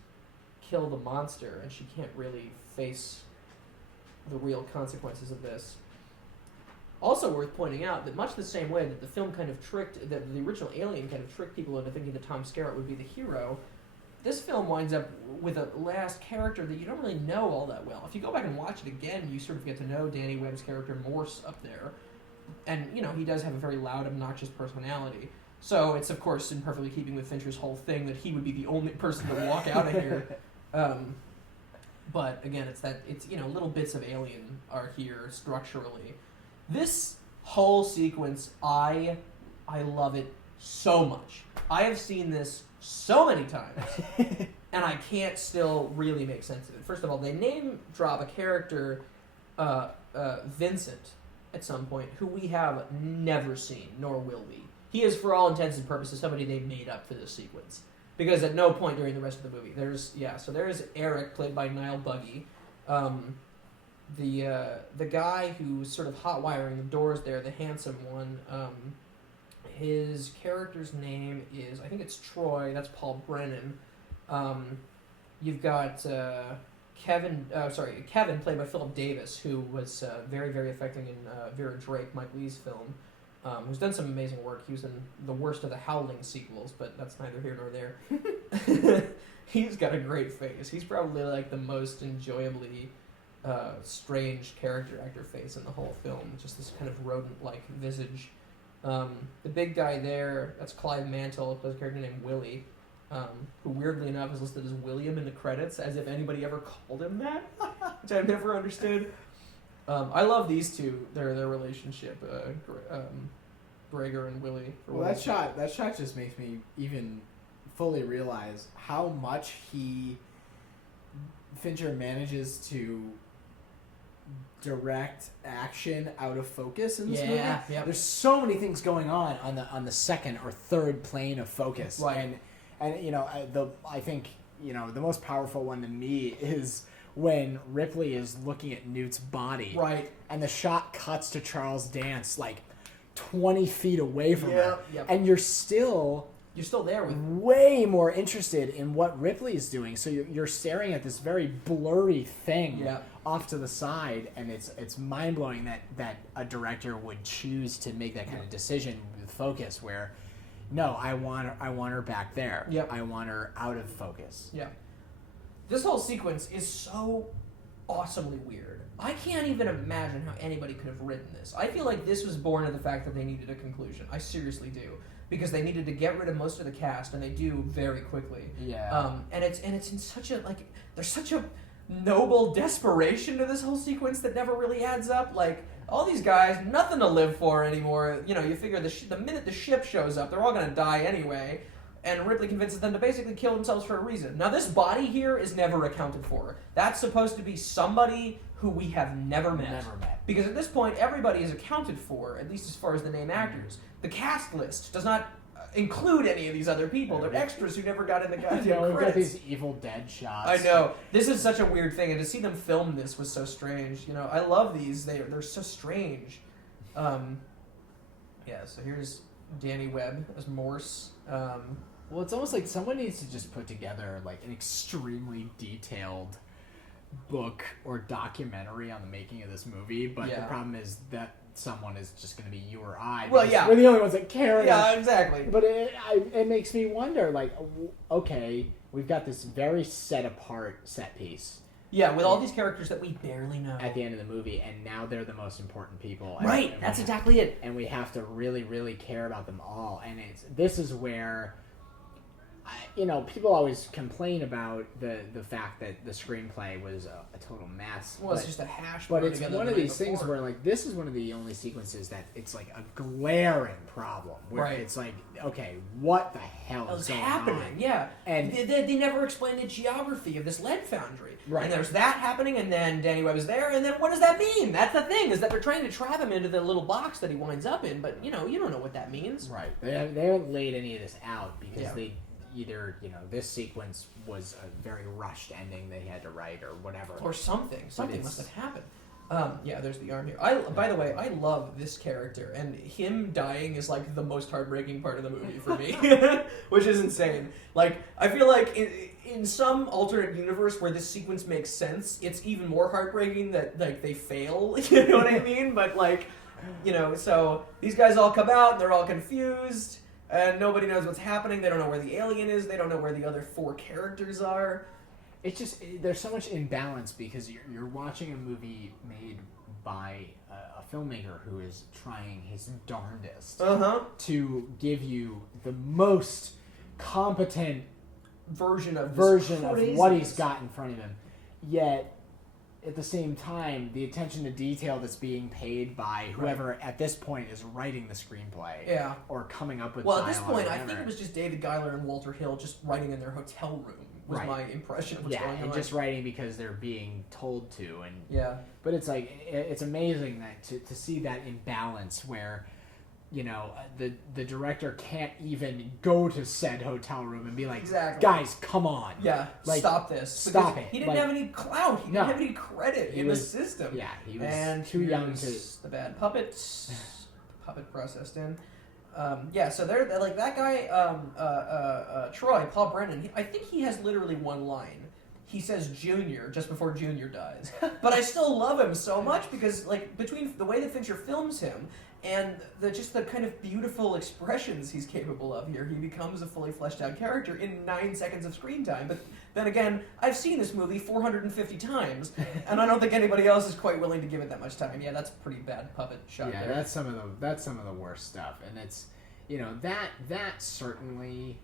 kill the monster, and she can't really face the real consequences of this. Also worth pointing out that much the same way that the film kind of that the original Alien kind of tricked people into thinking that Tom Skerritt would be the hero, this film winds up with a last character that you don't really know all that well. If you go back and watch it again, you sort of get to know Danny Webb's character Morse up there. And, he does have a very loud, obnoxious personality. So it's, of course, in perfectly keeping with Fincher's whole thing that he would be the only person to walk out of here. But, again, it's little bits of Alien are here structurally. This whole sequence, I love it so much. I have seen this so many times, and I can't still really make sense of it. First of all, they name drop a character, Vincent, at some point, who we have never seen, nor will we. He is, for all intents and purposes, somebody they made up for this sequence. Because at no point during the rest of the movie, there's Eric, played by Niall Buggy, the guy who's sort of hot wiring the doors there, the handsome one, his character's name is, I think it's Troy, that's Paul Brennan. You've got Kevin, played by Philip Davis, who was very, very affecting in Vera Drake, Mike Leigh's film, who's done some amazing work. He was in the worst of the Howling sequels, but that's neither here nor there. He's got a great face. He's probably like the most enjoyably strange character actor face in the whole film, just this kind of rodent-like visage. The big guy there, that's Clive Mantle, plays a character named Willie, who weirdly enough is listed as William in the credits, as if anybody ever called him that, which I've never understood. I love these two, their relationship, Gregor and Willie. Well, that shot just makes me even fully realize how much Fincher manages to direct action out of focus in this movie. Yep. There's so many things going on the second or third plane of focus, right? And I think the most powerful one to me is when Ripley is looking at Newt's body, right? And the shot cuts to Charles Dance like 20 feet away from her, yep. And you're still there with way more interested in what Ripley is doing. So you're staring at this very blurry thing off to the side, and it's mind blowing that a director would choose to make that kind of decision with focus, where no, I want her back there. Yep. I want her out of focus. Yeah. This whole sequence is so awesomely weird. I can't even imagine how anybody could have written this. I feel like this was born of the fact that they needed a conclusion. I seriously do. Because they needed to get rid of most of the cast, and they do very quickly. Yeah. And it's in such a, like, there's such a noble desperation to this whole sequence that never really adds up. Like, all these guys, nothing to live for anymore. You know, you figure the minute the ship shows up, they're all going to die anyway. And Ripley convinces them to basically kill themselves for a reason. Now, this body here is never accounted for. That's supposed to be somebody who we have never met. Because at this point, everybody is accounted for, at least as far as the name actors. The cast list does not include any of these other people. They're extras who never got in the goddamn Yeah, we've got credits. these Evil Dead shots. I know. This is such a weird thing, and to see them film this was so strange. You know, I love these. They're so strange. Yeah, so here's Danny Webb as Morse. Well, it's almost like someone needs to just put together like an extremely detailed book or documentary on the making of this movie, but the problem is that someone is just going to be you or I. Well, yeah. We're the only ones that care. Yeah, exactly. But it makes me wonder, like, okay, we've got this very set apart set piece. Yeah, with all these characters that we barely know. At the end of the movie, and now they're the most important people. Right, and that's exactly it. And we have to really, really care about them all. And this is where, people always complain about the fact that the screenplay was a total mess. Well, it's just a hash. But it's one of these things where, like, this is one of the only sequences that it's like a glaring problem. Where it's like, okay, what the hell is going happening? on? Yeah, and they never explain the geography of this lead foundry. Right. And there's that happening, and then Danny Webb is there, and then what does that mean? That's the thing, is that they're trying to trap him into the little box that he winds up in, but you don't know what that means. Right. They haven't laid any of this out because they either, this sequence was a very rushed ending they had to write or whatever. Or something. Something must have happened. There's the arm here. By the way, I love this character, and him dying is like the most heartbreaking part of the movie for me, which is insane. Like, I feel like in some alternate universe where this sequence makes sense, it's even more heartbreaking that like they fail. You know what I mean? But like, so these guys all come out and they're all confused, and nobody knows what's happening. They don't know where the alien is. They don't know where the other four characters are. It's just, there's so much imbalance because you're watching a movie made by a filmmaker who is trying his darndest to give you the most competent version of what he's got in front of him. Yet, at the same time, the attention to detail that's being paid by whoever at this point is writing the screenplay or coming up with dialogue. At this point, I think it was just David Giler and Walter Hill just writing in their hotel room. Was my impression of what's going on. And just writing because they're being told to. But it's like, it's amazing that to see that imbalance where, the director can't even go to said hotel room and be like, guys, come on. Yeah, like, stop this. Stop it. He didn't have any clout. He didn't have any credit in the system. Yeah, he was too young to... The bad puppets. Puppet processed in. So they're like that guy, Troy, Paul Brennan. I think he has literally one line. He says Junior just before Junior dies, but I still love him so much because like between the way that Fincher films him and the kind of beautiful expressions he's capable of here, he becomes a fully fleshed out character in 9 seconds of screen time. But then again, I've seen this movie 450 times, and I don't think anybody else is quite willing to give it that much time. Yeah, that's pretty bad puppet shot. Yeah, there. that's some of the worst stuff, and it's that certainly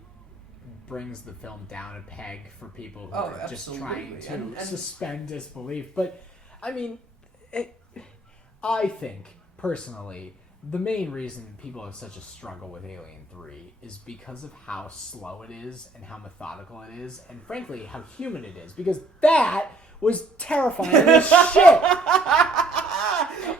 brings the film down a peg for people who are just trying to and suspend disbelief. But I mean, I think personally, the main reason people have such a struggle with Alien 3 is because of how slow it is and how methodical it is, and frankly, how human it is. Because that was terrifying as shit.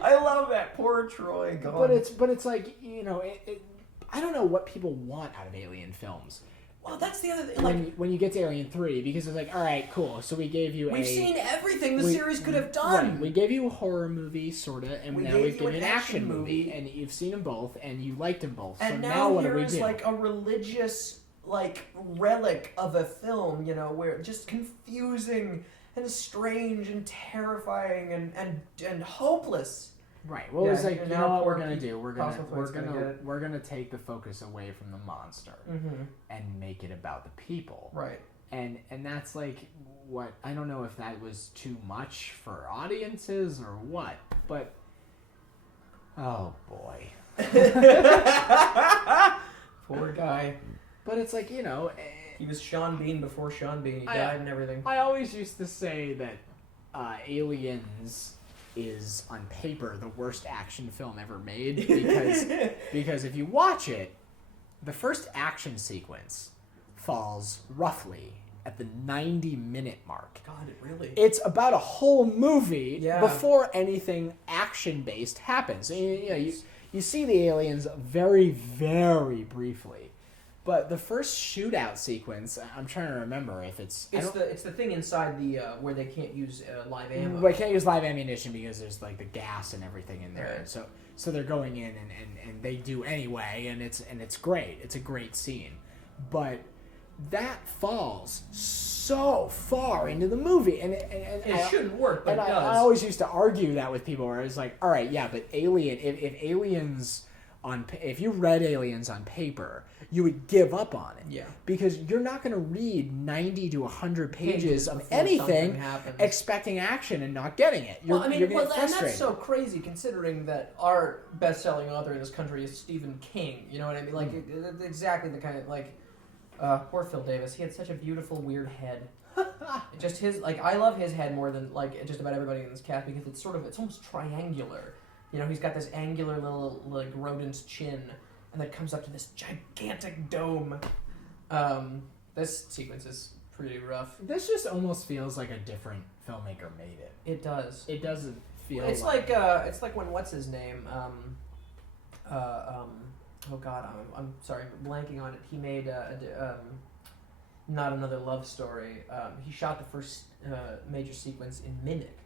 I love that. Poor Troy. But it's like, I don't know what people want out of Alien films. Well, that's the other thing. When you get to Alien 3, because it's like, all right, cool. So we gave you We've seen everything the series could have done. Right. We gave you a horror movie, sort of, and now we've given you an action movie, and you've seen them both, and you liked them both. And so now what do we do? Here is like a religious relic of a film, where just confusing and strange and terrifying and hopeless. Right. Well, Yeah, it's like, and you now know what we're poor gonna do? We're We're gonna take the focus away from the monster and make it about the people. Right. And that's like what, I don't know if that was too much for audiences or what, but oh boy. Poor guy. But it's like, He was Sean Bean before Sean Bean. He died and everything. I always used to say that Aliens is on paper the worst action film ever made because if you watch it, the first action sequence falls roughly at the 90-minute mark. God, it really. It's about a whole movie Yeah. before anything action-based happens. You see the aliens very, very briefly. But the first shootout sequence, I'm trying to remember if it's the thing inside the where they can't use live ammo. They can't use live ammunition because there's like the gas and everything in there. Right. So they're going in and they do anyway, and it's great. It's a great scene. But that falls so far into the movie, and It shouldn't work, but it does. I always used to argue that with people where it's like, all right, yeah, but if Aliens if you read Aliens on paper, you would give up on it. Yeah. Because you're not going to read 90 to 100 pages of anything expecting action and not getting it. You're going to get frustrated. And that's so crazy considering that our best-selling author in this country is Stephen King. You know what I mean? Like, it's exactly the kind of, like, poor Phil Davis. He had such a beautiful, weird head. Just his, like, I love his head more than, like, just about everybody in this cast because it's almost triangular. You know, he's got this angular little, like, rodent's chin, and then comes up to this gigantic dome. This sequence is pretty rough. This just almost feels like a different filmmaker made it. It does. It doesn't feel it's like when what's his name? Oh God, I'm sorry, I'm blanking on it. He made Not Another Love Story. He shot the first major sequence in Mimic.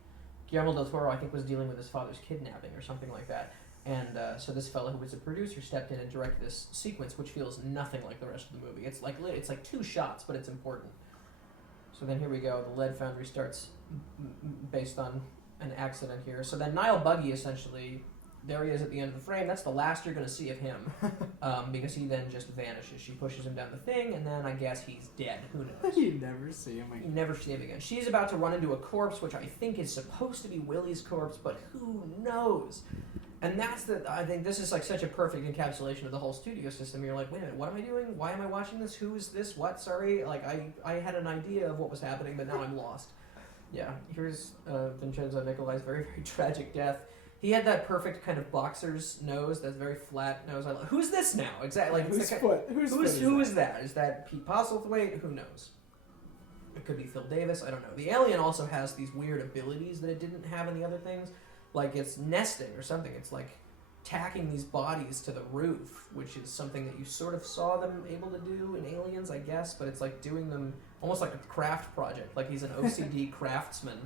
Guillermo del Toro, I think, was dealing with his father's kidnapping or something like that. And so this fellow who was a producer stepped in and directed this sequence, which feels nothing like the rest of the movie. It's like 2 shots, but it's important. So then here we go. The lead foundry starts based on an accident here. So then Niall Buggy, essentially, there he is at the end of the frame. That's the last you're going to see of him because he then just vanishes. She pushes him down the thing, and then I guess he's dead. Who knows? You never see him again. You never see him again. She's about to run into a corpse, which I think is supposed to be Willie's corpse, but who knows? And I think this is like such a perfect encapsulation of the whole studio system. You're like, wait a minute, what am I doing? Why am I watching this? Who is this? What? Sorry. Like, I had an idea of what was happening, but now I'm lost. Yeah, here's Vincenzo Nicolai's very, very tragic death. He had that perfect kind of boxer's nose, that very flat nose. Who's this now? Exactly. Like, who is that? Is that Pete Postlethwaite? Who knows? It could be Phil Davis. I don't know. The alien also has these weird abilities that it didn't have in the other things. Like it's nesting or something. It's like tacking these bodies to the roof, which is something that you sort of saw them able to do in Aliens, I guess. But it's like doing them almost like a craft project. Like he's an OCD craftsman.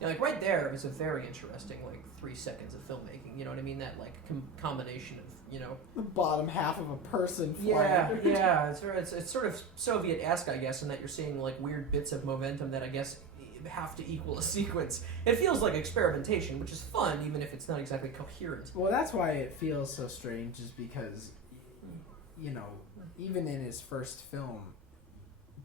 Yeah, like right there is a very interesting 3 seconds of filmmaking. You know what I mean? That combination of the bottom half of a person flying. Yeah. It's sort of Soviet-esque, I guess, in that you're seeing weird bits of momentum that I guess have to equal a sequence. It feels like experimentation, which is fun, even if it's not exactly coherent. Well, that's why it feels so strange, is because even in his first film,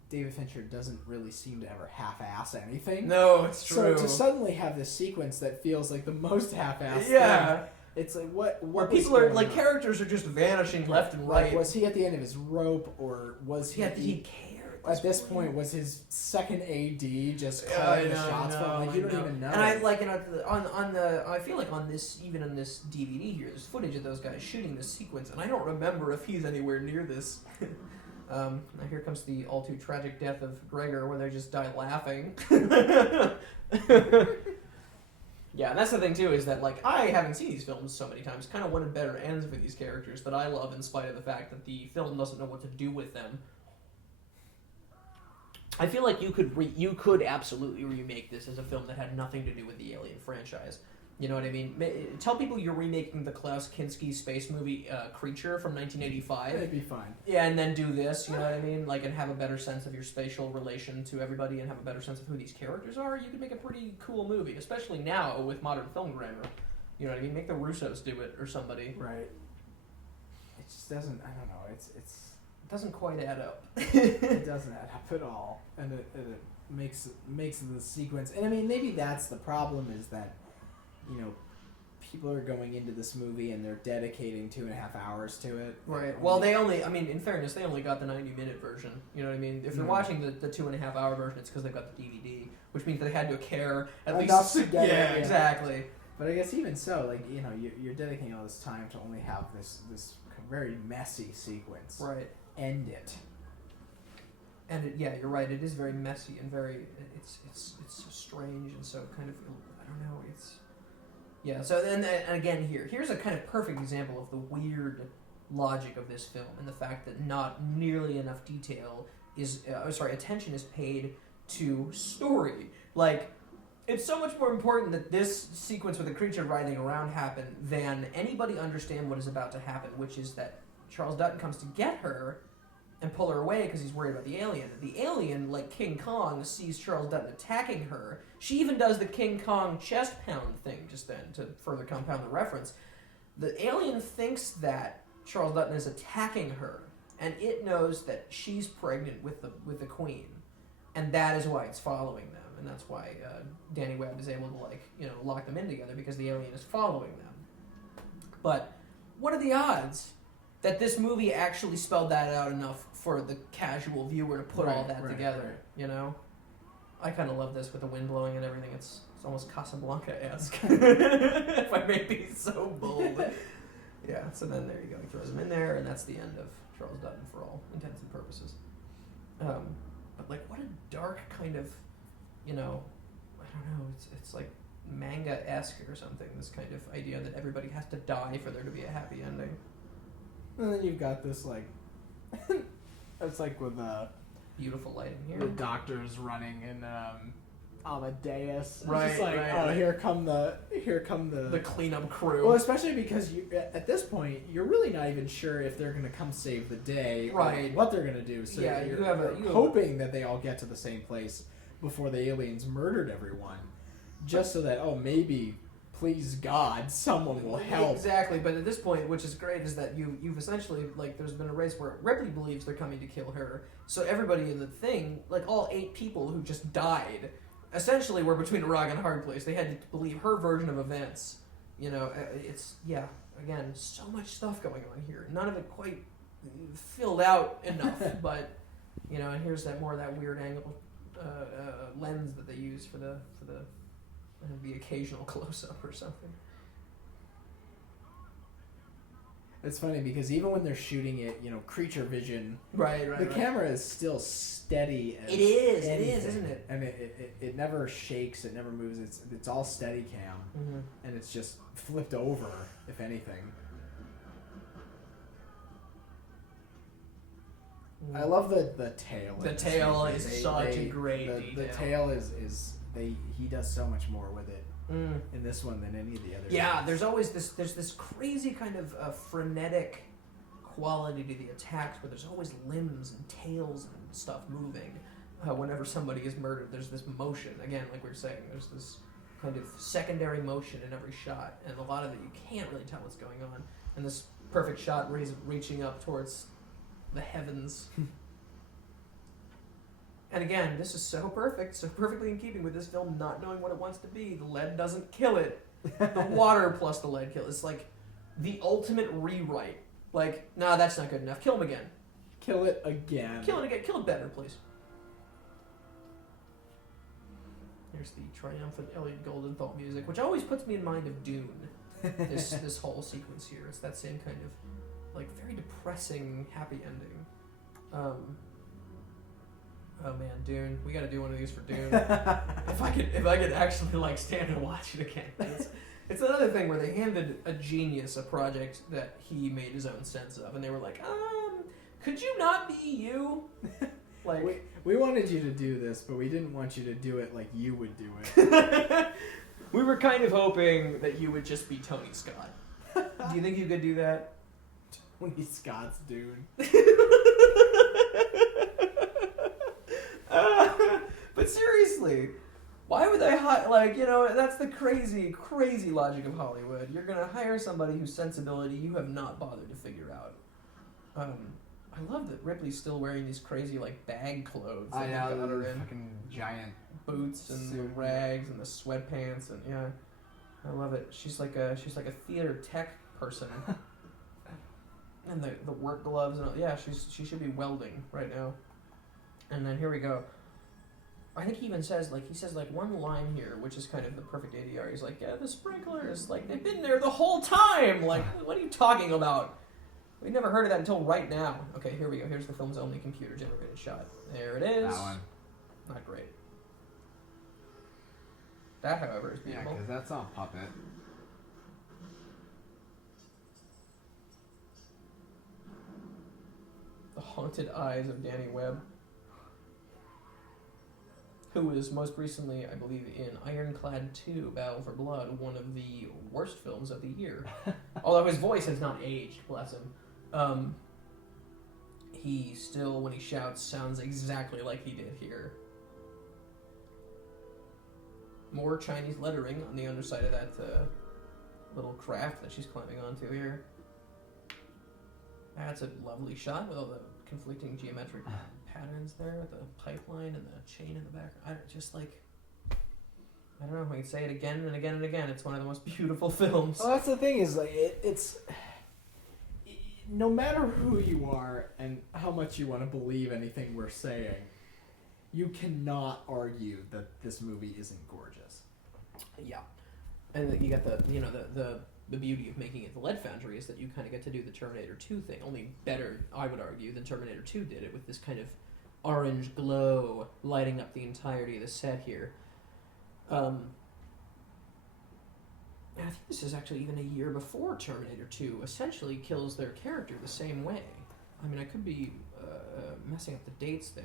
David Fincher doesn't really seem to ever half-ass anything. No, it's true. So to suddenly have this sequence that feels like the most half-assed thing, it's like what where people are characters are just vanishing left and right. Was he at the end of his rope, or was he? He cared. At this point, was his second AD just calling the shots for him? You don't even know. And I I feel like on this DVD here, there's footage of those guys shooting this sequence, and I don't remember if he's anywhere near this. Now here comes the all too tragic death of Gregor, where they just die laughing. Yeah, and that's the thing too, is that I haven't seen these films so many times, kind of wanted better ends for these characters that I love, in spite of the fact that the film doesn't know what to do with them. I feel like you could absolutely remake this as a film that had nothing to do with the Alien franchise. You know what I mean? Tell people you're remaking the Klaus Kinski space movie Creature from 1985. It'd be fine. Yeah, and then do this, you know what I mean? Like, and have a better sense of your spatial relation to everybody and have a better sense of who these characters are. You could make a pretty cool movie, especially now with modern film grammar. You know what I mean? Make the Russos do it or somebody. Right. It just doesn't, I don't know, it doesn't quite add up. it doesn't add up at all. And it makes the sequence, and I mean, maybe that's the problem, is that, you know, people are going into this movie and they're dedicating 2.5 hours to it. Right. Well, I mean, in fairness, they only got the 90-minute version. You know what I mean? If you're watching the 2.5 hour version, it's because they've got the DVD, which means they had to care at enough least. to get yeah, it. exactly. But I guess even so, like, you know, you're dedicating all this time to only have this very messy sequence. Right. End it. And yeah, you're right. It is very messy and very. It's so strange and so kind of. I don't know. It's. Yeah. So then and again here's a kind of perfect example of the weird logic of this film and the fact that not nearly enough attention is paid to story. Like, it's so much more important that this sequence with the creature writhing around happen than anybody understand what is about to happen, which is that Charles Dutton comes to get her and pull her away because he's worried about the alien. The alien, like King Kong, sees Charles Dutton attacking her. She even does the King Kong chest pound thing just then to further compound the reference. The alien thinks that Charles Dutton is attacking her, and it knows that she's pregnant with the queen, and that is why it's following them, and that's why Danny Webb is able to lock them in together, because the alien is following them. But what are the odds that this movie actually spelled that out enough for the casual viewer to put all that together? Right. You know, I kind of love this with the wind blowing and everything. It's almost Casablanca-esque, if I may be so bold. Yeah. So then there you go. He throws him in there, and that's the end of Charles Dutton for all intents and purposes. But like, what a dark kind of, you know, I don't know. It's like manga-esque or something. This kind of idea that everybody has to die for there to be a happy ending. And then you've got this, like, it's like with beautiful lighting here. The doctors running in Amadeus. Right, it's just like, right. Here come the cleanup crew. Well, especially because at this point you're really not even sure if they're gonna come save the day, right? Or what they're gonna do. So yeah, you're hoping that they all get to the same place before the aliens murdered everyone, just so that maybe, please God, someone will help. Exactly, but at this point, which is great, is that you've essentially, like, there's been a race where Ripley believes they're coming to kill her, so everybody in the thing, like all 8 people who just died, essentially were between a rock and a hard place. They had to believe her version of events. You know, it's, yeah, again, so much stuff going on here. None of it quite filled out enough, but, you know, and here's that more of that weird angle lens that they use for the occasional close-up or something. It's funny because even when they're shooting it, you know, creature vision, right, the camera is still steady as it is, anything. Isn't it? And it never shakes, it never moves, it's all steady cam, and it's just flipped over, if anything. I love the tail. The tail is such a great detail. The tail is he does so much more with it in this one than any of the others. Yeah, there's this crazy kind of frenetic quality to the attacks where there's always limbs and tails and stuff moving. Whenever somebody is murdered, there's this motion. Again, like we were saying, there's this kind of secondary motion in every shot, and a lot of it you can't really tell what's going on. And this perfect shot reaching up towards the heavens. And again, this is so perfect, so perfectly in keeping with this film not knowing what it wants to be. The lead doesn't kill it. The water plus the lead kills. It's like the ultimate rewrite. Like, nah, that's not good enough. Kill him again. Kill it again. Kill it again. Kill it better, please. Here's the triumphant Elliot Goldenthal music, which always puts me in mind of Dune. This whole sequence here. It's that same kind of, like, very depressing, happy ending. Oh man, Dune. We gotta do one of these for Dune. if I could actually like stand and watch it again. It's another thing where they handed a genius a project that he made his own sense of, and they were like, could you not be you? Like, we wanted you to do this, but we didn't want you to do it like you would do it. we We were kind of hoping that you would just be Tony Scott. Do you think you could do that? Tony Scott's Dune. But seriously, why would they that's the crazy, crazy logic of Hollywood. You're going to hire somebody whose sensibility you have not bothered to figure out. I love that Ripley's still wearing these crazy, bag clothes. I know, got her in. fucking giant Boots and the rags and the sweatpants and yeah. I love it. She's like a theater tech person. And the work gloves and all, yeah, she should be welding right now. And then here we go. I think he even says one line here, which is kind of the perfect ADR. He's like, yeah, the sprinklers, they've been there the whole time. What are you talking about? We never heard of that until right now. Okay, here we go. Here's the film's only computer-generated shot. There it is. That one. Not great. That, however, is beautiful. Yeah, because that's all puppet. The haunted eyes of Danny Webb, who was most recently, I believe, in Ironclad 2, Battle for Blood, one of the worst films of the year. Although his voice has not aged, bless him. He still, when he shouts, sounds exactly like he did here. More Chinese lettering on the underside of that little craft that she's climbing onto here. That's a lovely shot with all the conflicting geometric patterns there, with the pipeline and the chain in the back. I don't know. I can say it again and again and again. It's one of the most beautiful films. Well, that's the thing is it's no matter who you are and how much you want to believe anything we're saying, you cannot argue that this movie isn't gorgeous. Yeah, and you got the beauty of making it the Lead Foundry is that you kind of get to do the Terminator 2 thing, only better, I would argue, than Terminator 2 did it, with this kind of orange glow lighting up the entirety of the set here. And I think this is actually even a year before Terminator 2 essentially kills their character the same way. I mean, I could be messing up the dates there.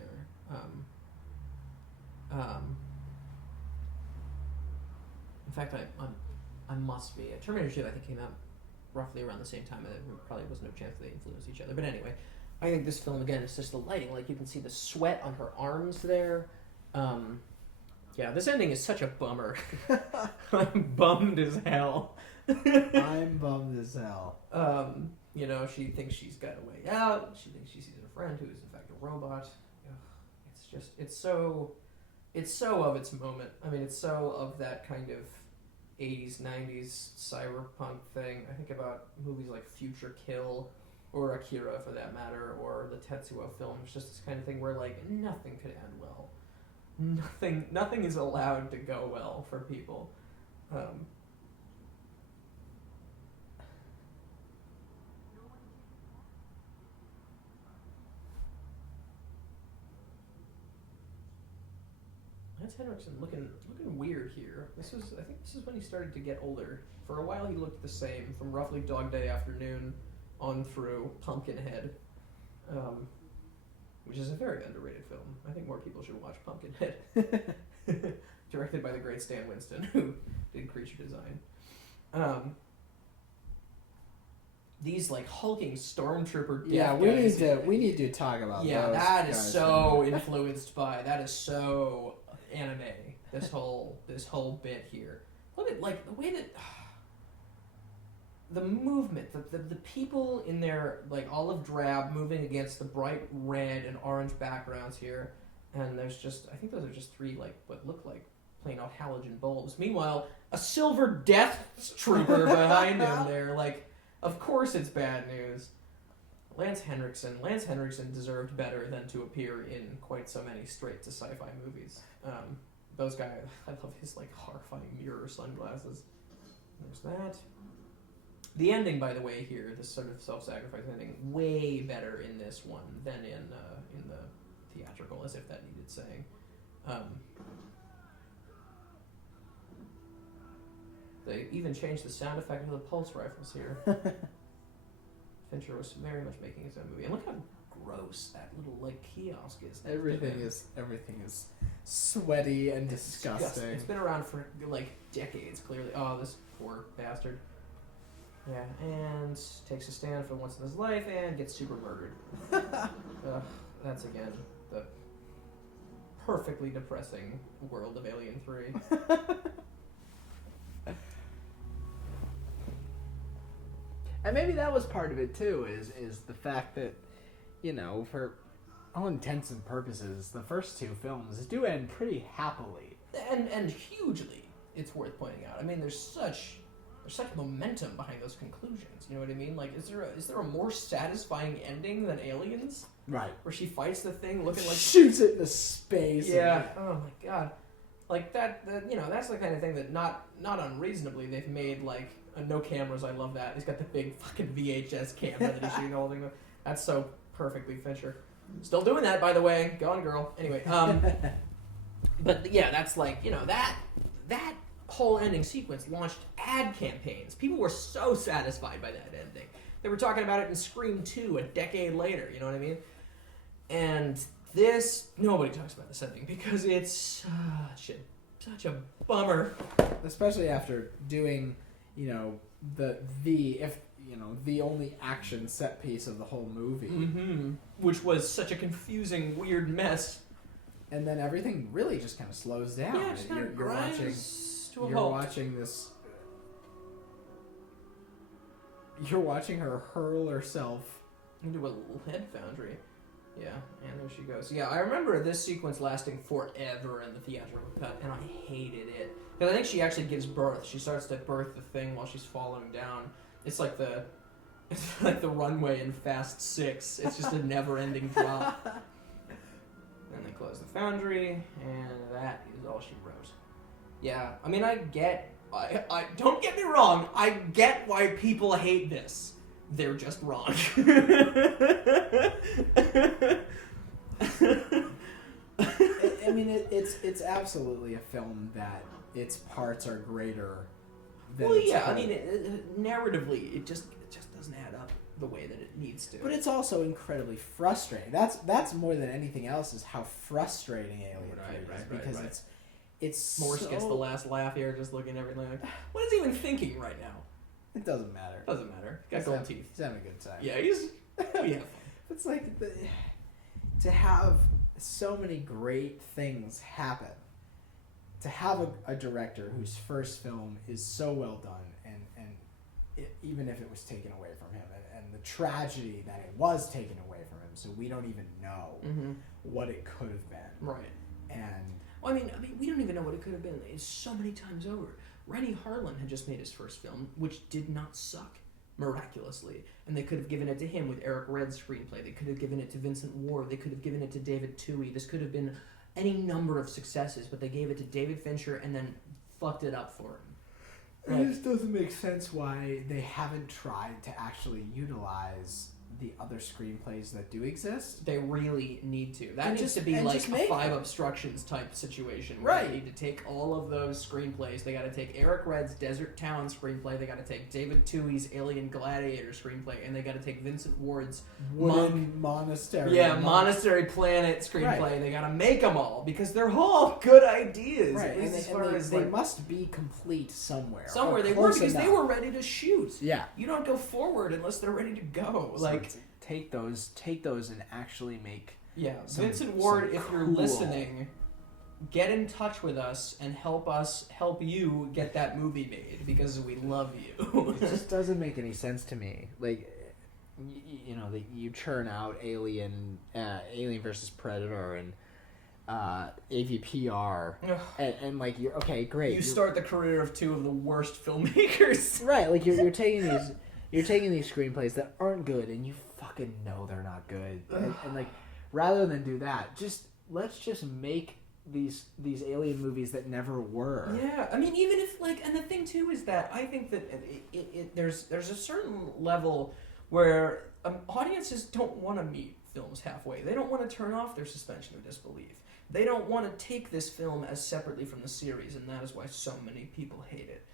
In fact, I must be. Terminator 2, I think, came out roughly around the same time, and there probably was no chance they influenced each other. But anyway, I think this film, again, is just the lighting. You can see the sweat on her arms there. Yeah, this ending is such a bummer. I'm bummed as hell. I'm bummed as hell. She thinks she's got a way out. She thinks she sees her friend, who is in fact a robot. Ugh, it's so of its moment. I mean, it's so of that kind of 80s, 90s cyberpunk thing. I think about movies like Future Kill, or Akira for that matter, or the Tetsuo films. Just this kind of thing where nothing could end well. Nothing is allowed to go well for people. Lance Henriksen looking weird here. I think this is when he started to get older. For a while he looked the same, from roughly Dog Day Afternoon on through Pumpkinhead, which is a very underrated film. I think more people should watch Pumpkinhead. Directed by the great Stan Winston, who did Creature Design. These hulking stormtrooper death guys. We need to talk about yeah, those that is guys. so influenced by, that is so anime, this whole bit here. Look at the way that the movement, the people in their olive drab moving against the bright red and orange backgrounds here, and there's I think those are just three what look like plain old halogen bulbs. Meanwhile, a silver death trooper behind him there, of course it's bad news. Lance Henriksen deserved better than to appear in quite so many straight-to-sci-fi movies. Those guys, I love his horrifying mirror sunglasses. There's that. The ending, by the way, here, this sort of self-sacrifice ending, way better in this one than in the theatrical, as if that needed saying. They even changed the sound effect of the pulse rifles here. Fincher was very much making his own movie. And look how gross that little like kiosk is. Everything is sweaty and disgusting. It's been around for like decades, clearly. Oh, this poor bastard. Yeah, and takes a stand for once in his life and gets super murdered. That's again the perfectly depressing world of Alien 3. And maybe that was part of it too, is the fact that, you know, for all intents and purposes, the first two films do end pretty happily. And hugely, it's worth pointing out. I mean, there's such momentum behind those conclusions. You know what I mean? Like, is there a more satisfying ending than Aliens? Right. Where she fights the thing looking like shoots it into space. Yeah. Oh my god. Like that you know, that's the kind of thing that not unreasonably they've made like no cameras. I love that. He's got the big fucking VHS camera that he's shooting the whole thing with. That's so perfectly Fincher. Still doing that, by the way. Go on, girl. Anyway, but yeah, that's like, you know, that whole ending sequence launched ad campaigns. People were so satisfied by that ending. They were talking about it in Scream 2 a decade later, you know what I mean? And this, nobody talks about this ending because it's such a bummer. Especially after doing, you know, the only action set piece of the whole movie. Mm-hmm. Which was such a confusing, weird mess. And then everything really just kind of slows down. Yeah, just kind of grinds to a halt. You're watching this. You're watching her hurl herself into a lead foundry. Yeah, and there she goes. Yeah, I remember this sequence lasting forever in the theatrical cut, and I hated it. Because I think she actually gives birth. She starts to birth the thing while she's falling down. It's like the runway in Fast 6. It's just a never-ending drop. Then they close the foundry, and that is all she wrote. Yeah, I mean, I don't get me wrong, I get why people hate this. They're just wrong. I mean, it's absolutely a film that its parts are greater than its yeah, whole. I mean, narratively, it just doesn't add up the way that it needs to. But it's also incredibly frustrating. That's more than anything else is how frustrating Alien 3 is, because it's Morse so... gets the last laugh here, just looking at everything like, what is he even thinking right now? It doesn't matter. Doesn't matter. He's got gold teeth. He's having a good time. Yeah, he's... yeah. It's like to have so many great things happen. To have a director whose first film is so well done, and even if it was taken away from him, and the tragedy that it was taken away from him, so we don't even know what it could have been. Right. And well, I mean, we don't even know what it could have been. It's so many times over. Rennie Harlan had just made his first film, which did not suck, miraculously. And they could have given it to him with Eric Red's screenplay. They could have given it to Vincent Ward. They could have given it to David Toohey. This could have been any number of successes, but they gave it to David Fincher and then fucked it up for him. It just doesn't make sense why they haven't tried to actually utilize the other screenplays that do exist. They really need to. That needs to be like a Five Obstructions type situation. Where They need to take all of those screenplays. They got to take Eric Red's Desert Town screenplay. They got to take David Toohey's Alien Gladiator screenplay, and they got to take Vincent Ward's Monastery. Yeah, Monastery Planet screenplay. Right. They got to make them all because they're all good ideas. Right, and they must be complete somewhere. Somewhere they were because they were ready to shoot. Yeah, you don't go forward unless they're ready to go. Like. Take those and actually make Vincent Ward, if you're listening, get in touch with us and help you get that movie made because we love you. It just doesn't make any sense to me. Like, you know, that you churn out Alien versus Predator and AVPR and like you're okay, great. You start the career of two of the worst filmmakers. Right, like you're taking these screenplays that aren't good and you fucking know they're not good. And like rather than do that, let's just make these alien movies that never were. Yeah, I mean, even if like, and the thing too is that I think that there's a certain level where audiences don't want to meet films halfway. They don't want to turn off their suspension of disbelief. They don't want to take this film as separately from the series, and that is why so many people hate it.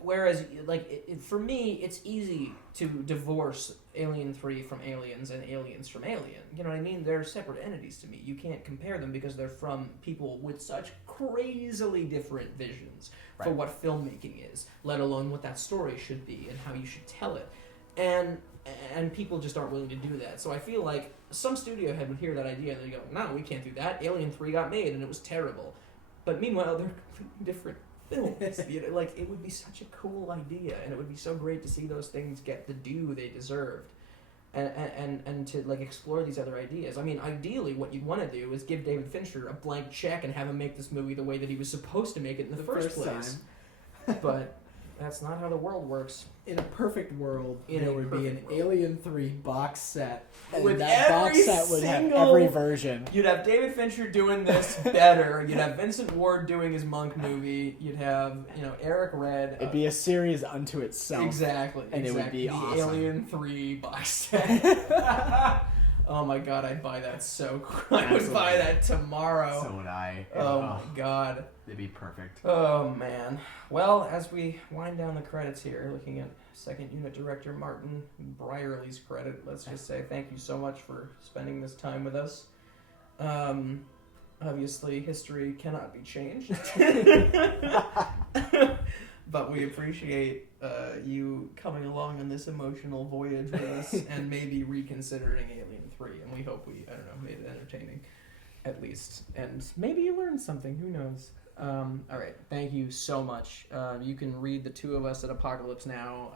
Whereas, like, for me, it's easy to divorce Alien 3 from Aliens and Aliens from Alien. You know what I mean? They're separate entities to me. You can't compare them because they're from people with such crazily different visions for what filmmaking is, let alone what that story should be and how you should tell it. And people just aren't willing to do that. So I feel like some studio head would hear that idea and they go, no, we can't do that. Alien 3 got made and it was terrible. But meanwhile, they're completely different films. You know, like, it would be such a cool idea, and it would be so great to see those things get the due they deserved, and to, like, explore these other ideas. I mean, ideally, what you'd want to do is give David Fincher a blank check and have him make this movie the way that he was supposed to make it in the first place. But that's not how the world works. In a perfect world, In there a would be an perfect world. Alien 3 box set, and With that every box set would have single- every version. You'd have David Fincher doing this better. You'd have Vincent Ward doing his Monk movie. You'd have, Eric Red. It'd be a series unto itself. Exactly. And it would be the awesome. Alien 3 box set. Oh my god, I'd buy that so quick. I would buy that tomorrow. So would I. Oh my god. It'd be perfect. Oh man. Well, as we wind down the credits here, looking at second unit director Martin Brierly's credit, let's just say thank you so much for spending this time with us. Obviously, history cannot be changed. But we appreciate you coming along on this emotional voyage with us and maybe reconsidering Alien 3. And we hope we, made it entertaining, at least. And maybe you learned something. Who knows? All right. Thank you so much. You can read the two of us at Apocalypse Now.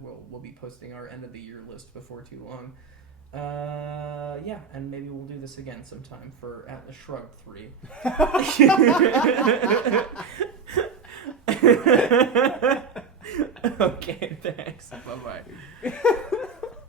We'll be posting our end of the year list before too long. Yeah, and maybe we'll do this again sometime for Atlas Shrugged 3. Okay, thanks. Bye-bye.